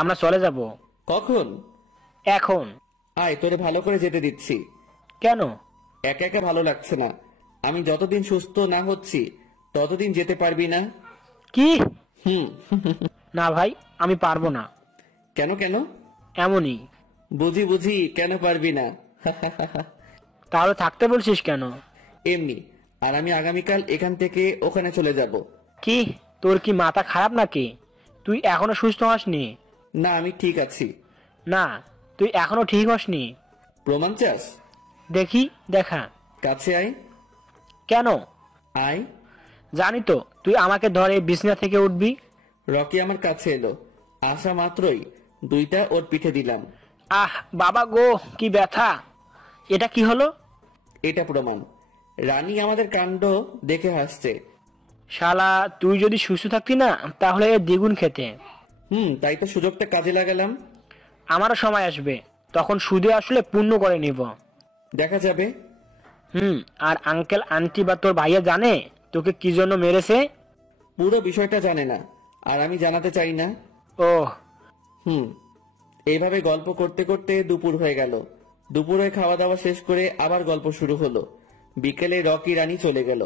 আমরা চলে যাব। কখন? এখন। আয়, তোরে ভালো করে যেতে দিচ্ছি। কেন? একা একা ভালো লাগছে না। আমি যতদিন সুস্থ না হচ্ছি ততদিন যেতে পারবি না। কি? না ভাই, আমি পারবো না। কেন কেন? এমনই। বুঝি বুঝি, কেন পারবি না? তাহলে থাকতে বলছিস কেন? এমনি। আর আমি আগামীকাল এখান থেকে ওখানে চলে যাব। কি, তোর কি মাথা খারাপ নাকি? তুই এখনো সুস্থ হসনি? না, আমি ঠিক আছি। না, তুই এখনো ঠিক হসনি। প্রমাণ চাস? দেখি, দেখা। কাছে আয়। কেন? আয়। জানি তো তুই আমাকে ধরে বিছনা থেকে উঠবি। রকি আমার কাছে এলো, আসা মাত্রই 2টা ওর পিঠে দিলাম। আহ বাবা গো, কি ব্যথা! এটা কি হলো? এটা প্রমাণ। রানী আমাদের কাণ্ড দেখে হাসছে। শালা, তুই যদি সুস্থ থাকতি না তাহলে দ্বিগুণ খেতে। তাই তো সুযোগটা কাজে লাগালাম। আমারও সময় আসবে, তখন সুদে আসলে পূর্ণ করে নিব। দেখা যাবে। আর আঙ্কেল আন্টি বা তোর ভাইয়া জানে তোকে কি জন্য মেরেছে? পুরো বিষয়টা জানে না, আর আমি জানাতে চাই না। ওহ। এইভাবে গল্প করতে করতে দুপুর হয়ে গেল। দুপুরে খাওয়া দাওয়া শেষ করে আবার গল্প শুরু হলো। বিকেলে রকি রানী চলে গেল।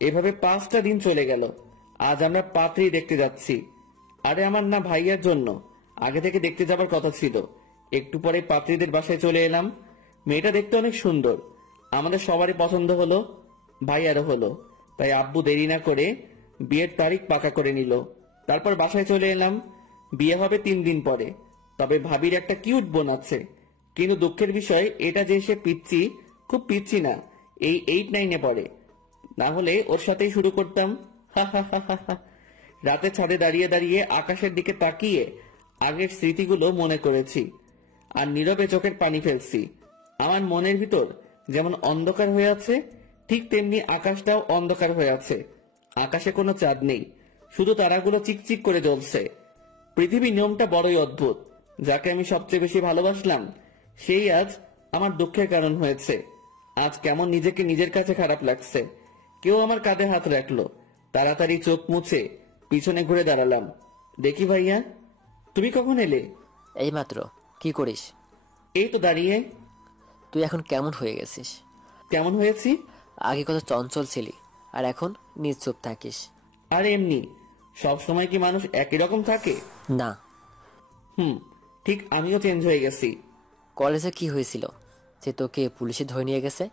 এভাবে 5টা দিন চলে গেল। আজ আমরা পাত্রী দেখতে যাচ্ছি। আরে আমার না ভাইয়ার জন্য, আগে থেকে দেখতে যাবার কথা ছিল। একটু পরে পাত্রীদের বাসায় চলে এলাম। মেয়েটা দেখতে অনেক সুন্দর, আমাদের সবারই পছন্দ হলো, ভাইয়ারও হলো। তাই আব্বু দেরি না করে বিয়ের তারিখ পাকা করে নিল। তারপর বাসায় চলে এলাম। বিয়ে হবে 3 দিন পরে, তবে ভাবির একটা কিউট বোন আছে। কিন্তু দুঃখের বিষয় এটা যে সে পিচ্ছি, খুব পিচ্ছি না, এই 8-9-এ পড়ে। না হলে ওর সাথেই শুরু করতাম। রাতে ছাদে দাঁড়িয়ে দাঁড়িয়ে আকাশের দিকে তাকিয়ে আগের স্মৃতিগুলো মনে করেছি, আর নীরবে চোখের পানি ফেলছি। আমার মনের ভিতর যেমন অন্ধকার হয়ে আছে, ঠিক তেমনি আকাশটাও অন্ধকার হয়ে আছে। আকাশে কোনো চাঁদ নেই, শুধু তারাগুলো চিকচিক করে জ্বলছে। পৃথিবীর নিয়মটা বড়ই অদ্ভুত। যাকে আমি সবচেয়ে বেশি ভালোবাসলাম সেই আজ আমার দুঃখের কারণ হয়েছে। আজ কেমন নিজেকে নিজের কাছে খারাপ লাগছে। কেউ আমার কাঁধে হাত রাখলো। তাড়াতাড়ি চোখ মুছে পিছনে ঘুরে দাঁড়ালাম। দেখি ভাইয়া, তুমি কখন এলে? এইমাত্র। কি করিস? এই তো দাঁড়িয়ে। তুই এখন কেমন হয়ে গেছিস? কেমন হয়েছি? আগে কত চঞ্চল ছিলি, আর এখন নিশ্চুপ থাকিস। আর এমনি সব সময় কি মানুষ একই রকম থাকে? না। ঠিক আমিও চেঞ্জ হয়ে গেছি। কলেজে কি হয়েছিল যে তোকে পুলিশে ধরে নিয়ে গেছে?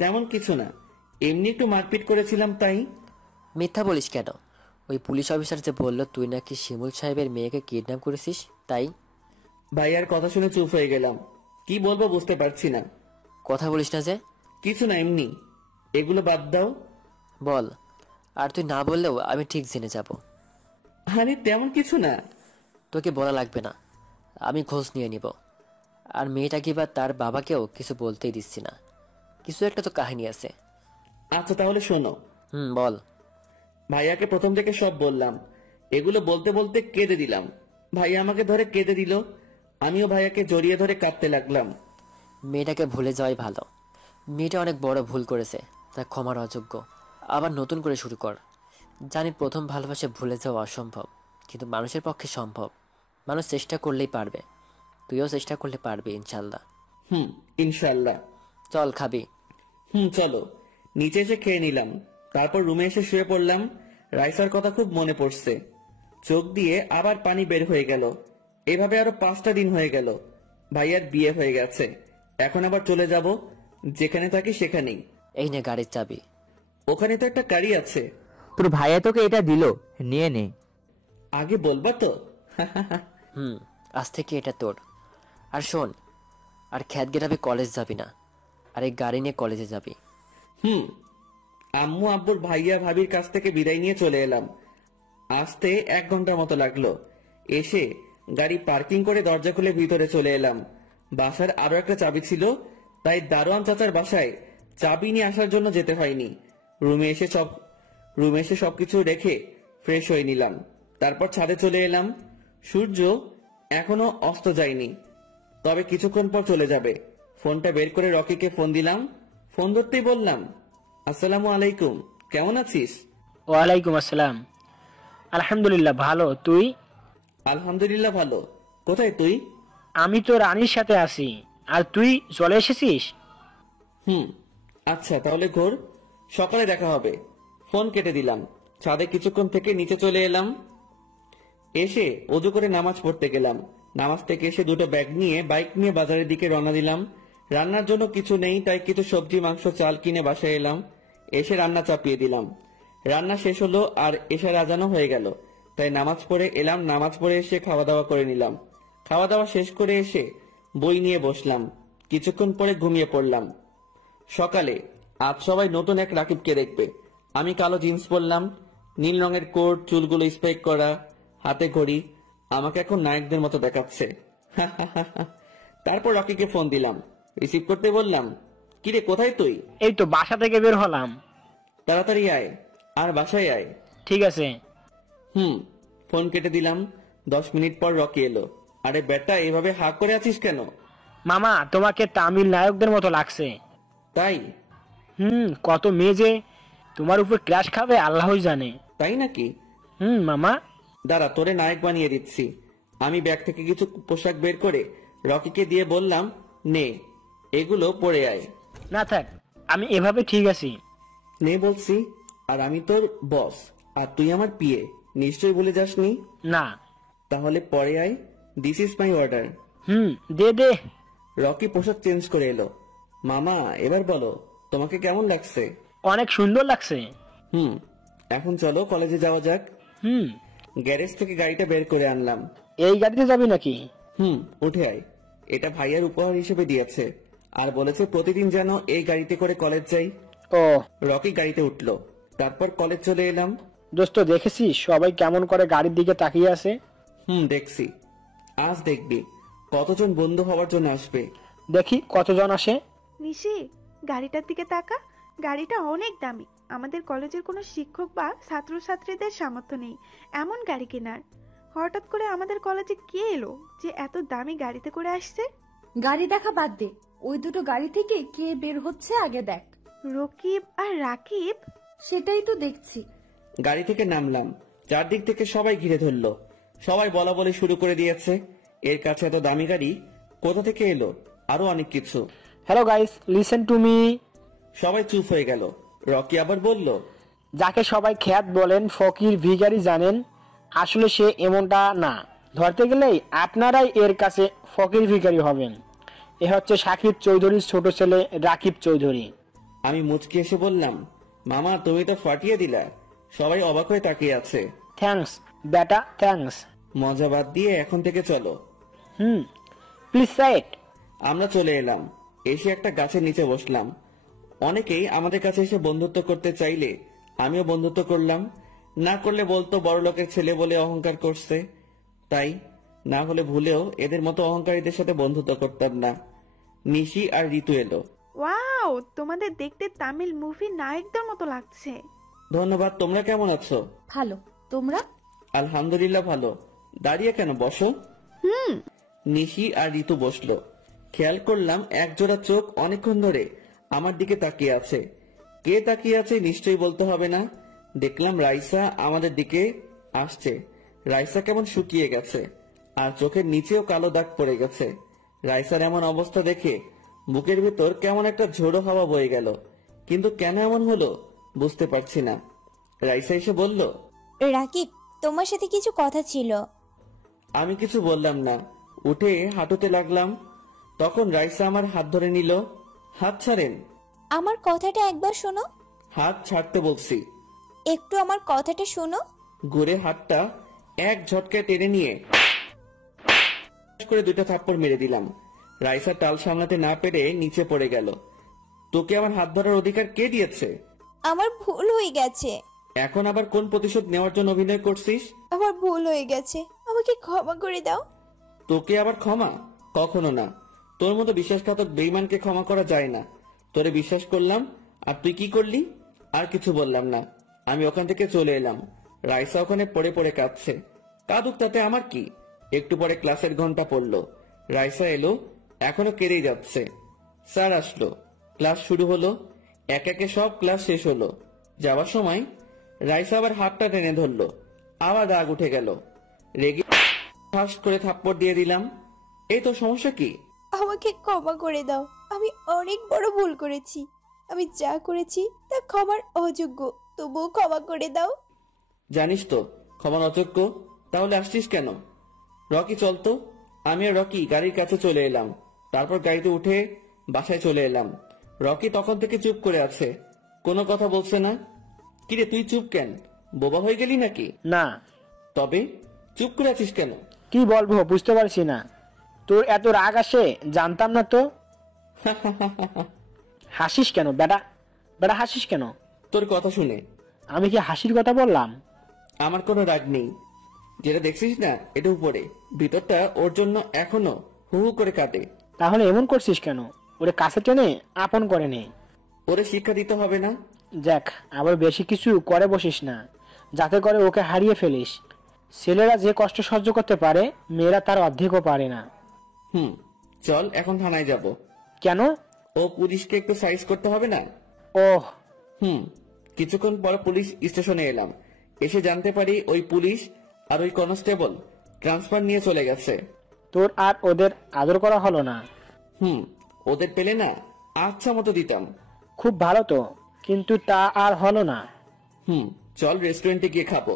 তেমন কিছু না, এমনি একটু মারপিট করেছিলাম তাই। মিথ্যা বলিস কেন? ওই পুলিশ অফিসার যে বলল তুই নাকি শিমুল সাহেবের মেয়েকে কিডন্যাপ করেছিস, তাই? ভাইয়ার কথা শুনে চুপ হয়ে গেলাম। কি বলবো বুঝতে পারছি না। কথা বলিস না যে? কিছু না, এমনি। এগুলো বাদ দাও। বল। আর তুই না বললেও আমি ঠিক জেনে যাব। আরে তেমন কিছু না। তোকে বলা লাগবে না, আমি খোঁজ নিয়ে নিব। আর মেয়েটা কি বা তার বাবাকেও কিছু বলতেই দিচ্ছি না। কিছু একটা তো কাহিনী আছে। আচ্ছা তাহলে শোনো। বল। ভাইয়াকে প্রথম থেকে সব বললাম। এগুলো বলতে বলতে কেঁদে দিলাম। ভাইয়া আমাকে ধরে কেঁদে দিল, আমিও ভাইয়াকে জড়িয়ে ধরে কাঁদতে লাগলাম। মেয়েটাকে ভুলে যাওয়াই ভালো। মেয়েটা অনেক বড় ভুল করেছে, তা ক্ষমার অযোগ্য। আবার নতুন করে শুরু কর। জানি প্রথম ভালোবাসা ভুলে যাওয়া অসম্ভব, কিন্তু মানুষের পক্ষে সম্ভব। মানুষ চেষ্টা করলেই পারবে। তুইও চেষ্টা করলে পারবি ইনশাল্লাহ। ইনশাল্লাহ। চল খাবি? চলো। নিচে এসে খেয়ে নিলাম, তারপর রুমে এসে শুয়ে পড়লাম। রাইসার কথা খুব মনে পড়ছে। চোখ দিয়ে আবার পানি বের হয়ে গেল। এভাবে আরো 5টা দিন হয়ে গেল। ভাইয়ার বিয়ে হয়ে গেছে, এখন আবার চলে যাব যেখানে থাকি সেখানেই। এই নে গাড়ির চাবি। ওখানে তো একটা গাড়ি আছে। তোর ভাইয়া তোকে এটা দিল, নিয়ে নে। আগে বলবা তো। আজ থেকে এটা তোর। আর শোন, আর খ্যাত গেরাবে কলেজ যাবি না, আর এই গাড়ি নিয়ে কলেজে যাবি। আম্মু আব্বুর ভাইয়া ভাবির কাছ থেকে বিদায় নিয়ে চলে এলাম। আসতে 1 ঘন্টার মতো লাগলো। এসে গাড়ি পার্কিং করে দরজা খুলে ভিতরে চলে এলাম। বাসার আরো একটা চাবি ছিল, তাই দারোয়ান চাচার বাসায় চাবি নিয়ে আসার জন্য যেতে হয়নি। রুমে এসে সবকিছু রেখে ফ্রেশ হয়ে নিলাম। তারপর ছাদে চলে এলাম। সূর্য এখনো অস্ত যায়নি, তবে কিছুক্ষণ পর চলে যাবে। ফোনটা বের করে রকিকে ফোন দিলাম। ফোন ধরতেই বললাম, আসসালামু আলাইকুম, কেমন আছিস? ওয়ালাইকুম আসসালাম। আলহামদুলিল্লাহ ভালো, তুই? আলহামদুলিল্লাহ ভালো। কোথায় তুই? আমি তো রানীর সাথে আছি। আর তুই চলে এসেছিস? আচ্ছা তাহলে ঘোর, সকালে দেখা হবে। ফোন কেটে দিলাম। ছাদে কিছুক্ষণ থেকে নিচে চলে এলাম। এসে ওযু করে নামাজ পড়তে গেলাম। নামাজ থেকে এসে 2টো ব্যাগ নিয়ে বাইক নিয়ে বাজারের দিকে রওনা দিলাম। রান্নার জন্য কিছু নেই, তাই কিছু সবজি মাংস চাল কিনে বাসায় এলাম। এসে রান্না চাপিয়ে দিলাম। রান্না শেষ হলো আর এশার আজানও হয়ে গেল, তাই নামাজ পড়ে এলাম। নামাজ পড়ে এসে খাওয়া দাওয়া করে নিলাম। খাওয়া দাওয়া শেষ করে এসে বই নিয়ে বসলাম। কিছুক্ষণ পরে ঘুমিয়ে পড়লাম। সকালে আজ সবাই নতুন এক রাকিবকে দেখবে। আমি কালো জিন্স পরলাম, নীল রঙের কোট, চুলগুলো স্প্রেক করা, হাতে ঘড়ি। আমাকে এখন নায়কদের মতো দেখাচ্ছে। তারপর রকিকে ফোন দিলাম, রিসিভ করতে বললাম, কিরে কোথায় তুই? এই তো বাসা থেকে বের হলাম। তাড়াতাড়ি আয়, আর বাসায় আয়। ঠিক আছে। ফোন কেটে দিলাম। 10 মিনিট পর রকি এলো। আরে বেটা, এভাবে হাঁ করে আছিস কেন? মামা, তোমাকে তামিল নায়কদের মতো লাগছে। তাই? কত মেয়ে যে তোমার উপর ক্রাশ খাবে আল্লাহই জানে। তাই নাকি? মামা দাঁড়া, তোরে নায়ক বানিয়ে দিচ্ছি। আমি ব্যাগ থেকে কিছু পোশাক বের করে রকিকে দিয়ে বললাম, নে এগুলো পরে আয়। না থাক, আমি এভাবে ঠিক আছি। নে বলছি। আর আমি তোর বস, আর তুই আমার পিএ, নিশ্চয়ই ভুলে যাসনি? না। তাহলে পরে আয়, দিস ইজ মাই অর্ডার। দে দে। রকি পোশাক চেঞ্জ করে এলো। মামা এবার বলো, তোমাকে কেমন লাগছে? অনেক সুন্দর লাগছে। এখন চলো কলেজে যাওয়া যাক। গ্যারেজ থেকে গাড়িটা বের করে আনলাম। এই গাড়িতে যাবি নাকি? উঠে আয়। এটা ভাইয়ার উপহার হিসেবে দিয়েছে, আর বলেছে প্রতিদিন যেন এই গাড়িতে করে কলেজ যাই। ও। রকি গাড়িতে উঠলো। তারপর কলেজ চলে এলাম। দোস্ত, দেখেছিস সবাই কেমন করে গাড়ির দিকে তাকিয়ে আছে? দেখছি। আজ দেখবি কতজন বন্ধু হওয়ার জন্য আসবে। দেখি কতজন আসে। নিশি, গাড়িটার দিকে তাকা। গাড়িটা অনেক দামি। আমাদের কলেজের কোনো শিক্ষক বা ছাত্রছাত্রীদের সামর্থ্য নেই এমন গাড়ি কেনার। হঠাৎ করে আমাদের কলেজে কে এলো যে এত দামি গাড়িতে করে আসছে? গাড়ি দেখা বাদ দে, ওই দুটো গাড়ি থেকে কে বের হচ্ছে আগে দেখ। রকিব আর রাকিব? সেটাই তো দেখছি। গাড়ি থেকে নামলাম। চারদিক থেকে সবাই ঘিরে ধরলো। সবাই বলা বলে শুরু করে দিয়েছে, এর কাছে এত দামি গাড়ি কোথা থেকে এলো, আরো অনেক কিছু। Hello guys, listen to me. সবাই চুপ হয়ে গেল। রকি আবার বলল, যাকে সবাই খ্যাত বলেন, ফকির ভিখারি জানেন, আসলে সে এমনটা না। ধরতে গেলেই আপনারাই এর কাছে ফকির ভিখারি হবেন। এ হচ্ছে শাকিব চৌধুরীর ছোট ছেলে রাকিব চৌধুরী। আমি মুচকি এসে বললাম, মামা তুমি তো ফাটিয়ে দিলা। সবাই অবাক হয়ে তাকিয়ে আছে। থ্যাঙ্কস বেটা, থ্যাঙ্কস। মজা বাদ দিয়ে এখন থেকে চলো। Please side. আমরা চলে এলাম, এসে একটা গাছের নিচে বসলাম। অনেকেই আমাদের কাছে এসে বন্ধুত্ব করতে চাইলে আমিও বন্ধুত্ব করলাম। না করলে বলতো বড় লোকের ছেলে বলে অহংকার করছে। তাই না হলে ভুলেও এদের মতো অহংকারীদের সাথে বন্ধুত্ব করতাম না। নিশি আর ঋতু এলো। ওয়াও, তোমাদের দেখতে তামিল মুভি নায়কদের মতো লাগছে। ধন্যবাদ। তোমরা কেমন আছো? ভালো, তোমরা? আলহামদুলিল্লাহ ভালো। দাঁড়িয়ে কেন, বসো। নিশি আর ঋতু বসলো। খেয়াল করলাম একজোড়া চোখ অনেকক্ষণ ধরে আমার দিকে তাকিয়ে আছে। কে তাকিয়ে আছে নিশ্চয়ই বলতে হবে না। দেখলাম রাইসা আমাদের দিকে আসছে। রাইসা কেমন শুকিয়ে গেছে, আর চোখের নিচেও কালো দাগ পড়ে গেছে। রাইসার এমন অবস্থা দেখে বুকের ভেতর কেমন একটা ঝোড়ো হাওয়া বয়ে গেল, কিন্তু কেন এমন হলো বুঝতে পারছি না। রাইসা এসে বলল, রাকিব, তোমার সাথে কিছু কথা ছিল। আমি কিছু বললাম না, উঠে হাঁটুতে লাগলাম। তখন রাইসা আমার হাত ধরে নিল। হাত ছাড়েন। আমার কথাটা একবার শোনো। হাত ছাড়তে বলছি। একটু আমার কথাটা শোনো। ঘুরে হাতটা এক ঝটকায় টেনে নিয়ে করে দুইটা থাপ্পড় মেরে দিলাম। রাইসা টাল সামলাতে না পেরে নিচে পড়ে গেল। তোকে আমার হাত ধরার অধিকার কে দিয়েছে? আমার ভুল হয়ে গেছে। এখন আবার কোন প্রতিশোধ নেওয়ার জন্য অভিনয় করছিস? আমার ভুল হয়ে গেছে, আমাকে ক্ষমা করে দাও। তোকে আবার ক্ষমা? কখনো না। তোর মতো বিশ্বাসঘাতক বেঈমানকে ক্ষমা করা যায় না। তোরে বিশ্বাস করলাম, আর তুই কি করলি? আর কিছু বললাম না, আমি ওখান থেকে চলে এলাম। রাইসা ওখানে পড়ে পড়ে কাঁদছে। কাঁদুক, তাতে আমার কি। একটু পরে ক্লাসের ঘন্টা পড়লো। রাইসা এলো, এখনো কেড়েই যাচ্ছে। স্যার আসলো, ক্লাস শুরু হলো। এক একে সব ক্লাস শেষ হলো। যাওয়ার সময় রাইসা আবার হাতটা টেনে ধরলো। আবার রাগ উঠে গেল। রেগে ফাঁস করে থাপ্পড় দিয়ে দিলাম। এই তো সমস্যা কি? আমাকে ক্ষমা করে দাও, আমি অনেক বড় ভুল করেছি। আমি যা করেছি তা ক্ষমার অযোগ্য, তবুও ক্ষমা করে দাও। জানিস তো ক্ষমার অযোগ্য, তাহলে আসছিস কেন? রকি চলতো। আমি আর রকি গাড়ির কাছে চলে এলাম। তারপর গাড়িতে উঠে বাসায় চলে এলাম। রকি তখন থেকে চুপ করে আছে, কোনো কথা বলছে না। কিরে তুই চুপ কেন? বোবা হয়ে গেলি নাকি? না। তবে চুপ করে আছিস কেন? কি বলবো বুঝতে পারছি না। তোর এত রাগ আসে জানতাম না তো। হাসিস কেন বেটা? বেটা হাসিস কেন? তোর কথা শুনে। আমি কি হাসির কথা বললাম? আমার কোনো রাগ নেই। যেটা দেখছিস না এটা উপরে, ভিতরটা ওর জন্য এখনো হু হু করে কাটে। তাহলে এমন করছিস কেন? ওরে কাছে টেনে আপন করে নে। ওরে শিক্ষা দিতে হবে না? দেখ, আবার বেশি কিছু করে বসিস না, যাতে করে ওকে হারিয়ে ফেলিস। ছেলেরা যে কষ্ট সহ্য করতে পারে, মেয়েরা তার অর্ধেকও পারে না। চল এখন থানায় যাব। কেন? ও পুলিশকে একটু সাইজ করতে হবে না? ওহ। কিছুক্ষণ পর পুলিশ স্টেশনে এলাম। এসে জানতে পারি ওই পুলিশ আর ওই কনস্টেবল ট্রান্সফার নিয়ে চলে গেছে। তোর আর ওদের আদর করা হলো না? ওদের পেলে না আচ্ছা মতো দিতাম। খুব ভালো তো, কিন্তু তা আর হলো না। চল রেস্টুরেন্টে গিয়ে খাবো।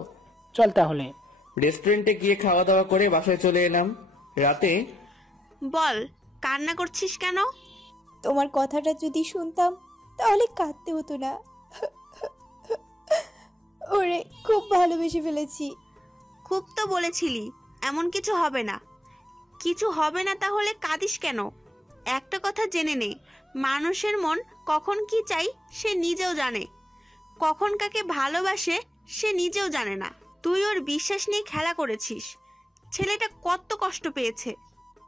চল তাহলে। রেস্টুরেন্টে গিয়ে খাওয়া দাওয়া করে বাসায় চলে এলাম। রাতে বল, কান্না করছিস কেন? তোমার কথাটা যদি শুনতাম তাহলে কাঁদতে হতো না। ওরে খুব ভালোবেসে ফেলেছি। খুব তো বলেছিলি এমন কিছু হবে না। কিছু হবে না তাহলে কাঁদিস কেন? একটা কথা জেনে নে, মানুষের মন কখন কি চাই সে নিজেও জানে, কখন কাকে ভালোবাসে সে নিজেও জানে না। তুই ওর বিশ্বাস নিয়ে খেলা করেছিস। ছেলেটা কত কষ্ট পেয়েছে।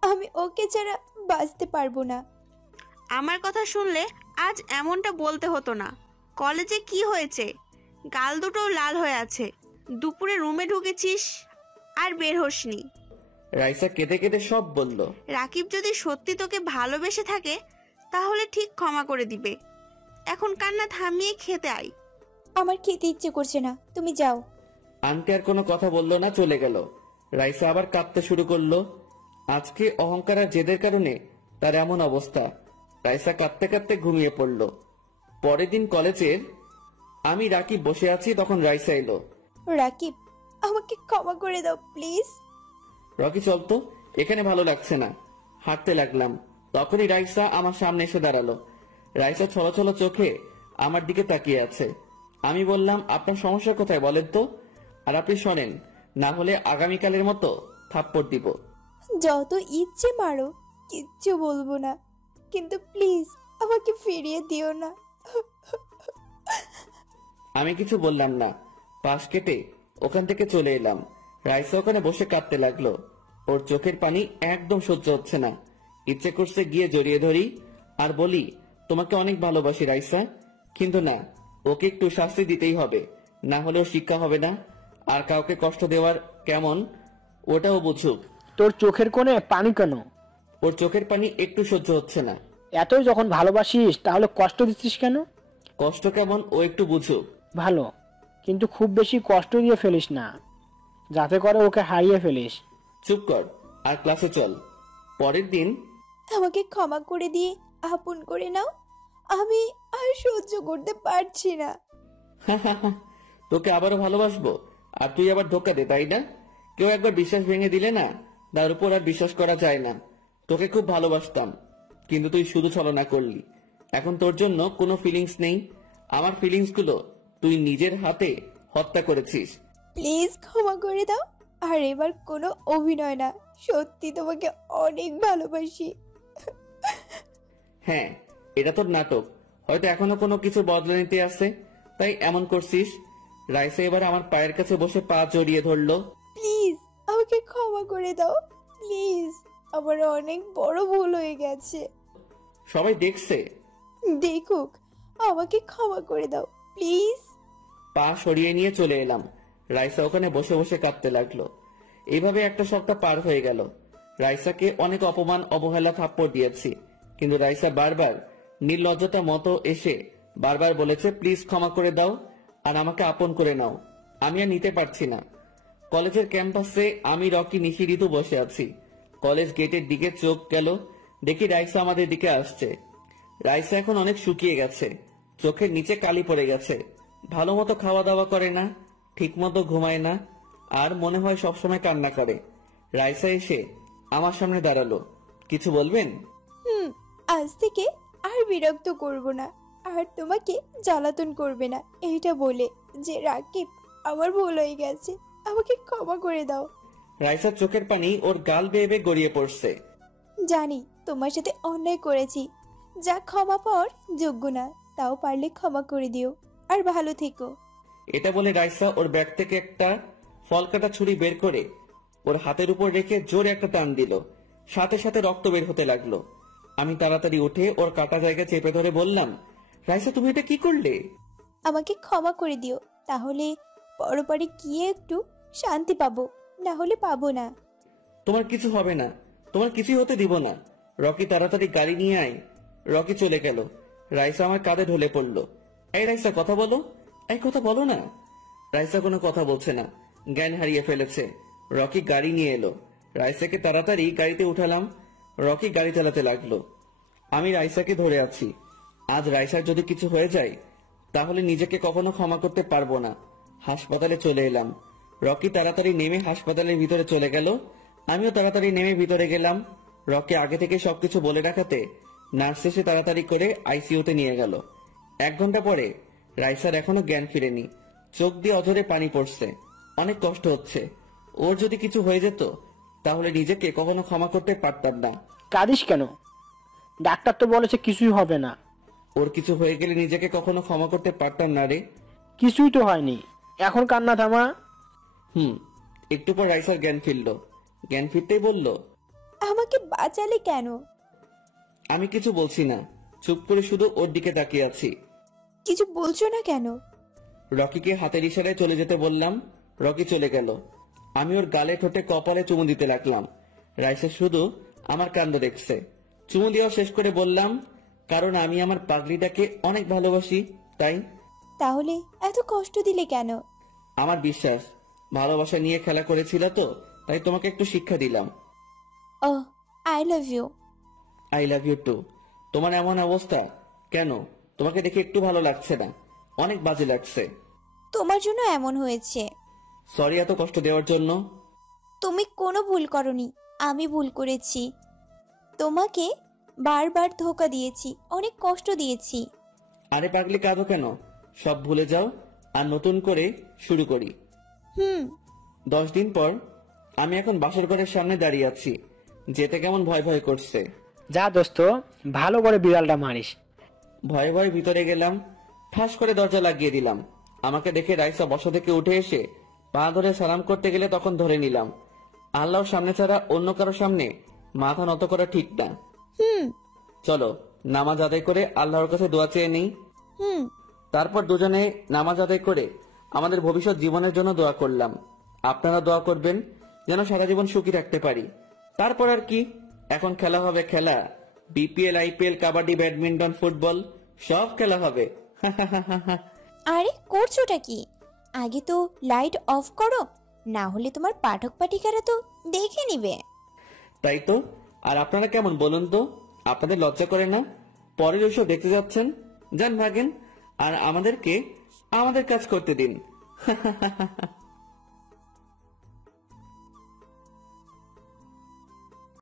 আমি ওকে ছাড়া বাঁচতে পারবো না। আমার কথা শুনলে আজ এমনটা বলতে হতো না। কলেজে কি হয়েছে? গাল দুটো লাল হয়ে আছে। দুপুরে রুমে ঢুকেছিস আর বের হসনি। রাইসা কেঁদে কেঁদে সব বলল। রাকিব যদি সত্যি তোকে ভালোবেসে থাকে তাহলে ঠিক ক্ষমা করে দিবে। এখন কান্না থামিয়ে খেতে আয়। আমার খেতে ইচ্ছে করছে না, তুমি যাও। আন্টি আর কোনো কথা বললো না, চলে গেল। রাইসা আবার কাঁদতে শুরু করলো। আজকে অহংকার আর জেদের কারণে তার এমন অবস্থা। রাইসা কাঁদতে কাঁদতে ঘুমিয়ে পড়ল। পরের দিন কলেজের আমি রাকিব বসে আছি, তখন রাইসা এলো। রাকিব, আমাকে ক্ষমা করে দাও প্লিজ। রকি চলতো, এখানে ভালো লাগছে না। হাঁটতে লাগলাম, তখনই রাইসা আমার সামনে এসে দাঁড়ালো। রাইসা ছলছল চোখে আমার দিকে তাকিয়ে আছে। আমি বললাম, আপনার সমস্যা কোথায় বলেন তো? আর আপনি শোনেন, না হলে আগামীকালের মতো থাপ্পড় দিব। যত ইচ্ছে মারো, কিচ্ছু বলবো না, কিন্তু প্লিজ আমাকে ফিরিয়ে দিও না। আমি কিছু বললাম না, পাশ কেটে ওখান থেকে চলে এলাম। রাইসা ওখানে বসে কাঁদতে লাগলো। ওর চোখের পানি একদম সহ্য হচ্ছে না। ইচ্ছে করছে গিয়ে জড়িয়ে ধরি আর বলি, তোমাকে অনেক ভালোবাসি রাইসা, কিন্তু না, ওকে একটু শাস্তি দিতেই হবে, না হলেও শিক্ষা হবে না। আর কাউকে কষ্ট দেওয়ার কেমন ওটাও বুঝুক। তোর চোখের কোণে পানি কেন? ওর চোখের পানি একটু সহ্য হচ্ছে না। এতই যখন ভালোবাসিস তাহলে কষ্ট দিচ্ছিস কেন? কষ্ট কেমন ও একটু বুঝুক। ভালো, কিন্তু খুব বেশি কষ্ট দিয়ে ফেলিস না, যাতে করে ওকে হারিয়ে ফেলিস। চুপ কর আর ক্লাসে চল। পরের দিন, আমাকে ক্ষমা করে দিয়ে আপন করে নাও, আমি আর সহ্য করতে পারছি না। তোকে আবারও ভালোবাসবো আর তুই আবার ধোকা দে, তাই না? কেউ একবার বিশ্বাস ভেঙে দিলে না, তার উপর আর বিশ্বাস করা যায় না। তোকে খুব ভালোবাসতাম, কিন্তু তুই শুধু ছলনা করলি। এখন তোর জন্য কোনো ফিলিংস নেই। আমার ফিলিংস গুলো তুই নিজের হাতে হত্যা করেছিস। প্লিজ ক্ষমা করে দাও, আর এবার কোনো অভিনয় না, সত্যি তোমাকে অনেক ভালোবাসি। হ্যাঁ, এটা তোর নাটক, হয়তো এখনো কোনো কিছু বদলে নিতে আছে, তাই এমন করছিস। রাইসা এবার আমার পায়ের কাছে বসে পা জড়িয়ে ধরলো। প্লিজ আমাকে ক্ষমা করে দাও, প্লিজ, আমার অনেক বড় ভুল হয়ে গেছে। সবাই দেখছে, দেখুক, আমাকে ক্ষমা করে দাও প্লিজ। পা সরিয়ে নিয়ে চলে এলাম। রাইসা ওখানে বসে বসে কাঁদতে লাগলো। এইভাবে একটা সপ্তাহ পার হয়ে গেল। রাইসাকে অনেক অপমান অবহেলা থাপ্পড় দিয়েছি, কিন্তু রাইসা বারবার নির্লজ্জতা মতো এসে বারবার বলেছে, প্লিজ ক্ষমা করে দাও আর আমাকে আপন করে নাও। আমি আর নিতে পারছি না। কলেজের ক্যাম্পাসে আমি, রকি, নিশি, ঋতু বসে আছি। কলেজ গেটের দিকে চোখ গেল, দেখি রাইসা আমাদের দিকে আসছে। রাইসা এখন অনেক শুকিয়ে গেছে, চোখের নিচে কালি পড়ে গেছে। ভালো মতো খাওয়া দাওয়া করে না, ঠিক মতো ঘুমায় না, আর মনে হয় সবসময় কান্না করে। রাইসা এসে আমার সামনে দাঁড়ালো। কিছু বলবেন? আজ থেকে আর বিরক্ত করব না, আর তোমাকে জ্বালাতন করবে না, এইটা বলে যে রাকিব, আমার ভুল হয়ে গেছে, আমাকে ক্ষমা করে দাও। রাইসার চোখের পানি ওর গাল বেয়ে বেয়ে গড়িয়ে পড়ছে। জানি তোমার সাথে অন্যায় করেছি, যা ক্ষমা পাওয়ার যোগ্য না, তাও পারলে ক্ষমা করে দিও, আর ভালো থেকো। এটা বলে রাইসা ওর ব্যাগ থেকে একটা ফল কাটা ছুরি বের করে ওর হাতের উপর রেখে জোরে একটা টান দিল। সাথে সাথে রক্ত বের হতে লাগলো। আমি তাড়াতাড়ি উঠে ওর কাটা জায়গা চেপে ধরে বললাম, রাইসা তুমি এটা কি করলে? আমাকে ক্ষমা করে দিও, তাহলে পরপরে গিয়ে একটু শান্তি পাবো, না হলে পাবো না। তোমার কিছু হবে না, তোমার কিছুই হতে দিব না। রকি, তাড়াতাড়ি গাড়ি নিয়ে আয়। রকি চলে গেল। রাইসা আমার কাঁধে ঢলে পড়লো। এই রাইসা, কথা বলো, এই কথা বলো না। রাইসা কোনো কথা বলছে না, জ্ঞান হারিয়ে ফেলেছে। রকি গাড়ি নিয়ে এলো। রাইসাকে তাড়াতাড়ি গাড়িতে উঠালাম। রকি গাড়ি চালাতে লাগলো। আমি রাইসাকে ধরে আছি। আজ রাইসার যদি কিছু হয়ে যায় তাহলে নিজেকে কখনো ক্ষমা করতে পারবো না। হাসপাতালে চলে এলাম। রকি তাড়াতাড়ি নেমে হাসপাতালের ভিতরে চলে গেল। আমিও তাড়াতাড়ি নেমে ভিতরে গেলাম। রকি আগে থেকে সবকিছু বলে রাখাতে নার্স এসে তাড়াতাড়ি করে আইসিইউতে নিয়ে গেল। 1 ঘন্টা পরে রাইসার এখনো জ্ঞান ফিরেনি। চোখ দিয়ে অঝরে পানি পড়ছে। অনেক কষ্ট হচ্ছে। ওর যদি কিছু হয়ে যেত তাহলে নিজেকে কখনো ক্ষমা করতে পারতাম না। কাঁদিস কেন? ডাক্তার তো বলেছে কিছুই হবে না। ওর কিছু হয়ে গেলে নিজেকে কখনো ক্ষমা করতে পারতাম না রে। কিছুই তো হয়নি, এখন কান্না থামা। একটু পর রাইসার জ্ঞান ফিরল। জ্ঞান ফিরতেই বলল, আমাকে বাঁচালে কেন? আমি কিছু বলছি না, চুপ করে শুধু ওর দিকে তাকিয়ে আছি। কিছু বলছো না কেন? রকিকে হাতের ইশারায় চলে যেতে বললাম। রকি চলে গেল। আমি ওর গালে, ঠোঁটে, কপালে চুমু দিতে লাগলাম। রাইসা শুধু আমার কাণ্ড দেখছে। চুমু দেওয়া শেষ করে বললাম, কারণ আমি আমার পাগলিটাকে অনেক ভালোবাসি, তাই। তাহলে এত কষ্ট দিলে কেন? আমার বিশ্বাস ভালোবাসা নিয়ে খেলা করেছিল তো, তাই তোমাকে একটু শিক্ষা দিলাম। ও, I love you. I love you too. তোমার এমন অবস্থা কেন? তোমাকে দেখে একটু ভালো লাগছে না। অনেক বাজে লাগছে। তোমার জন্য এমন হয়েছে। সরি এত কষ্ট দেওয়ার জন্য। তুমি কোনো ভুল করনি, আমি ভুল করেছি। তোমাকে বারবার ধোকা দিয়েছি, অনেক কষ্ট দিয়েছি। আরে পাগলি কাঁদো কেন? সব ভুলে যাও আর নতুন করে শুরু করি। 10 দিন পর আমি এখন বাসর ঘরের সামনে দাঁড়িয়ে আছি। যেতে কেমন ভয় ভয় করছে। যা দোস্ত, ভালো করে বিড়ালটা মারিস। ভয়ে ভয়ে ভিতরে গেলাম, ঠাস করে দরজা লাগিয়ে দিলাম। আমাকে দেখে রাইসা বসা থেকে উঠে এসে পা ধরে সালাম করতে গেলে তখন ধরে নিলাম। আল্লাহর সামনে ছাড়া অন্য কারো সামনে মাথা নত করা ঠিক না। চলো নামাজ আদায় করে আল্লাহর কাছে দোয়া চেয়ে নিই। তারপর দুজনে নামাজ আদায় করে আমাদের ভবিষ্যৎ জীবনের জন্য দোয়া করলাম। আপনারা দোয়া করবেন যেন সারা জীবন সুখী রাখতে পারি। তারপর আর কি, এখন খেলা হবে খেলা। BPL, IPL, kabaddi, badminton, football সব খেলা হবে। আরে করছোটা কি? আগে তো লাইট অফ করো, না হলে তোমার পাঠক পাঠিকারা তো দেখে নিবে। তাই তো। আর আপনারা কেমন বলুন তো? আপনাদের লজ্জা করে না? পরের ওইসব দেখতে যাচ্ছেন? যান ভাগেন, আর আমাদেরকে আমাদের কাজ করতে দিন।